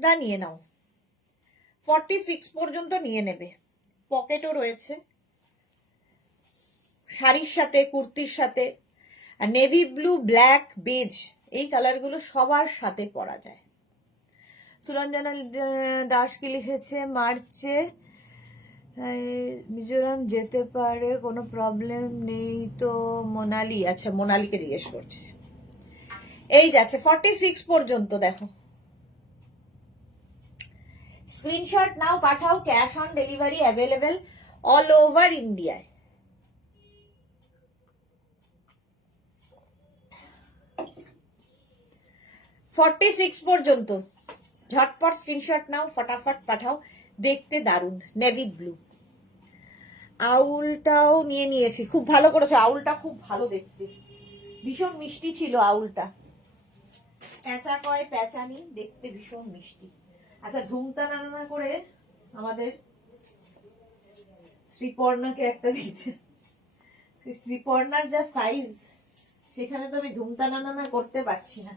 না নিয়ে নাও। 46 পর্যন্ত নিয়ে নেবে। পকেটও রয়েছে, শাড়ির সাথে, কুর্তির সাথে। আর নেভি ব্লু, ব্ল্যাক, বেজ, এই কালারগুলো সবার সাথে পরা যায়। সুরঞ্জনা দাস কি লিখেছে, মার্চে মিজোরাম যেতে পারে, কোনো প্রবলেম নেই তো? মোনালি, আচ্ছা মোনালিকে জিজ্ঞেস করছে। এই যাচ্ছে 46 পর্যন্ত। দেখো, স্ক্রিনশট নাও, পাঠাও। Cash on delivery available all over ইন্ডিয়ায়। 46 পর্যন্ত ঝটপট স্ক্রিনশট নাও, ফটাফট পাঠাও। দেখতে দারুণ, নেভি ব্লু। আউলটাও নিয়ে নিয়েছি, খুব ভালো করেছো। আউলটা খুব ভালো দেখতে, ভীষণ মিষ্টি ছিল আউলটা। প্যাঁচা কয় প্যাঁচানি, দেখতে ভীষণ মিষ্টি। আচ্ছা, ধুমতা নানা করে আমাদের শ্রীপর্ণাকে একটা দিতে। শ্রীপর্ণার যা সাইজ, সেখানে তো আমি ধুমতা নানা করতে পারছি না।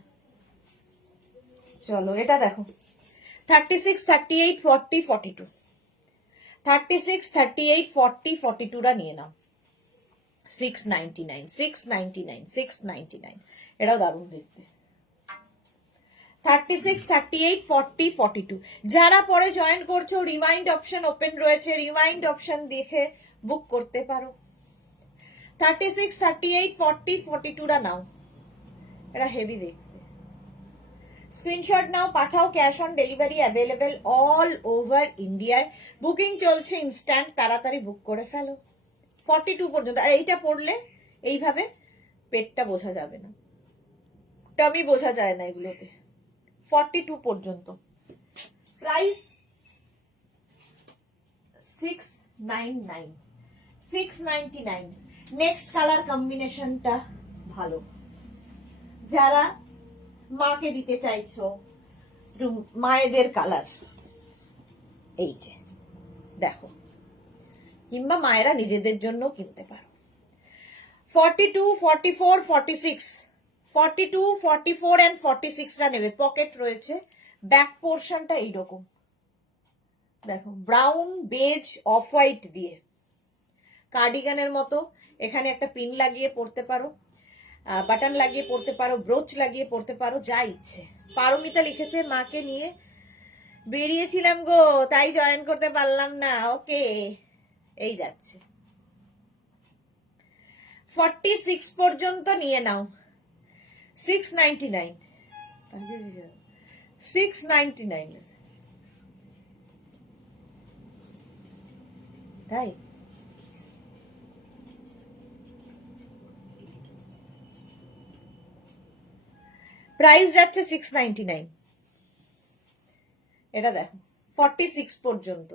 চলো এটা দেখো, 36, 38, 40, 42, 36, 38, 40, 42টা নিয়ে নাও। 699, 699, 699, এটাও দারুণ দেখতে। 36, 38, 40, 42, যারা পরে জয়েন করছো রিমাইন্ড অপশন ওপেন রয়েছে, রিমাইন্ড অপশন দেখে বুক করতে পারো। 36, 38, 40, 42টা নাও, এটা হেভি দেখতে। স্ক্রিনশট নাও, পাঠাও। Cash on delivery available all over ইন্ডিয়ায়। বুকিং চলছে ইনস্ট্যান্ট, তাড়াতাড়ি বুক করে ফেলো। 42 পর্যন্ত। আর এইটা পড়লে এইভাবে পেটটা বোঝা যাবে না, টামি বোঝা যায় না এগুলোতে। 42 পর্যন্ত। প্রাইস 699, 699। নেক্সট কালার কম্বিনেশনটা ভালো, যারা মাকে দিতে চাইছো মায়েদের কালার, এই যে দেখো, কিংবা মায়েরা নিজেদের জন্য কিনতে পারো। 42, 44, 46, 42, 44 এন্ড 46টা নেবে। পকেট রয়েছে, ব্যাক পোর্শনটা এইরকম দেখো, ব্রাউন বেজ অফ হোয়াইট দিয়ে কার্ডিগানের মতো। এখানে একটা পিন লাগিয়ে পরতে পারো, বাটন লাগিয়ে পড়তে পারো, ব্রোচ লাগিয়ে পড়তে পারো, যা ইচ্ছে। পারমিতা লিখেছে মাকে নিয়ে বেরিয়েছিলাম গো, তাই জয়েন করতে পারলাম না। ওকে, এই যাচ্ছে। 46 পর্যন্ত নিয়ে নাও। 699, 699, তাই প্রাইস যাচ্ছে 699। এটা দেখো, 46 পর্যন্ত।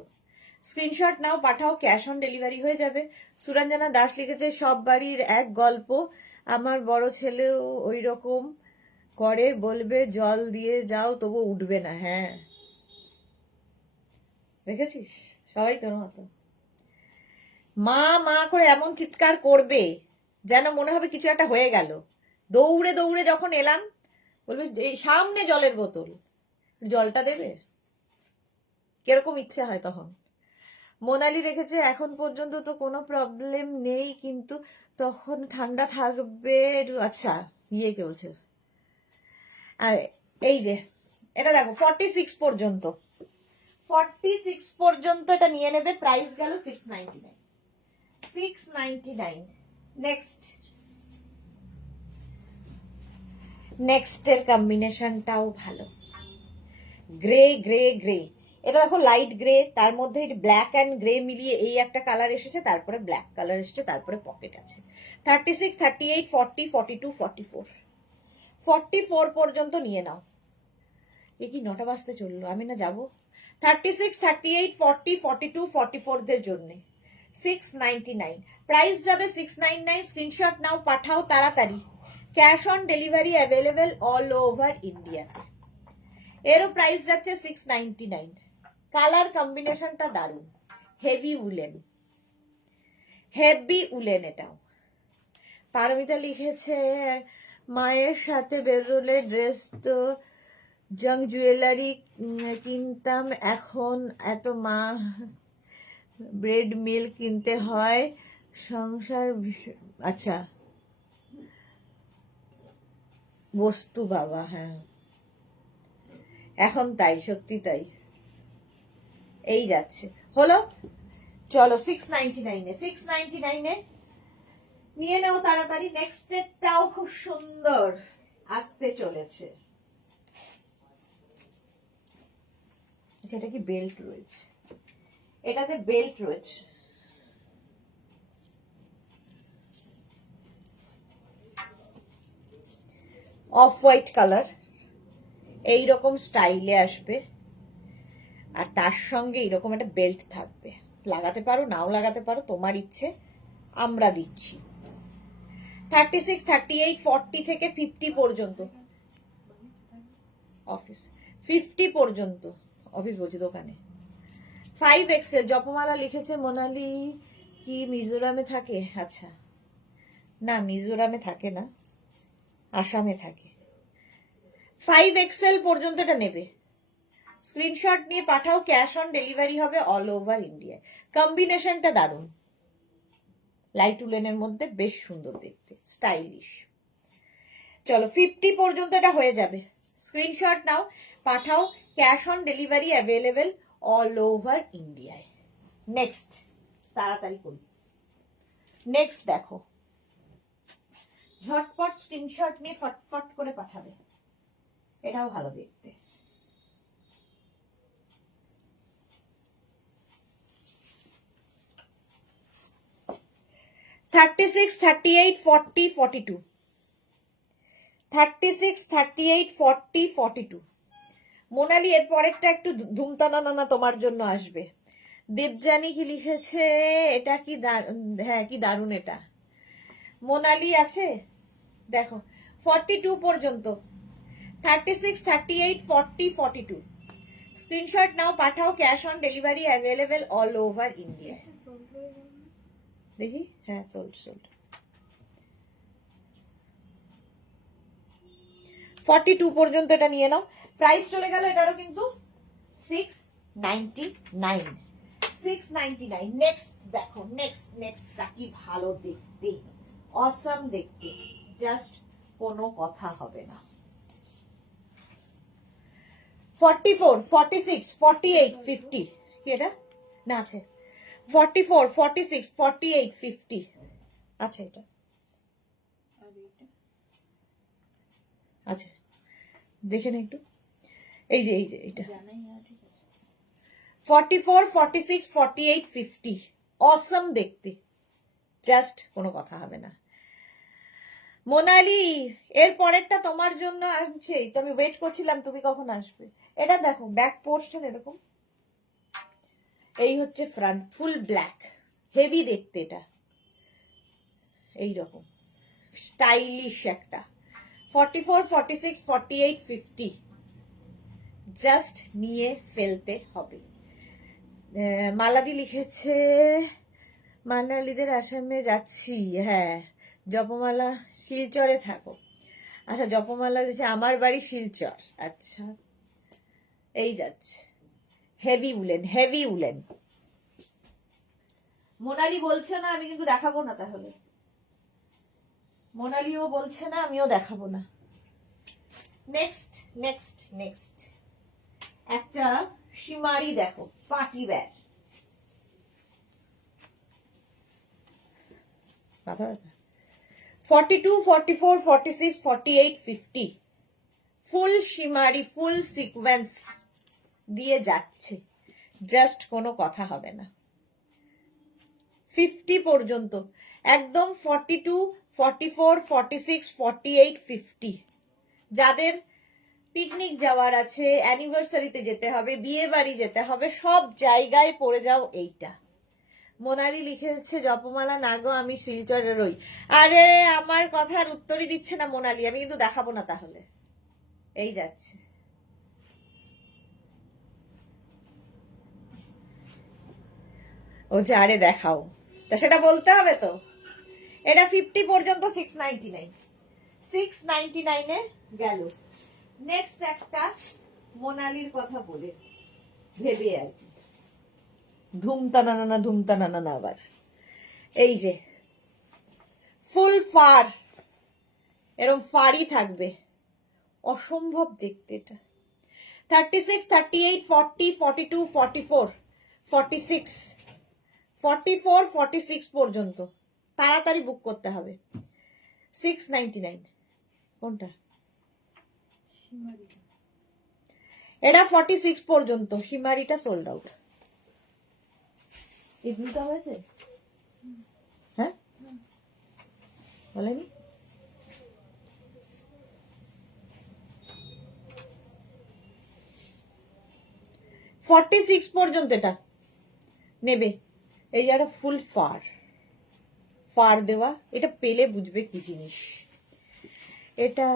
স্ক্রিনশট নাও, পাঠাও। ক্যাশ অন ডেলিভারি হয়ে যাবে। সুরঞ্জনা দাস লিখেছে সব বাড়ির এক গল্প, আমার বড় ছেলেও ওই রকম করে, বলবে জল দিয়ে যাও তবু উঠবে না। হ্যাঁ, দেখেছিস, সবাই তোর মতো। মা মা করে এমন চিৎকার করবে যেন মনে হবে কিছু একটা হয়ে গেল। দৌড়ে দৌড়ে যখন এলাম, বলবে এই সামনে জলের বোতল, জলটা দেবে, কিরকম ইচ্ছে হয় তখন। মোনালি রেখেছে এখন পর্যন্ত তো কোনো প্রবলেম নেই, কিন্তু তখন ঠান্ডা থাকবে। আচ্ছা, ইয়ে কে বলছে। আর এই যে এটা দেখো, 46 পর্যন্ত, 46 পর্যন্ত এটা নিয়ে নেবে। প্রাইস গেল 699, 699। নেক্সট, নেক্সটের কম্বিনেশনটাও ভালো, গ্রে গ্রে গ্রে। এটা দেখো লাইট গ্রে, তার মধ্যে ব্ল্যাক অ্যান্ড গ্রে মিলিয়ে এই একটা কালার এসেছে, তারপরে ব্ল্যাক কালার এসেছে, তারপরে পকেট আছে। 36, 38, 40, 42, 44, 44 পর্যন্ত নিয়ে নাও। এ কি 9টা বাজতে চললো, আমি না যাবো। 36, 38, 40, 42, 44 দের জন্য 699। প্রাইস যাবে 699। স্ক্রিনশট নাও, পাঠাও তাড়াতাড়ি। Cash on delivery available all over ইন্ডিয়াতে। এরও প্রাইস যাচ্ছে 699। কালার কম্বিনেশনটা দারুণ, হেভি উলেন, হেভি উলেন এটাও। পারমিতা লিখেছে মায়ের সাথে বেরোলে ড্রেস তো জং জুয়েলারি কিনতাম, এখন এত মা ব্রেড মিল কিনতে হয়, সংসার আচ্ছা বস্তু বাবা। হ্যাঁ, এখন তাই, সত্যি তাই। এই যাচ্ছে, হলো। চলো 699-এ, 699-এ নিয়ে নাও তাড়াতাড়ি। নেক্সট ডেটটাও খুব সুন্দর আসতে চলেছে। এটা কি বেল্ট রয়েছে, এটাতে বেল্ট রয়েছে। অফ হোয়াইট কালার, এইরকম স্টাইলে আসবে, আর তার সঙ্গে এইরকম একটা বেল্ট থাকবে। লাগাতে পারো, নাও লাগাতে পারো, তোমার ইচ্ছে। আমরা দিচ্ছি 36, 38, 40 থেকে 50 পর্যন্ত। অফিস 50 পর্যন্ত, অফিস বলছি দোকানে। 5XL জপমালা লিখেছে মোনালি, কি মিজোরামে থাকে? আচ্ছা, না মিজোরামে থাকে না, আসামে থাকে। 5XL পর্যন্ত এটা নেবে। স্ক্রিনশট নিয়ে পাঠাও, ক্যাশ অন ডেলিভারি হবে অল ওভার ইন্ডিয়া। কম্বিনেশনটা দারুণ, লাইট উলেনের মধ্যে বেশ সুন্দর দেখতে, স্টাইলিশ। চলো 50 পর্যন্ত এটা হয়ে যাবে। স্ক্রিনশট নাও, পাঠাও, cash on delivery available all over ইন্ডিয়ায়। নেক্সট, তাড়াতাড়ি করি। নেক্সট দেখো, ঝটপট স্ক্রিনশট নিয়ে ফটফট করে পাঠাবে। এটাও ভালো দেখতে। $36, $38, $40, $42, $36, $38, $40, $42। মোনালি এর পরেরটা একটু ধুমতানা তোমার জন্য আসবে। দেবজানি কি লিখেছে? এটা কি দারুণ, হ্যাঁ কি দারুণ এটা। মোনালি আছে দেখো, 42 পর্যন্ত, 36, 38, 40, 42। স্ক্রিনশট নাও, পাঠাও, cash on delivery available all over India. দেখি, হ্যাঁ সোল্ড। 42 পর্যন্ত এটা নিয়ে নাও। প্রাইস চলে গেল এটারও কিন্তু 699। 699। নেক্সট দেখো, নেক্সটটা কি ভালো দেখতে, অসাম দেখতে, জাস্ট কোনো কথা হবে না। 44, 46, 48, 50। কি এটা? না আছে 44, 46, 48, 50 আছে এটা। আচ্ছা দেখে না একটু, এই যে এটা 44, 46, 48, 50। অসম দেখতে, জাস্ট কোনো কথা হবে না। মোনালি এর পরেরটা তোমার জন্য আসছে, তো আমি ওয়েট করছিলাম তুমি কখন আসবে। এটা দেখো, ব্যাক পোর্শন এরকম, এই হচ্ছে ফ্রন্ট, ফুল ব্ল্যাক, হেভি দেখতে এটা, এইরকম স্টাইলিশ একটা। 44, 46, 48, 50 জাস্ট নিয়ে ফেলতে হবে। মালাদি লিখেছে, মানালিদের আসামে যাচ্ছি। হ্যাঁ, জপমালা শিলচরে থাকো। আচ্ছা, জপমালা লিখেছে আমার বাড়ি শিলচর। আচ্ছা, এই যাচ্ছে, heavy woollen, heavy woollen. Monali বলছে না, আমি কিন্তু দেখাবো না তাহলে। মোনালিও বলছে না, আমিও দেখাবো না। নেক্সট একটা শিমারি দেখো, পার্টি ব্যাগ। মাথা ব্যথা। 42, 44, 46, 48, 50 ফুল শিমারি, ফুল সিকোয়েন্স দিয়ে যাচ্ছে, জাস্ট কোনো কথা হবে না। 50 পর্যন্ত একদম, 42, 44, 46, 48, 50। যাদের পিকনিক যাওয়ার আছে, অ্যানিভার্সারিতে যেতে হবে, বিয়ে বাড়ি যেতে হবে, সব জায়গায় পড়ে যাও এইটা। মোনালি লিখেছে জপমালা না গো, আমি শিলচরে রই। আরে আমার কথার উত্তরই দিচ্ছে না মোনালি, আমি কিন্তু দেখাবো না তাহলে। এই যাচ্ছে, ও যে আরে দেখাও, তা সেটা বলতে হবে তো। এটা 50 পর্যন্ত 699। 699 গেল। নেক্সট একটা মোনালির কথা বলে ভেবে আর কি, ধুমতানা না আবার। এই যে ফুল ফার, এরকম ফারই থাকবে, অসম্ভব দেখতে এটা। 36, 38, 40, 42, 44, 46, 44, 46 পর্যন্ত তাড়াতাড়ি বুক করতে হবে। 699। কোনটা? এটা 46 পর্যন্ত, শিমারিটা সোল্ড আউট। ইডলিটা হয়েছে? হ্যাঁ বলেনি? 46 পর্যন্ত এটা নেবে। এই যে একটা ফুল ফার দেওয়া, এটা পেলে বুঝবে কি জিনিস। এটা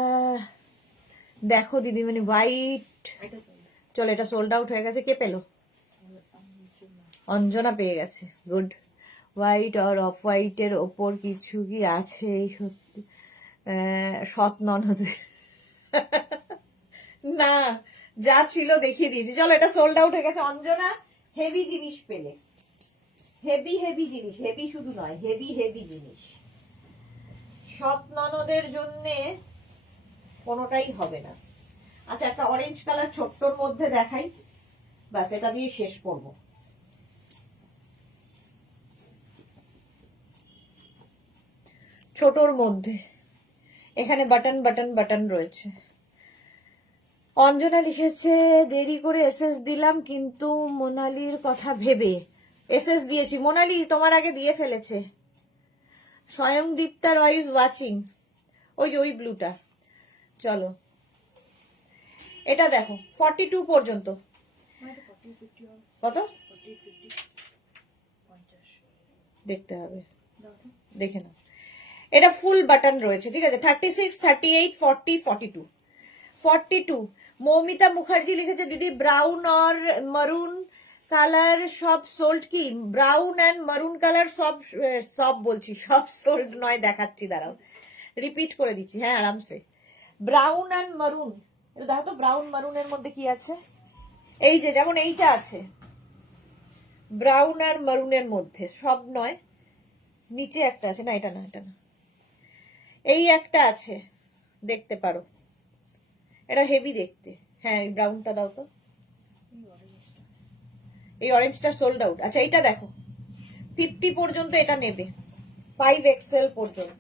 দেখো দিদিমণি, হোয়াইট। এটা চলে চলো, এটা সোল্ড আউট হয়ে গেছে। কে পেলো? অঞ্জনা পেয়ে গেছে, গুড। হোয়াইট আর অফ হোয়াইটের ওপর কিছু কি আছে? এই সত্যি সৎ ননদের না, যা ছিল দেখিয়ে দিয়েছি। চলো, এটা সোল্ড আউট হয়ে গেছে। অঞ্জনা হেভি জিনিস পেলে, হেভি জিনিস, হেভি শুধু নয়, হেভি জিনিস। সৎ ননদের জন্যে কোনোটাই হবে না। আচ্ছা, একটা অরেঞ্জ কালার ছোট্টর মধ্যে দেখাই, বাস এটা দিয়ে শেষ করবো। ছোটর মধ্যে এখানে বাটন রয়েছে। অঞ্জনা লিখেছে দেরি করে এসএস দিলাম, কিন্তু মোনালির কথা ভেবে এসএস দিয়েছি। মোনালি তোমার আগে দিয়ে ফেলেছে। স্বয়ং দীপ্তা রয় ইজ ওয়াচিং। ওই ব্লুটা। চলো, এটা দেখো 42 পর্যন্ত। কত? দেখতে হবে, দেখে নাও। এটা ফুল বাটন রয়েছে, ঠিক আছে। 36, 38, 40, 42, 42। মৌমিতা মুখার্জি লিখেছে দিদি ব্রাউন और मरून কালার সব সোল্ড কি? ব্রাউন এন্ড মারুন কালার সব বলছি, সব সোল্ড নয়, দেখাচ্ছি, দাঁড়াও, রিপিট করে দিচ্ছি। হ্যাঁ, আরামসে। ব্রাউন এন্ড মারুন, দেখো তো ব্রাউন মারুনের মধ্যে কি আছে। এই যে যেমন এইটা আছে ব্রাউন আর মারুনের মধ্যে, সব নয়। নিচে একটা আছে, না এটা না, এটা না, এই একটা আছে, দেখতে পারো। এটা হেভি দেখতে। হ্যাঁ, এই ব্রাউনটা দাও তো। এই অরেঞ্জটা সোল্ড আউট। আচ্ছা, এটা দেখো 50 পর্যন্ত এটা নেবে, 5XL পর্যন্ত।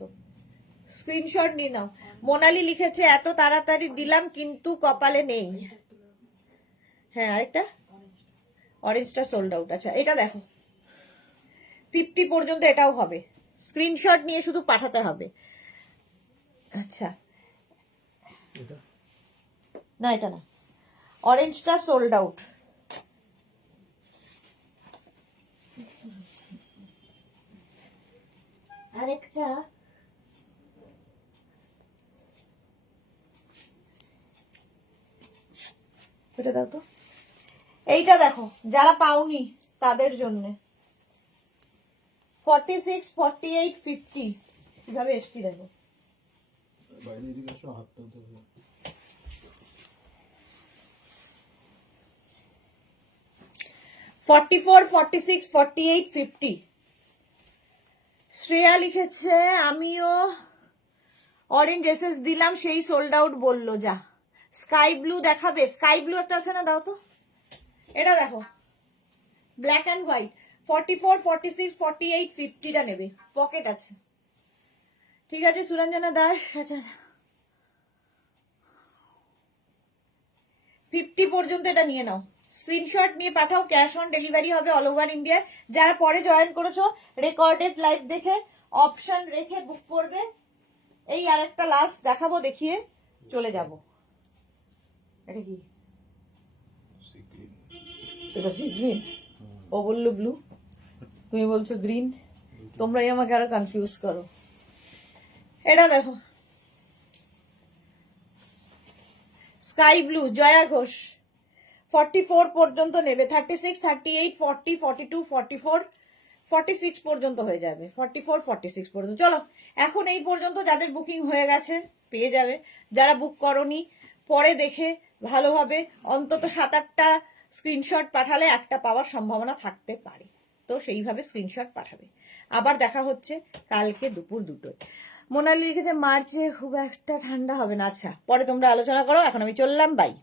স্ক্রিনশট নিয়ে নাও। মোনালি লিখেছে এত তাড়াতাড়ি দিলাম কিন্তু কপালে নেই। হ্যাঁ, আরেকটা অরেঞ্জটা সোল্ড আউট। আচ্ছা, এটা দেখো 50 পর্যন্ত এটাও হবে। স্ক্রিনশট নিয়ে শুধু পাঠাতে হবে। আচ্ছা, না এটা না, অরেঞ্জটা সোল্ড আউট। আরেকটা এটা দাও তো। এইটা দেখো, যারা পাওনি তাদের জন্য 46, 48, 50 কিভাবে এসছি দেখো। বাইরে দিকে আসো, হাতটা ধরে। 44, 46, 48, 50। শ্রেয়া লিখেছে আমিও অরেঞ্জ এসএস দিলাম, সেই সোল্ড আউট বললো। যা, স্কাই ব্লু দেখাবে? স্কাই ব্লু একটা আছে না, দাও তো। এটা দেখো ব্ল্যাক অ্যান্ড হোয়াইট। 44, 46, 48, 50টা নেবে, পকেট আছে। ঠিক আছে সুরঞ্জনা দাস। আচ্ছা, 50 পর্যন্ত এটা নিয়ে নাও। স্ক্রিনশট নিয়ে পাঠাও, ক্যাশ অন ডেলিভারি হবে অল ওভার ইন্ডিয়া। যারা পরে জয়েন করেছো রেকর্ডেড লাইভ দেখে অপশন রেখে বুক করবে। এই আরেকটা লাস্ট দেখাবো, দেখিয়ে চলে যাব। এটা কি? এটা সি গ্রিন, ও বললো ব্লু, তুমি বলছো গ্রিন। তোমরাই আমাকে আরো কনফিউজ করো। এটা দেখো স্কাই ব্লু, জয়া ঘোষ। 44 পর্যন্ত নেবে, 36, 38, 40, 42, 44, 46 পর্যন্ত হয়ে যাবে। 44, 46 পর্যন্ত। চলো, এখন এই পর্যন্ত যাদের বুকিং হয়ে গেছে পেয়ে যাবে। যারা বুক করনি পরে দেখে ভালোভাবে অন্তত 7-8টা স্ক্রিনশট পাঠালে একটা পাওয়ার সম্ভাবনা থাকতে পারে। তো সেইভাবে স্ক্রিনশট পাঠাবে। আবার দেখা হচ্ছে কালকে দুপুর 2টোয়। মোনালি লিখেছে মার্চে খুব একটা ঠান্ডা হবে না। আচ্ছা, পরে তোমরা আলোচনা করো, এখন আমি চললাম, বাই।